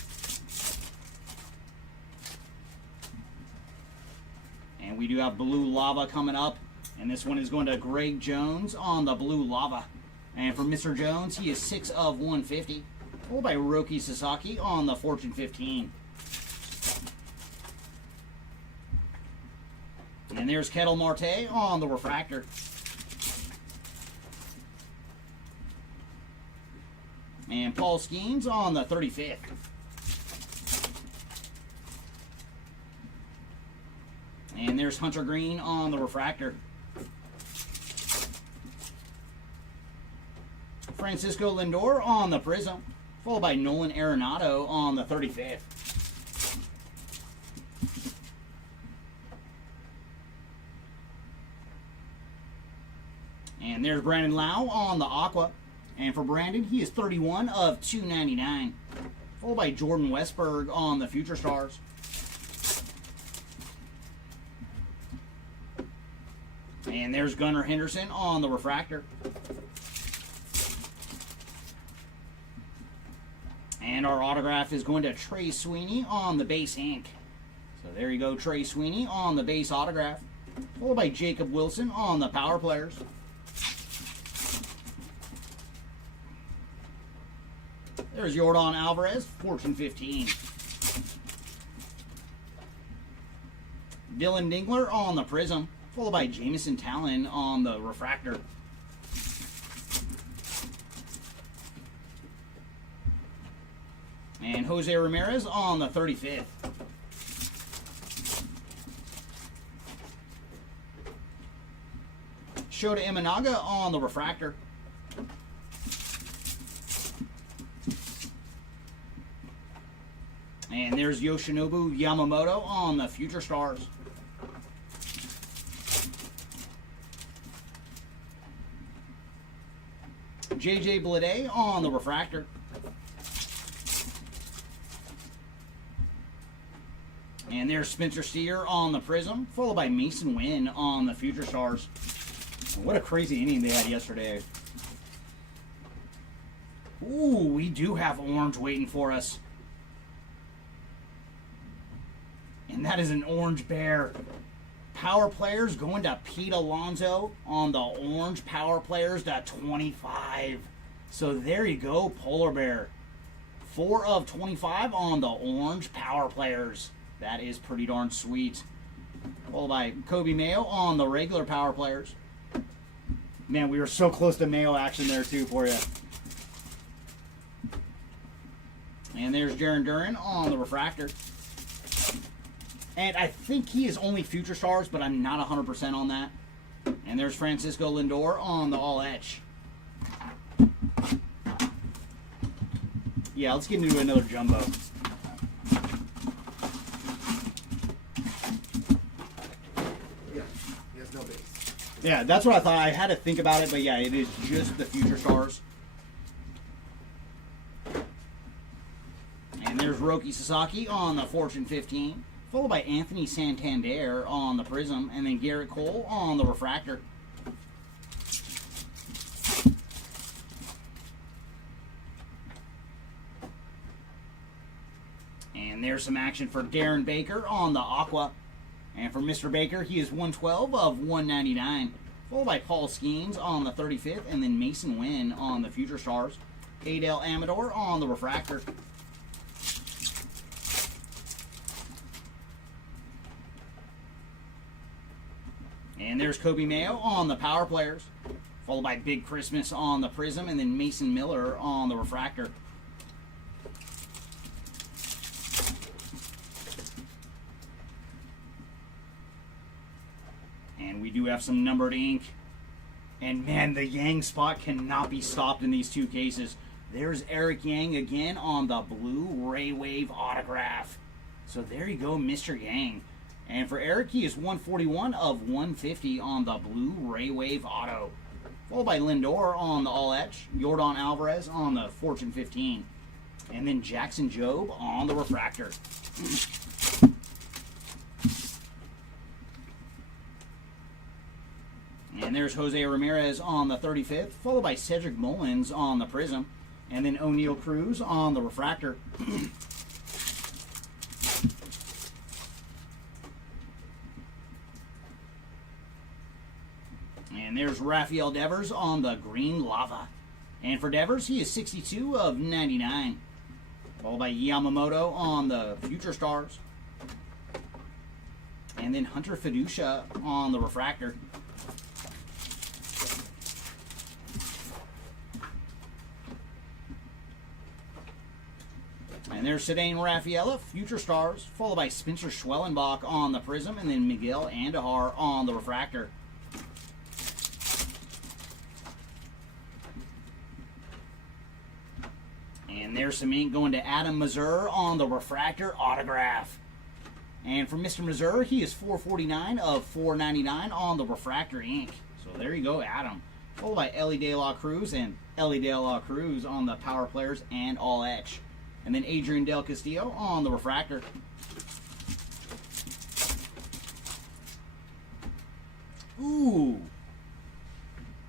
And we do have Blue Lava coming up. And this one is going to Greg Jones on the Blue Lava. And for Mr. Jones, he is 6 of 150. Followed by Roki Sasaki on the Fortune 15. And there's Ketel Marte on the Refractor. And Paul Skeens on the 35th. And there's Hunter Green on the Refractor. Francisco Lindor on the Prism. Followed by Nolan Arenado on the 35th. And there's Brandon Lau on the Aqua. And for Brandon, he is 31 of 299. Followed by Jordan Westberg on the Future Stars. And there's Gunnar Henderson on the Refractor. And our autograph is going to Trey Sweeney on the base ink. So there you go, Trey Sweeney on the base autograph. Followed by Jacob Wilson on the Power Players. There's Yordan Alvarez, Fortune 15. Dylan Dingler on the Prism, followed by Jamison Talon on the Refractor. And Jose Ramirez on the 35th. Shota Imanaga on the Refractor. And there's Yoshinobu Yamamoto on the Future Stars. JJ Bleday on the Refractor. And there's Spencer Steer on the Prism, followed by Mason Wynn on the Future Stars. What a crazy inning they had yesterday. Ooh, we do have orange waiting for us. And that is an orange bear. Power Players going to Pete Alonso on the orange Power Players to 25. So there you go, Polar Bear. 4 of 25 on the orange Power Players. That is pretty darn sweet. Followed by Kobe Mayo on the regular Power Players. Man, we were so close to Mayo action there too for you. And there's Jaron Duran on the refractor. And I think he is only Future Stars, but I'm not 100% on that. And there's Francisco Lindor on the all etch. Yeah, let's get into another jumbo. Yeah, he has no base. Yeah, that's what I thought. I had to think about it, but yeah, it is just the Future Stars. And there's Roki Sasaki on the Fortune 15, followed by Anthony Santander on the Prism, and then Garrett Cole on the refractor. And there's some action for Darren Baker on the Aqua. And for Mr. Baker, he is 112 of 199. Followed by Paul Skeens on the 35th, and then Mason Wynn on the Future Stars. Adel Amador on the refractor. And there's Kobe Mayo on the Power Players. Followed by Big Christmas on the Prism, and then Mason Miller on the refractor. And we do have some numbered ink. And man, the Yang spot cannot be stopped in these two cases. There's Eric Yang again on the blue Ray Wave autograph. So there you go, Mr. Yang. And for Eric, he is 141 of 150 on the blue Ray Wave auto. Followed by Lindor on the all etch, Yordan Alvarez on the Fortune 15. And then Jackson Jobe on the refractor. And there's Jose Ramirez on the 35th, followed by Cedric Mullins on the Prism, and then O'Neal Cruz on the refractor. And there's Rafael Devers on the green lava. And for Devers, he is 62 of 99. Followed by Yamamoto on the Future Stars. And then Hunter Fiducia on the refractor. And there's Cedane Rafaela, Future Stars, followed by Spencer Schwellenbach on the Prism, and then Miguel Andujar on the refractor. And there's some ink going to Adam Mazur on the refractor autograph. And for Mr. Mazur, he is 449 of 499 on the refractor ink. So there you go, Adam. Followed by Ellie De La Cruz and Ellie De La Cruz on the Power Players and all etch. And then Adrian Del Castillo on the refractor. Ooh.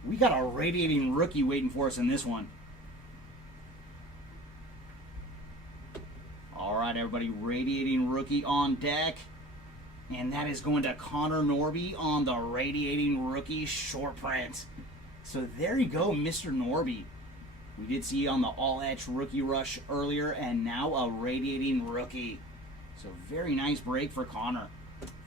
We got a radiating rookie waiting for us in this one. All right, everybody, radiating rookie on deck. And that is going to Connor Norby on the radiating rookie short print. So there you go, Mr. Norby. We did see on the all-etch rookie rush earlier, and now a radiating rookie. So very nice break for Connor.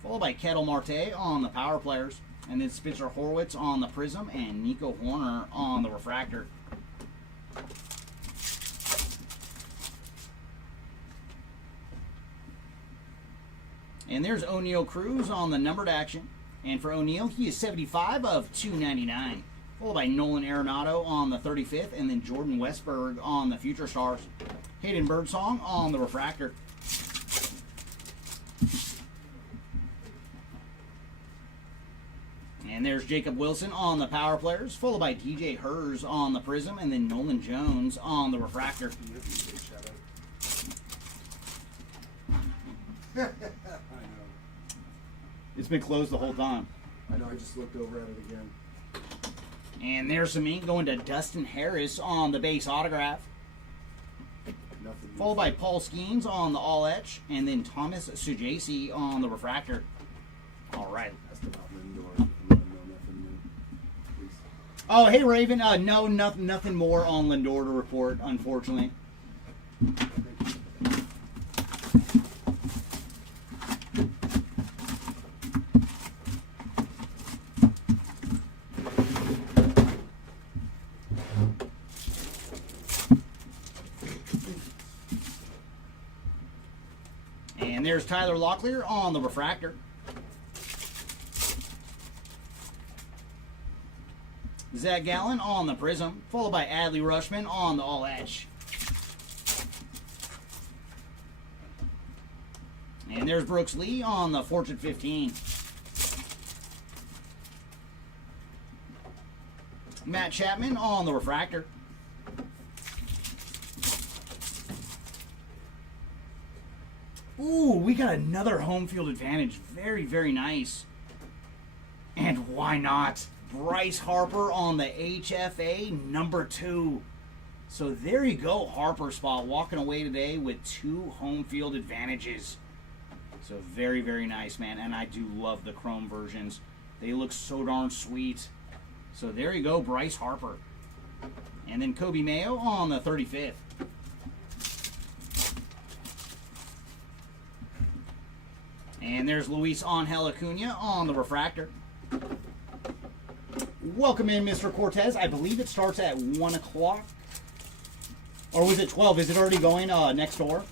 Followed by Kettle Marte on the Power Players, and then Spencer Horwitz on the Prism, and Nico Horner on the refractor. And there's O'Neal Cruz on the numbered action. And for O'Neal, he is 75 of 299. Followed by Nolan Arenado on the 35th, and then Jordan Westberg on the Future Stars. Hayden Birdsong on the refractor. And there's Jacob Wilson on the Power Players, followed by DJ Hers on the Prism, and then Nolan Jones on the refractor. I know. It's been closed the whole time. I know, I just looked over at it again. And there's some ink going to Dustin Harris on the base autograph. Nothing. Followed by Paul Skeens on the all etch, and then Thomas Sujasi on the refractor. All right. That's about Lindor. No, nothing new. Please. Oh, hey Raven. No, nothing more on Lindor to report, unfortunately. there's Tyler Locklear on the refractor. Zach Gallen on the prism, followed by Adley Rushman on the all etch. And there's Brooks Lee on the Fortune 15. Matt Chapman on the refractor. Ooh, we got another home field advantage. Very, very nice. And why not? Bryce Harper on the HFA number 2. So there you go, Harper spot walking away today with 2 home field advantages. So very, very nice, man. And I do love the chrome versions. They look so darn sweet. So there you go, Bryce Harper. And then Kobe Mayo on the 35th. And there's Luis Angel Acuna on the refractor. Welcome in, Mr. Cortez. I believe it starts at 1 o'clock. Or was it 12? Is it already going next door?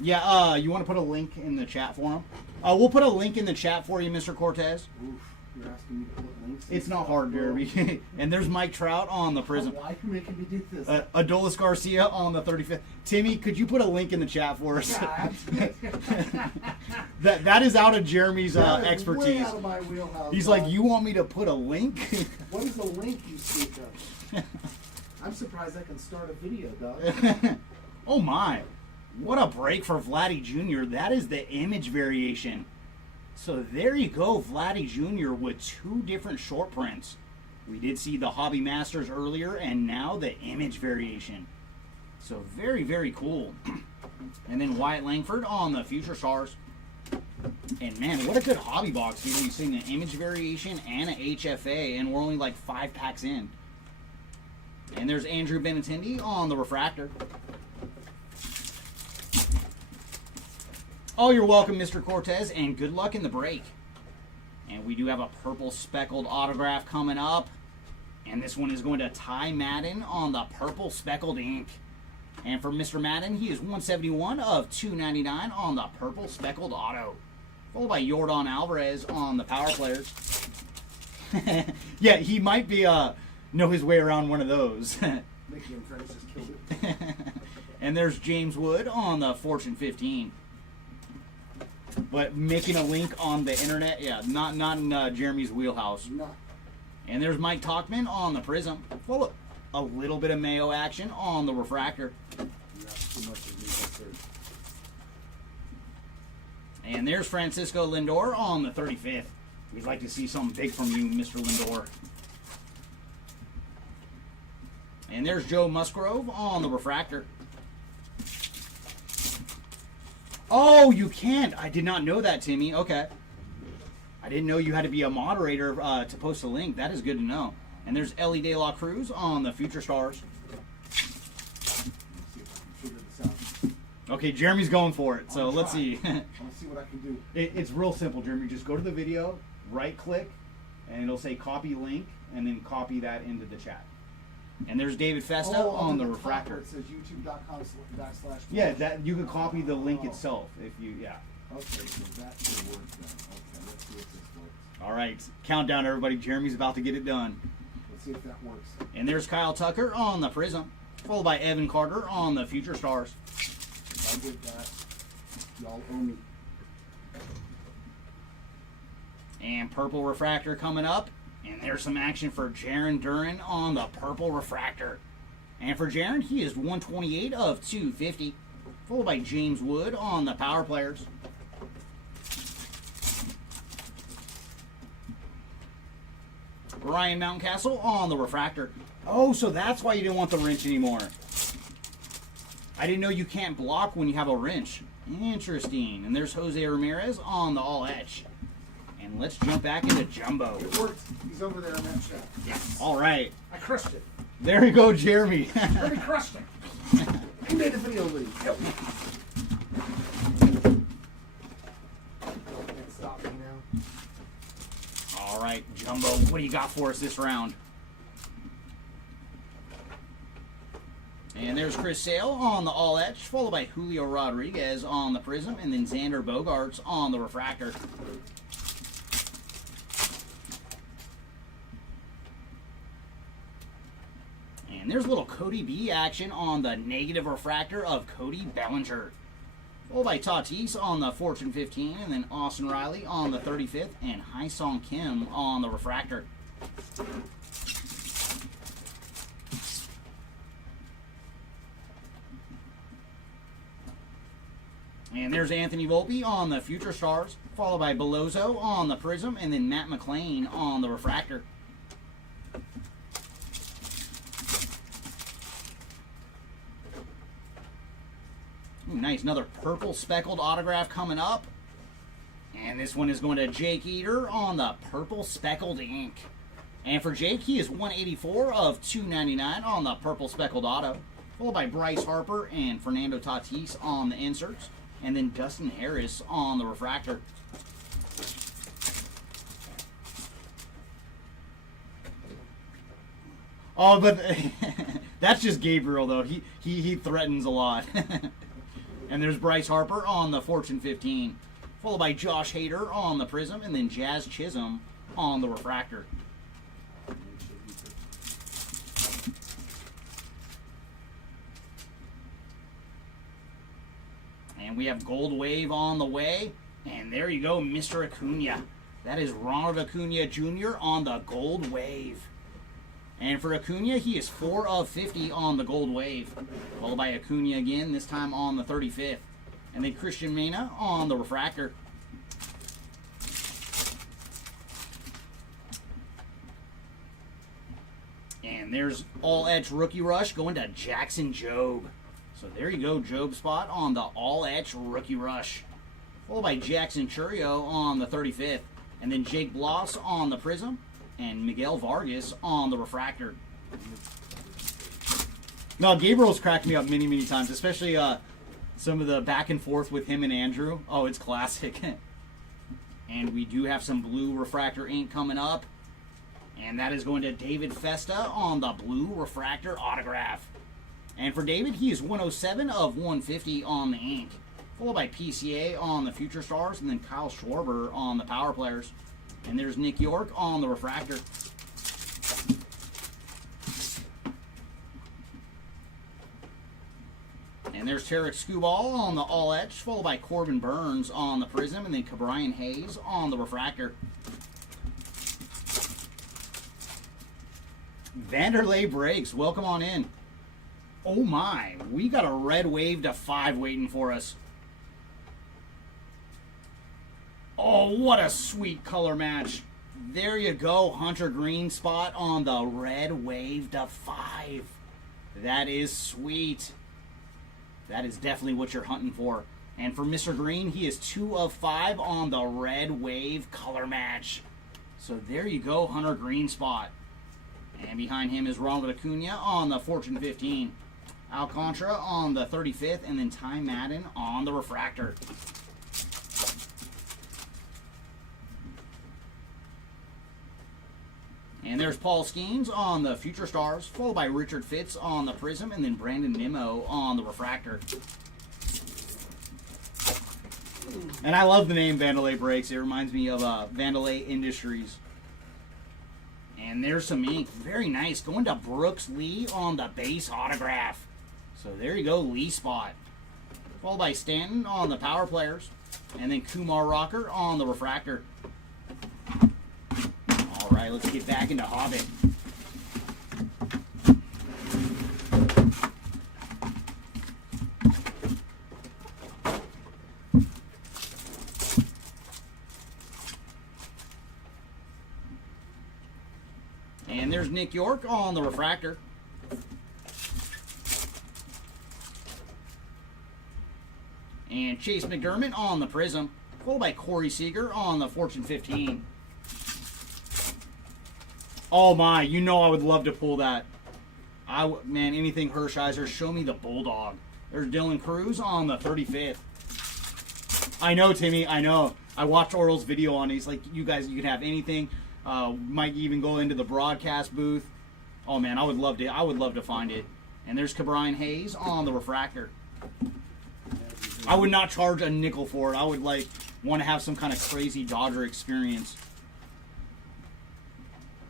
Yeah, you want to put a link in the chat for him? We'll put a link in the chat for you, Mr. Cortez. Oof, you're asking me to put links? It's not hard, Jeremy. And there's Mike Trout on the prism. Why are you making me do this? Adolis Garcia on the 35th. Timmy, could you put a link in the chat for us? that is out of Jeremy's expertise. Way out of my wheelhouse. He's like, you want me to put a link? What is the link you speak of? I'm surprised I can start a video, dog. Oh my. What a break for Vladdy Jr. That is the image variation. So there you go, Vladdy Jr. with 2 different short prints. We did see the Hobby Masters earlier, and now the image variation. So very, very cool. And then Wyatt Langford on the Future Stars. And man, what a good hobby box, dude. We've seen an image variation and an HFA, and we're only like 5 packs in. And there's Andrew Benintendi on the refractor. Oh, you're welcome, Mr. Cortez, and good luck in the break. And we do have a purple speckled autograph coming up. And this one is going to Ty Madden on the purple speckled ink. And for Mr. Madden, he is 171 of 299 on the purple speckled auto. Followed by Yordan Alvarez on the power players. Yeah, he might be know his way around one of those. Mickey and Friends just killed it. And there's James Wood on the Fortune 15. But making a link on the internet, yeah, not in Jeremy's wheelhouse. No. And there's Mike Talkman on the prism. Full of a little bit of Mayo action on the refractor. That's too much of me, sir. And there's Francisco Lindor on the 35th. We'd like to see something big from you, Mr. Lindor. And there's Joe Musgrove on the refractor. Oh, you can't. I did not know that, Timmy. Okay. I didn't know you had to be a moderator to post a link. That is good to know. And there's Ellie De La Cruz on the Future Stars. Let's see if I can figure this out. Okay, Jeremy's going for it. So let's see. I want to see what I can do. It's real simple, Jeremy. Just go to the video, right click, and it'll say copy link, and then copy that into the chat. And there's David Festa on the refractor. It says youtube.com/. Yeah, that you can copy the link itself if you, yeah. Okay, so that should work then. Okay, let's see if this works. All right, countdown, everybody. Jeremy's about to get it done. Let's see if that works. And there's Kyle Tucker on the prism, followed by Evan Carter on the Future Stars. If I did that, y'all owe me. And purple refractor coming up. And there's some action for Jaron Duran on the purple refractor. And for Jaron, he is 128 of 250. Followed by James Wood on the power players. Ryan Mountcastle on the refractor. Oh, so that's why you didn't want the wrench anymore. I didn't know you can't block when you have a wrench. Interesting. And there's Jose Ramirez on the all etch. And let's jump back into Jumbo. It worked. He's over there in that chat. Yes. All right. I crushed it. There you go, Jeremy. I crushed it. He made a video lead. Yep. Can't stop me now. All right, Jumbo, what do you got for us this round? And there's Chris Sale on the All Etch, followed by Julio Rodriguez on the Prism, and then Xander Bogaerts on the Refractor. And there's a little Cody B action on the negative refractor of Cody Bellinger. Followed by Tatis on the Fortune 15, and then Austin Riley on the 35th, and Hyesung Kim on the refractor. And there's Anthony Volpe on the Future Stars, followed by Bellozo on the Prism, and then Matt McLain on the refractor. Ooh, nice, another purple speckled autograph coming up. And this one is going to Jake Eater on the purple speckled ink. And for Jake, he is 184 of 299 on the purple speckled auto. Followed by Bryce Harper and Fernando Tatis on the inserts. And then Dustin Harris on the refractor. Oh, but that's just Gabriel, though. He threatens a lot. And there's Bryce Harper on the Fortune 15, followed by Josh Hader on the Prism, and then Jazz Chisholm on the refractor. And we have Gold Wave on the way. And there you go, Mr. Acuna. That is Ronald Acuna Jr. on the Gold Wave. And for Acuna, he is 4 of 50 on the Gold Wave. Followed by Acuna again, this time on the 35th. And then Christian Mena on the refractor. And there's All Etch Rookie Rush going to Jackson Jobe. So there you go, Jobe spot on the All Etch Rookie Rush. Followed by Jackson Churio on the 35th. And then Jake Bloss on the Prism. And Miguel Vargas on the refractor. No, Gabriel's cracked me up many, many times, especially some of the back and forth with him and Andrew. Oh, it's classic. And we do have some blue refractor ink coming up. And that is going to David Festa on the blue refractor autograph. And for David, he is 107 of 150 on the ink. Followed by PCA on the Future Stars, and then Kyle Schwarber on the Power Players. And there's Nick York on the refractor. And there's Tarek Skubal on the All Etch, followed by Corbin Burns on the Prism, and then Cabrian Hayes on the refractor. Vanderlei breaks. Welcome on in. Oh my, we got a red wave to 5 waiting for us. Oh, what a sweet color match. There you go, Hunter Green spot on the red wave to 5. That is sweet. That is definitely what you're hunting for. And for Mr. Green, he is 2 of 5 on the red wave color match. So there you go, Hunter Green spot. And behind him is Ronald Acuna on the Fortune 15. Alcantara on the 35th, and then Ty Madden on the refractor. And there's Paul Skeens on the Future Stars, followed by Richard Fitz on the Prism, and then Brandon Nimmo on the refractor. And I love the name Vandelay Breaks. It reminds me of Vandelay Industries. And there's some ink. Very nice. Going to Brooks Lee on the base autograph. So there you go, Lee spot. Followed by Stanton on the Power Players. And then Kumar Rocker on the refractor. All right, let's get back into Hobbit. And there's Nick York on the refractor. And Chase McDermott on the Prism. Followed by Corey Seager on the Fortune 15. Oh my, you know I would love to pull that. Man, anything Hershiser, show me the Bulldog. There's Dylan Cruz on the 35th. I know, Timmy, I know. I watched Oral's video on it. He's like, you guys, you can have anything. Might even go into the broadcast booth. Oh man, I would love to find it. And there's Cabrian Hayes on the refractor. I would not charge a nickel for it. I would like want to have some kind of crazy Dodger experience.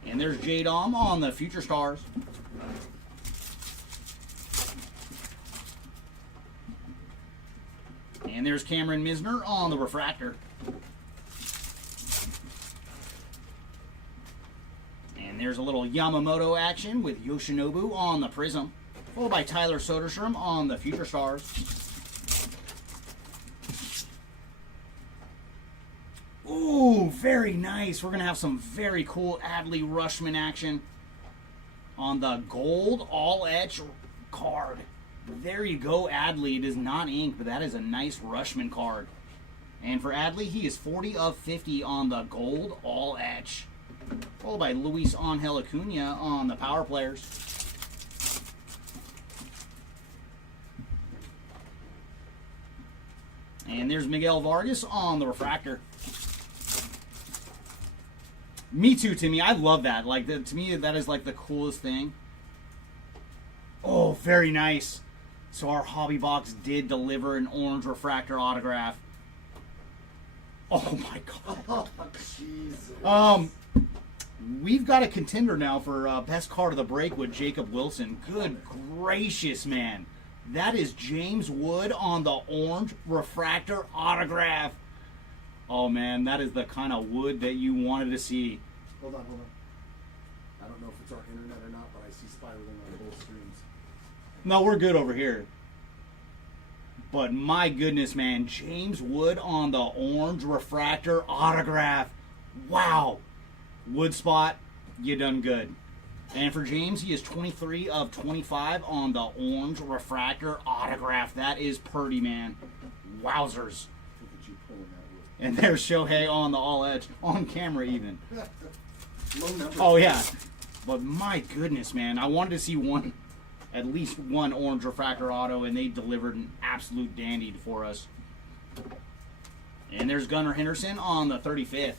And there's J-Dom on the Future Stars. And there's Cameron Misner on the refractor. And there's a little Yamamoto action with Yoshinobu on the Prism, followed by Tyler Soderstrom on the Future Stars. Ooh, very nice. We're going to have some very cool Adley Rushman action on the gold all-etch card. There you go, Adley. It is not ink, but that is a nice Rushman card. And for Adley, he is 40 of 50 on the gold all-etch. Followed by Luis Angel Acuna on the Power Players. And there's Miguel Vargas on the refractor. Me too, Timmy. I love that. Like, to me, that is like the coolest thing. Oh, very nice. So our hobby box did deliver an orange refractor autograph. Oh my god. Oh, Jesus. We've got a contender now for best card of the break with Jacob Wilson. Good gracious, man. That is James Wood on the orange refractor autograph. Oh man, that is the kind of wood that you wanted to see. Hold on. I don't know if it's our internet or not, but I see spiraling on both streams. No, we're good over here. But my goodness, man, James Wood on the orange refractor autograph. Wow. Wood spot, you done good. And for James, he is 23 of 25 on the orange refractor autograph. That is purdy, man. Wowzers. Look at you pulling that wood. And there's Shohei on the all edge, on camera even. Low number. Oh, yeah. But my goodness, man, I wanted to see at least one orange refractor auto, and they delivered an absolute dandy for us. And there's Gunnar Henderson on the 35th.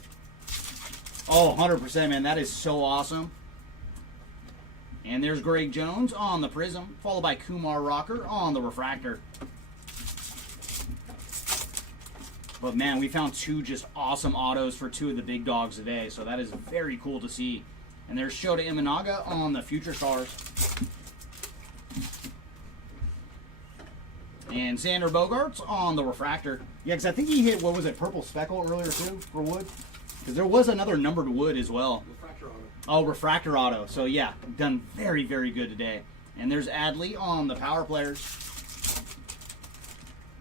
Oh, 100%, man. That is so awesome. And there's Greg Jones on the Prism, followed by Kumar Rocker on the refractor. But, man, we found two just awesome autos for two of the big dogs today, so that is very cool to see. And there's Shota Imanaga on the Future Stars. And Xander Bogaerts on the refractor. Yeah, because I think he hit, what was it, purple speckle earlier too for wood? Because there was another numbered wood as well. Refractor auto. Oh, refractor auto. So yeah, done very, very good today. And there's Adley on the Power Players.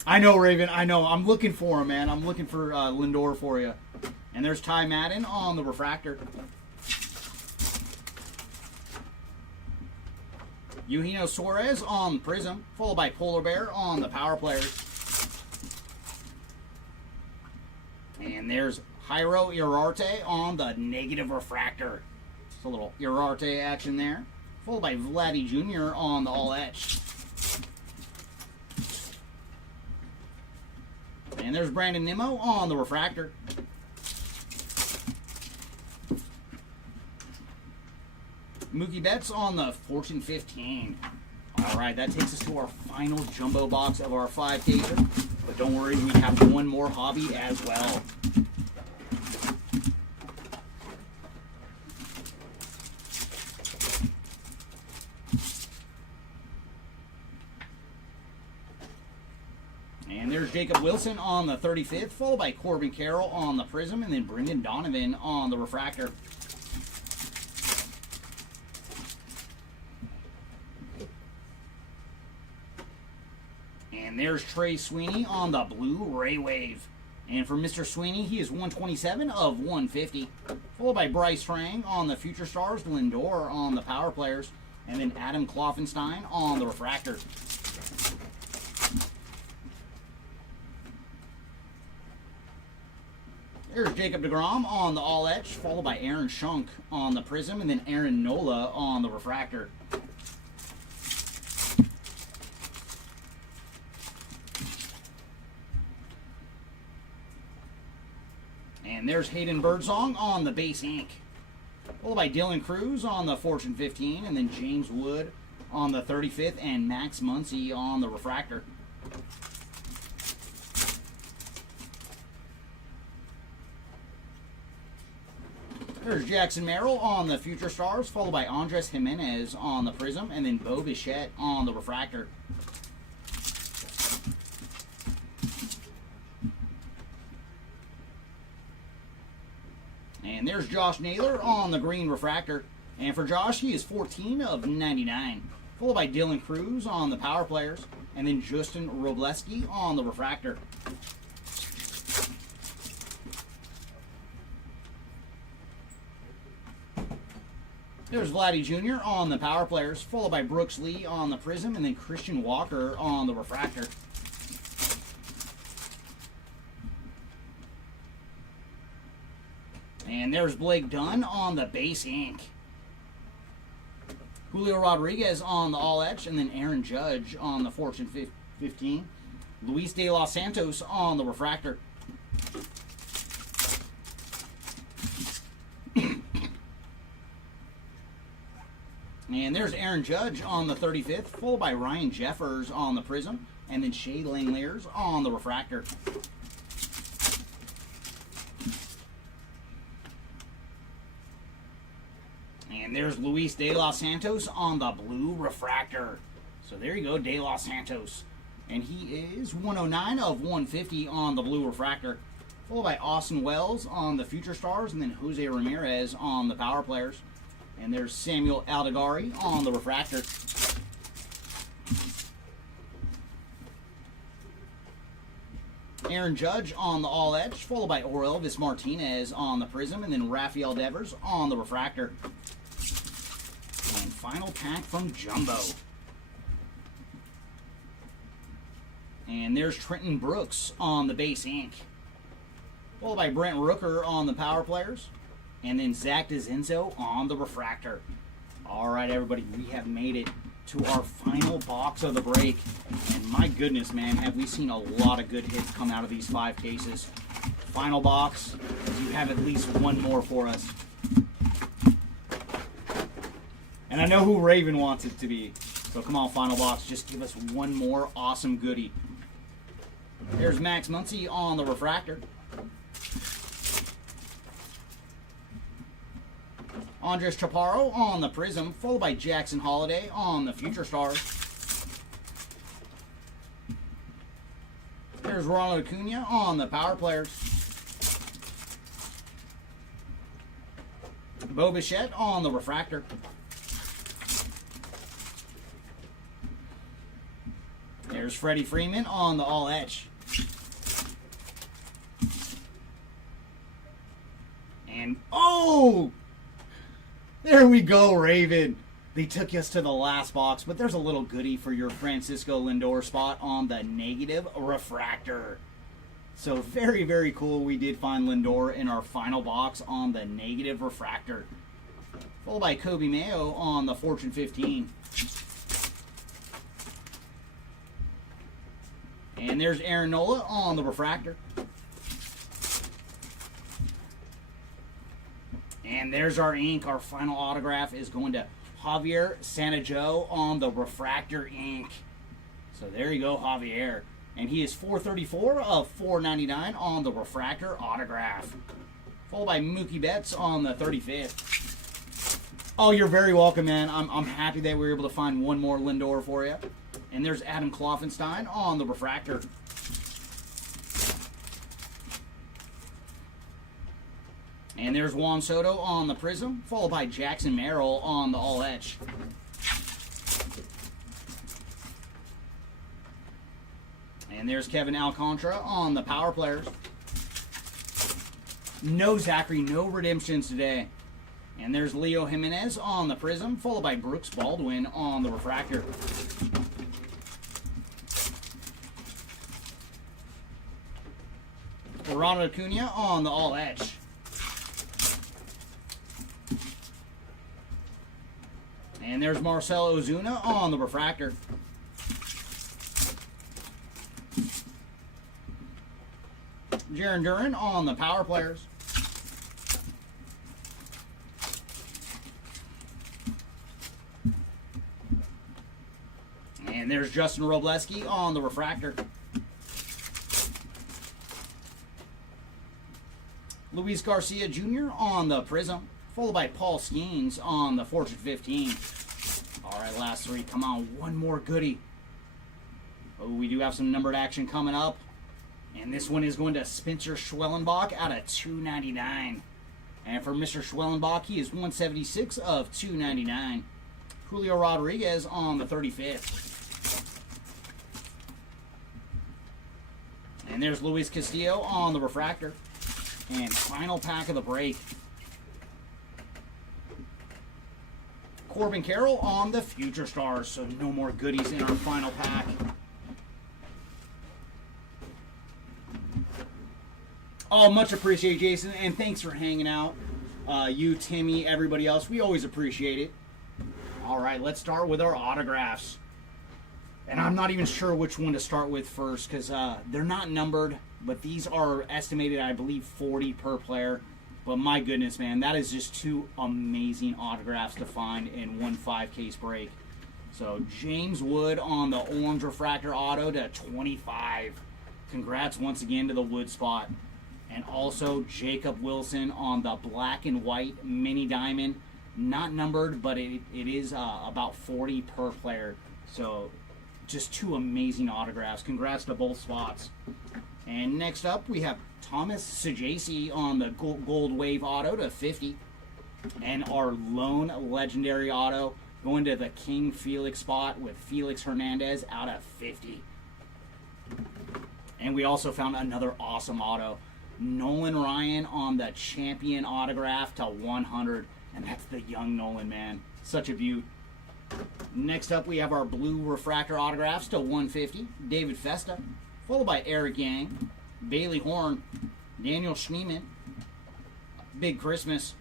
I know, Raven. I know. I'm looking for him, man. I'm looking for Lindor for you. And there's Ty Madden on the refractor. Eugenio Suarez on Prism, followed by Polar Bear on the Power Players. And there's Jairo Irarte on the negative refractor. It's a little Irarte action there. Followed by Vladdy Jr. on the all etch. And there's Brandon Nimmo on the refractor. Mookie Betts on the Fortune 15. All right, that takes us to our final jumbo box of our 5-caser. But don't worry, we have one more hobby as well. And there's Jacob Wilson on the 35th, followed by Corbin Carroll on the Prism, and then Brendan Donovan on the refractor. And there's Trey Sweeney on the blue Ray Wave. And for Mr. Sweeney, he is 127 of 150. Followed by Bryce Trang on the Future Stars, Lindor on the Power Players, and then Adam Kloffenstein on the refractor. There's Jacob deGrom on the all etch, followed by Aaron Schunk on the Prism, and then Aaron Nola on the refractor. And there's Hayden Birdsong on the base ink. Followed by Dylan Cruz on the Fortune 15, and then James Wood on the 35th, and Max Muncy on the refractor. There's Jackson Merrill on the Future Stars, followed by Andres Jimenez on the Prism, and then Bo Bichette on the refractor. And there's Josh Naylor on the green refractor. And for Josh, he is 14 of 99. Followed by Dylan Cruz on the power players. And then Justin Robleski on the refractor. There's Vladdy Jr. on the power players. Followed by Brooks Lee on the Prism. And then Christian Walker on the refractor. And there's Blake Dunn on the base ink. Julio Rodriguez on the all etch, and then Aaron Judge on the Fortune 15. Luis De Los Santos on the refractor. And there's Aaron Judge on the 35th, followed by Ryan Jeffers on the Prism, and then Shea Langeliers on the refractor. And there's Luis De Los Santos on the blue refractor. So there you go, De Los Santos. And he is 109 of 150 on the blue refractor. Followed by Austin Wells on the Future Stars, and then Jose Ramirez on the power players. And there's Samuel Aldegari on the refractor. Aaron Judge on the all etch, followed by Orelvis Martinez on the Prism, and then Rafael Devers on the refractor. And final pack from Jumbo. And there's Trenton Brooks on the base ink. Followed by Brent Rooker on the power players. And then Zach DeZenzo on the refractor. Alright everybody, we have made it to our final box of the break. And my goodness, man, have we seen a lot of good hits come out of these 5 cases. Final box, you have at least one more for us. And I know who Raven wants it to be. So come on, final box, just give us one more awesome goodie. There's Max Muncy on the refractor. Andres Chaparro on the Prism, followed by Jackson Holiday on the Future Stars. There's Ronald Acuna on the power players. Bo Bichette on the refractor. There's Freddie Freeman on the all etch. And oh! There we go, Raven. They took us to the last box, but there's a little goodie for your Francisco Lindor spot on the negative refractor. So very, very cool. We did find Lindor in our final box on the negative refractor. Followed by Kobe Mayo on the Fortune 15. And there's Aaron Nola on the refractor. And there's our ink. Our final autograph is going to Javier Santajo on the refractor ink. So there you go, Javier. And he is 434 of 499 on the refractor autograph. Followed by Mookie Betts on the 35th. Oh, you're very welcome, man. I'm happy that we were able to find one more Lindor for you. And there's Adam Kloffenstein on the refractor. And there's Juan Soto on the Prism, followed by Jackson Merrill on the all etch. And there's Kevin Alcantara on the power players. No Zachary, no redemptions today. And there's Leo Jimenez on the Prism, followed by Brooks Baldwin on the refractor. Ronald Acuna on the all etch. And there's Marcell Ozuna on the refractor. Jarren Duran on the power players. And there's Justin Robleski on the refractor. Luis Garcia Jr. on the Prism, followed by Paul Skeens on the Fortune 15. All right, last three. Come on, one more goodie. Oh, we do have some numbered action coming up. And this one is going to Spencer Schwellenbach out of 299. And for Mr. Schwellenbach, he is 176 of 299. Julio Rodriguez on the 35th. And there's Luis Castillo on the refractor. And final pack of the break. Corbin Carroll on the Future Stars. So no more goodies in our final pack. Oh, much appreciated, Jason. And thanks for hanging out. You, Timmy, everybody else. We always appreciate it. All right, let's start with our autographs. And I'm not even sure which one to start with first because they're not numbered. But these are estimated, I believe, 40 per player. But my goodness, man, that is just two amazing autographs to find in one 5-case break. So James Wood on the orange refractor auto to 25. Congrats once again to the Wood spot. And also Jacob Wilson on the black and white mini diamond. Not numbered, but it is about 40 per player. So just two amazing autographs. Congrats to both spots. And next up, we have Thomas Sajaci on the Gold Wave auto to 50. And our lone legendary auto going to the King Felix spot with Felix Hernandez out of 50. And we also found another awesome auto. Nolan Ryan on the Champion autograph to 100. And that's the young Nolan, man. Such a beaut. Next up, we have our blue refractor autographs to 150. David Festa, followed by Eric Yang, Bailey Horn, Daniel Schneemann, Big Christmas,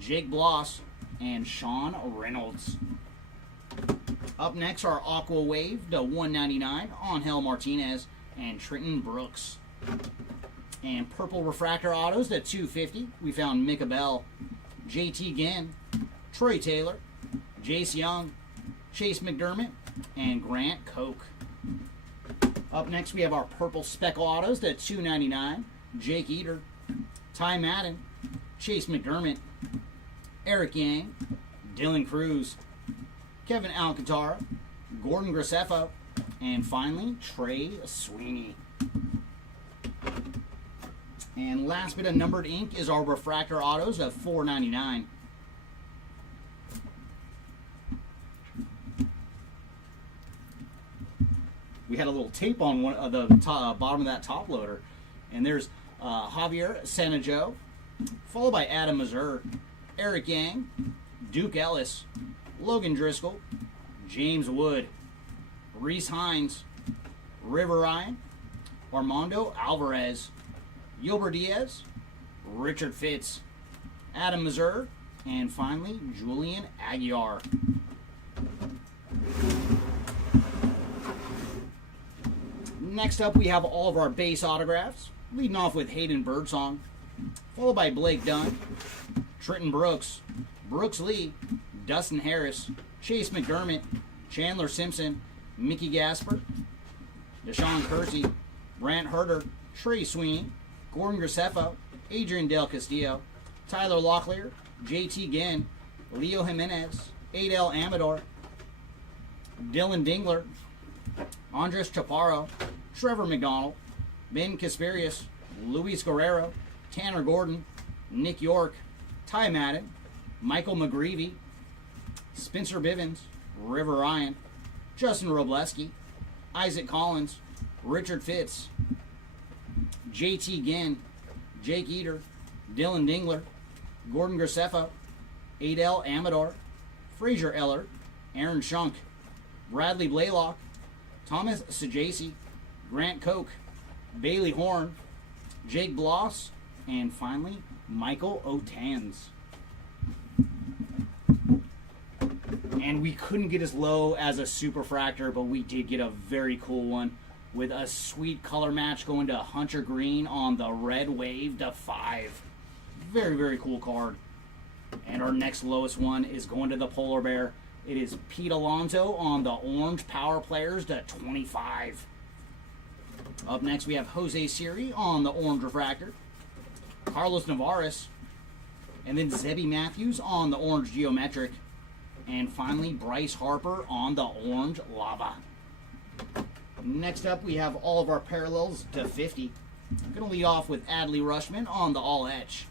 Jake Bloss, and Sean Reynolds. Up next, our Aqua Wave to 199. Angel Martinez and Trenton Brooks. And purple refractor autos to 250. We found Micah Bell, JT Ginn, Troy Taylor, Jace Young, Chase McDermott, and Grant Koch. Up next, we have our purple speckle autos to 299. Jake Eater, Ty Madden, Chase McDermott, Eric Yang, Dylan Cruz, Kevin Alcantara, Gordon Graceffo, and finally, Trey Sweeney. And last bit of numbered ink is our refractor autos of $4.99. We had a little tape on one of the bottom of that top loader. And there's Javier Sanajo, followed by Adam Mazur, Eric Yang, Duke Ellis, Logan Driscoll, James Wood, Reese Hines, River Ryan, Armando Alvarez, Gilbert Diaz, Richard Fitz, Adam Mazur, and finally Julian Aguiar. Next up, we have all of our base autographs, leading off with Hayden Birdsong, followed by Blake Dunn, Trenton Brooks, Brooks Lee, Dustin Harris, Chase McDermott, Chandler Simpson, Mickey Gasper, Deshaun Kersey, Brant Herter, Trey Sweeney, Gordon Graceffo, Adrian Del Castillo, Tyler Locklear, JT Ginn, Leo Jimenez, Adel Amador, Dylan Dingler, Andres Chaparro, Trevor McDonald, Ben Casparius, Luis Guerrero, Tanner Gordon, Nick York, Ty Madden, Michael McGreevy, Spencer Bivens, River Ryan, Justin Robleski, Isaac Collins, Richard Fitz, JT Ginn, Jake Eater, Dylan Dingler, Gordon Graceffo, Adel Amador, Fraser Eller, Aaron Schunk, Bradley Blaylock, Thomas Sajaci, Grant Koch, Bailey Horn, Jake Bloss, and finally, Michael Otans. And we couldn't get as low as a Superfractor, but we did get a very cool one with a sweet color match going to Hunter Green on the Red Wave to 5. Very, very cool card. And our next lowest one is going to the Polar Bear It is Pete Alonso on the orange power players to 25. Up next, we have Jose Siri on the orange refractor. Carlos Navarez. And then Zebby Matthews on the orange geometric. And finally, Bryce Harper on the orange lava. Next up, we have all of our parallels to 50. I'm going to lead off with Adley Rushman on the all etch,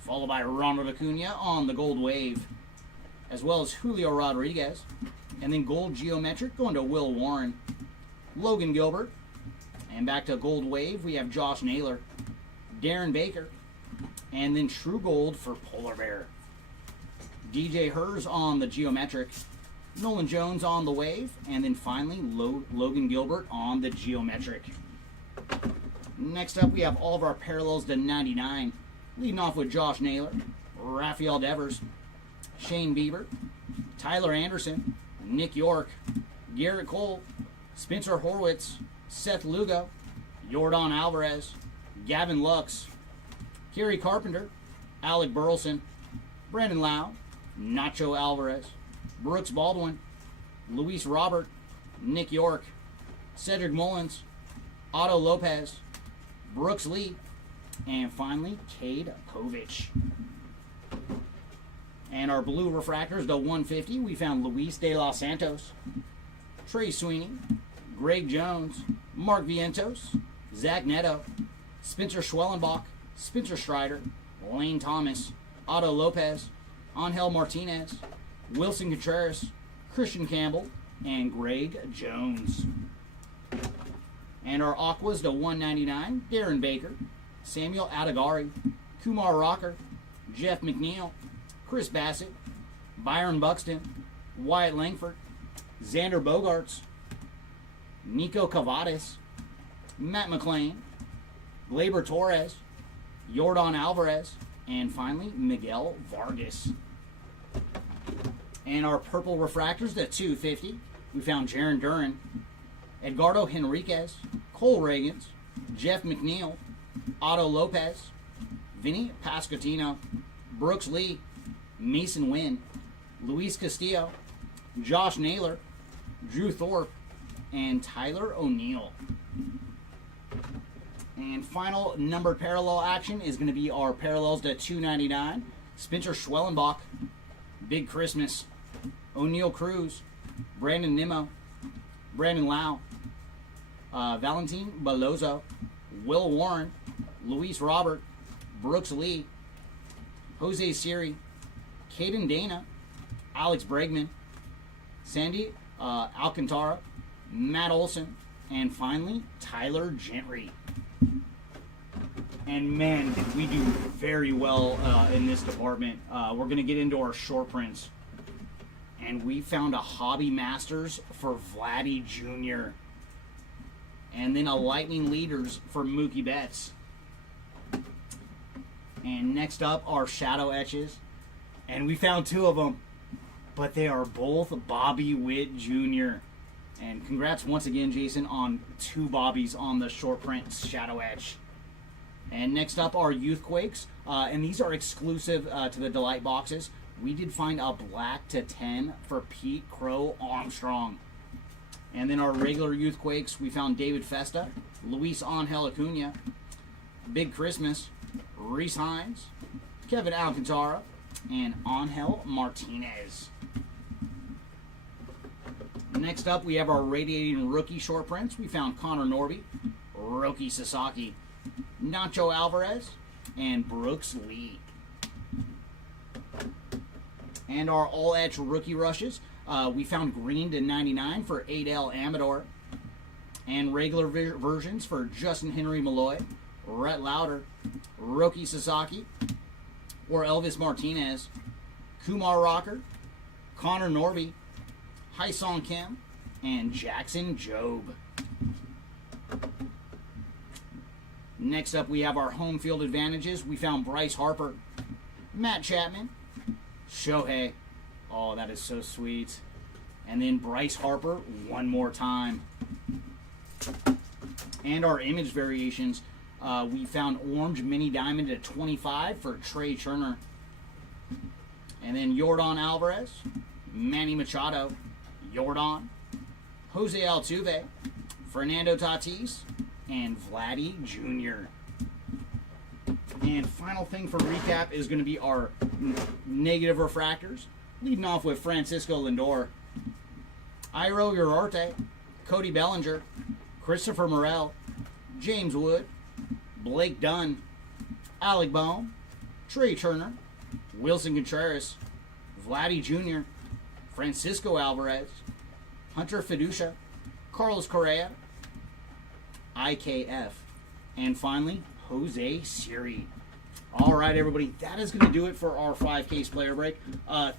followed by Ronald Acuna on the gold wave, as well as Julio Rodriguez, and then gold geometric going to Will Warren, Logan Gilbert, and back to gold wave we have Josh Naylor, Darren Baker, and then true gold for Polar Bear. DJ Hers on the geometric, Nolan Jones on the wave, and then finally Logan Gilbert on the geometric. Next up, we have all of our parallels to 99, leading off with Josh Naylor, Rafael Devers, Shane Bieber, Tyler Anderson, Nick York, Garrett Cole, Spencer Horwitz, Seth Lugo, Yordan Alvarez, Gavin Lux, Kerry Carpenter, Alec Burleson, Brandon Lau, Nacho Alvarez, Brooks Baldwin, Luis Robert, Nick York, Cedric Mullins, Otto Lopez, Brooks Lee, and finally Cade Povich. And our blue refractors to 150, we found Luis De Los Santos, Trey Sweeney, Greg Jones, Mark Vientos, Zach Neto, Spencer Schwellenbach, Spencer Strider, Lane Thomas, Otto Lopez, Angel Martinez, Wilson Contreras, Christian Campbell, and Greg Jones. And our aquas to 199, Darren Baker, Samuel Adagari, Kumar Rocker, Jeff McNeil, Chris Bassett, Byron Buxton, Wyatt Langford, Xander Bogaerts, Nico Cavadas, Matt McLean, Gleyber Torres, Yordan Alvarez, and finally Miguel Vargas. And our purple refractors to 250, we found Jaron Duran, Edgardo Henriquez, Cole Reagans, Jeff McNeil, Otto Lopez, Vinny Pascatino, Brooks Lee, Mason Wynn, Luis Castillo, Josh Naylor, Drew Thorpe, and Tyler O'Neill. And final numbered parallel action is going to be our parallels to 299. Spencer Schwellenbach, Big Christmas, O'Neill Cruz, Brandon Nimmo, Brandon Lau, Valentin Belozo, Will Warren, Luis Robert, Brooks Lee, Jose Siri, Caden Dana, Alex Bregman, Sandy Alcantara, Matt Olson, and finally Tyler Gentry. And man, did we do very well in this department. We're going to get into our short prints. And we found a Hobby Masters for Vladdy Jr. And then a Lightning Leaders for Mookie Betts. And next up are Shadow Etches. And we found two of them. But they are both Bobby Witt Jr. And congrats once again, Jason, on two Bobbies on the short print Shadow Etch. And next up are Youthquakes, and these are exclusive to the Delight boxes. We did find a black to 10 for Pete Crow Armstrong. And then our regular Youthquakes, we found David Festa, Luis Angel Acuna, Big Christmas, Reese Hines, Kevin Alcantara, and Angel Martinez. Next up, we have our Radiating Rookie short prints. We found Connor Norby, Roki Sasaki, Nacho Alvarez, and Brooks Lee. And our all-etch rookie rushes, we found green to 99 for Adel Amador, and regular versions for Justin Henry Malloy, Rhett Lauder, Roki Sasaki, or Elvis Martinez, Kumar Rocker, Connor Norby, Hyesung Kim, and Jackson Jobe. Next up, we have our home field advantages. We found Bryce Harper, Matt Chapman, Shohei. Oh, that is so sweet. And then Bryce Harper one more time. And our image variations, we found Orange Mini Diamond at 25 for Trey Turner. And then Yordan Alvarez, Manny Machado, Yordan, Jose Altuve, Fernando Tatis, and Vladdy Jr. And final thing for recap is going to be our negative refractors, leading off with Francisco Lindor, Iro Urarte, Cody Bellinger, Christopher Morel, James Wood, Blake Dunn, Alec Bohm, Trey Turner, Wilson Contreras, Vladdy Jr., Francisco Alvarez, Hunter Fiducia, Carlos Correa, IKF, and finally, Jose Siri. All right, everybody, that is going to do it for our 5-case player break.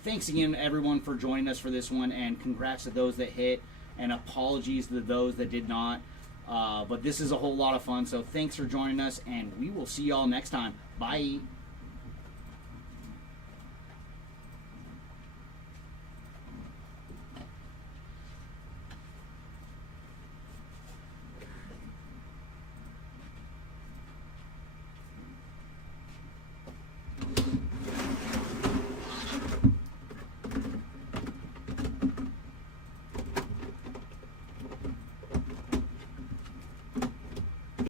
Thanks again, everyone, for joining us for this one, and congrats to those that hit, and apologies to those that did not. But this is a whole lot of fun, so thanks for joining us, and we will see y'all next time. Bye.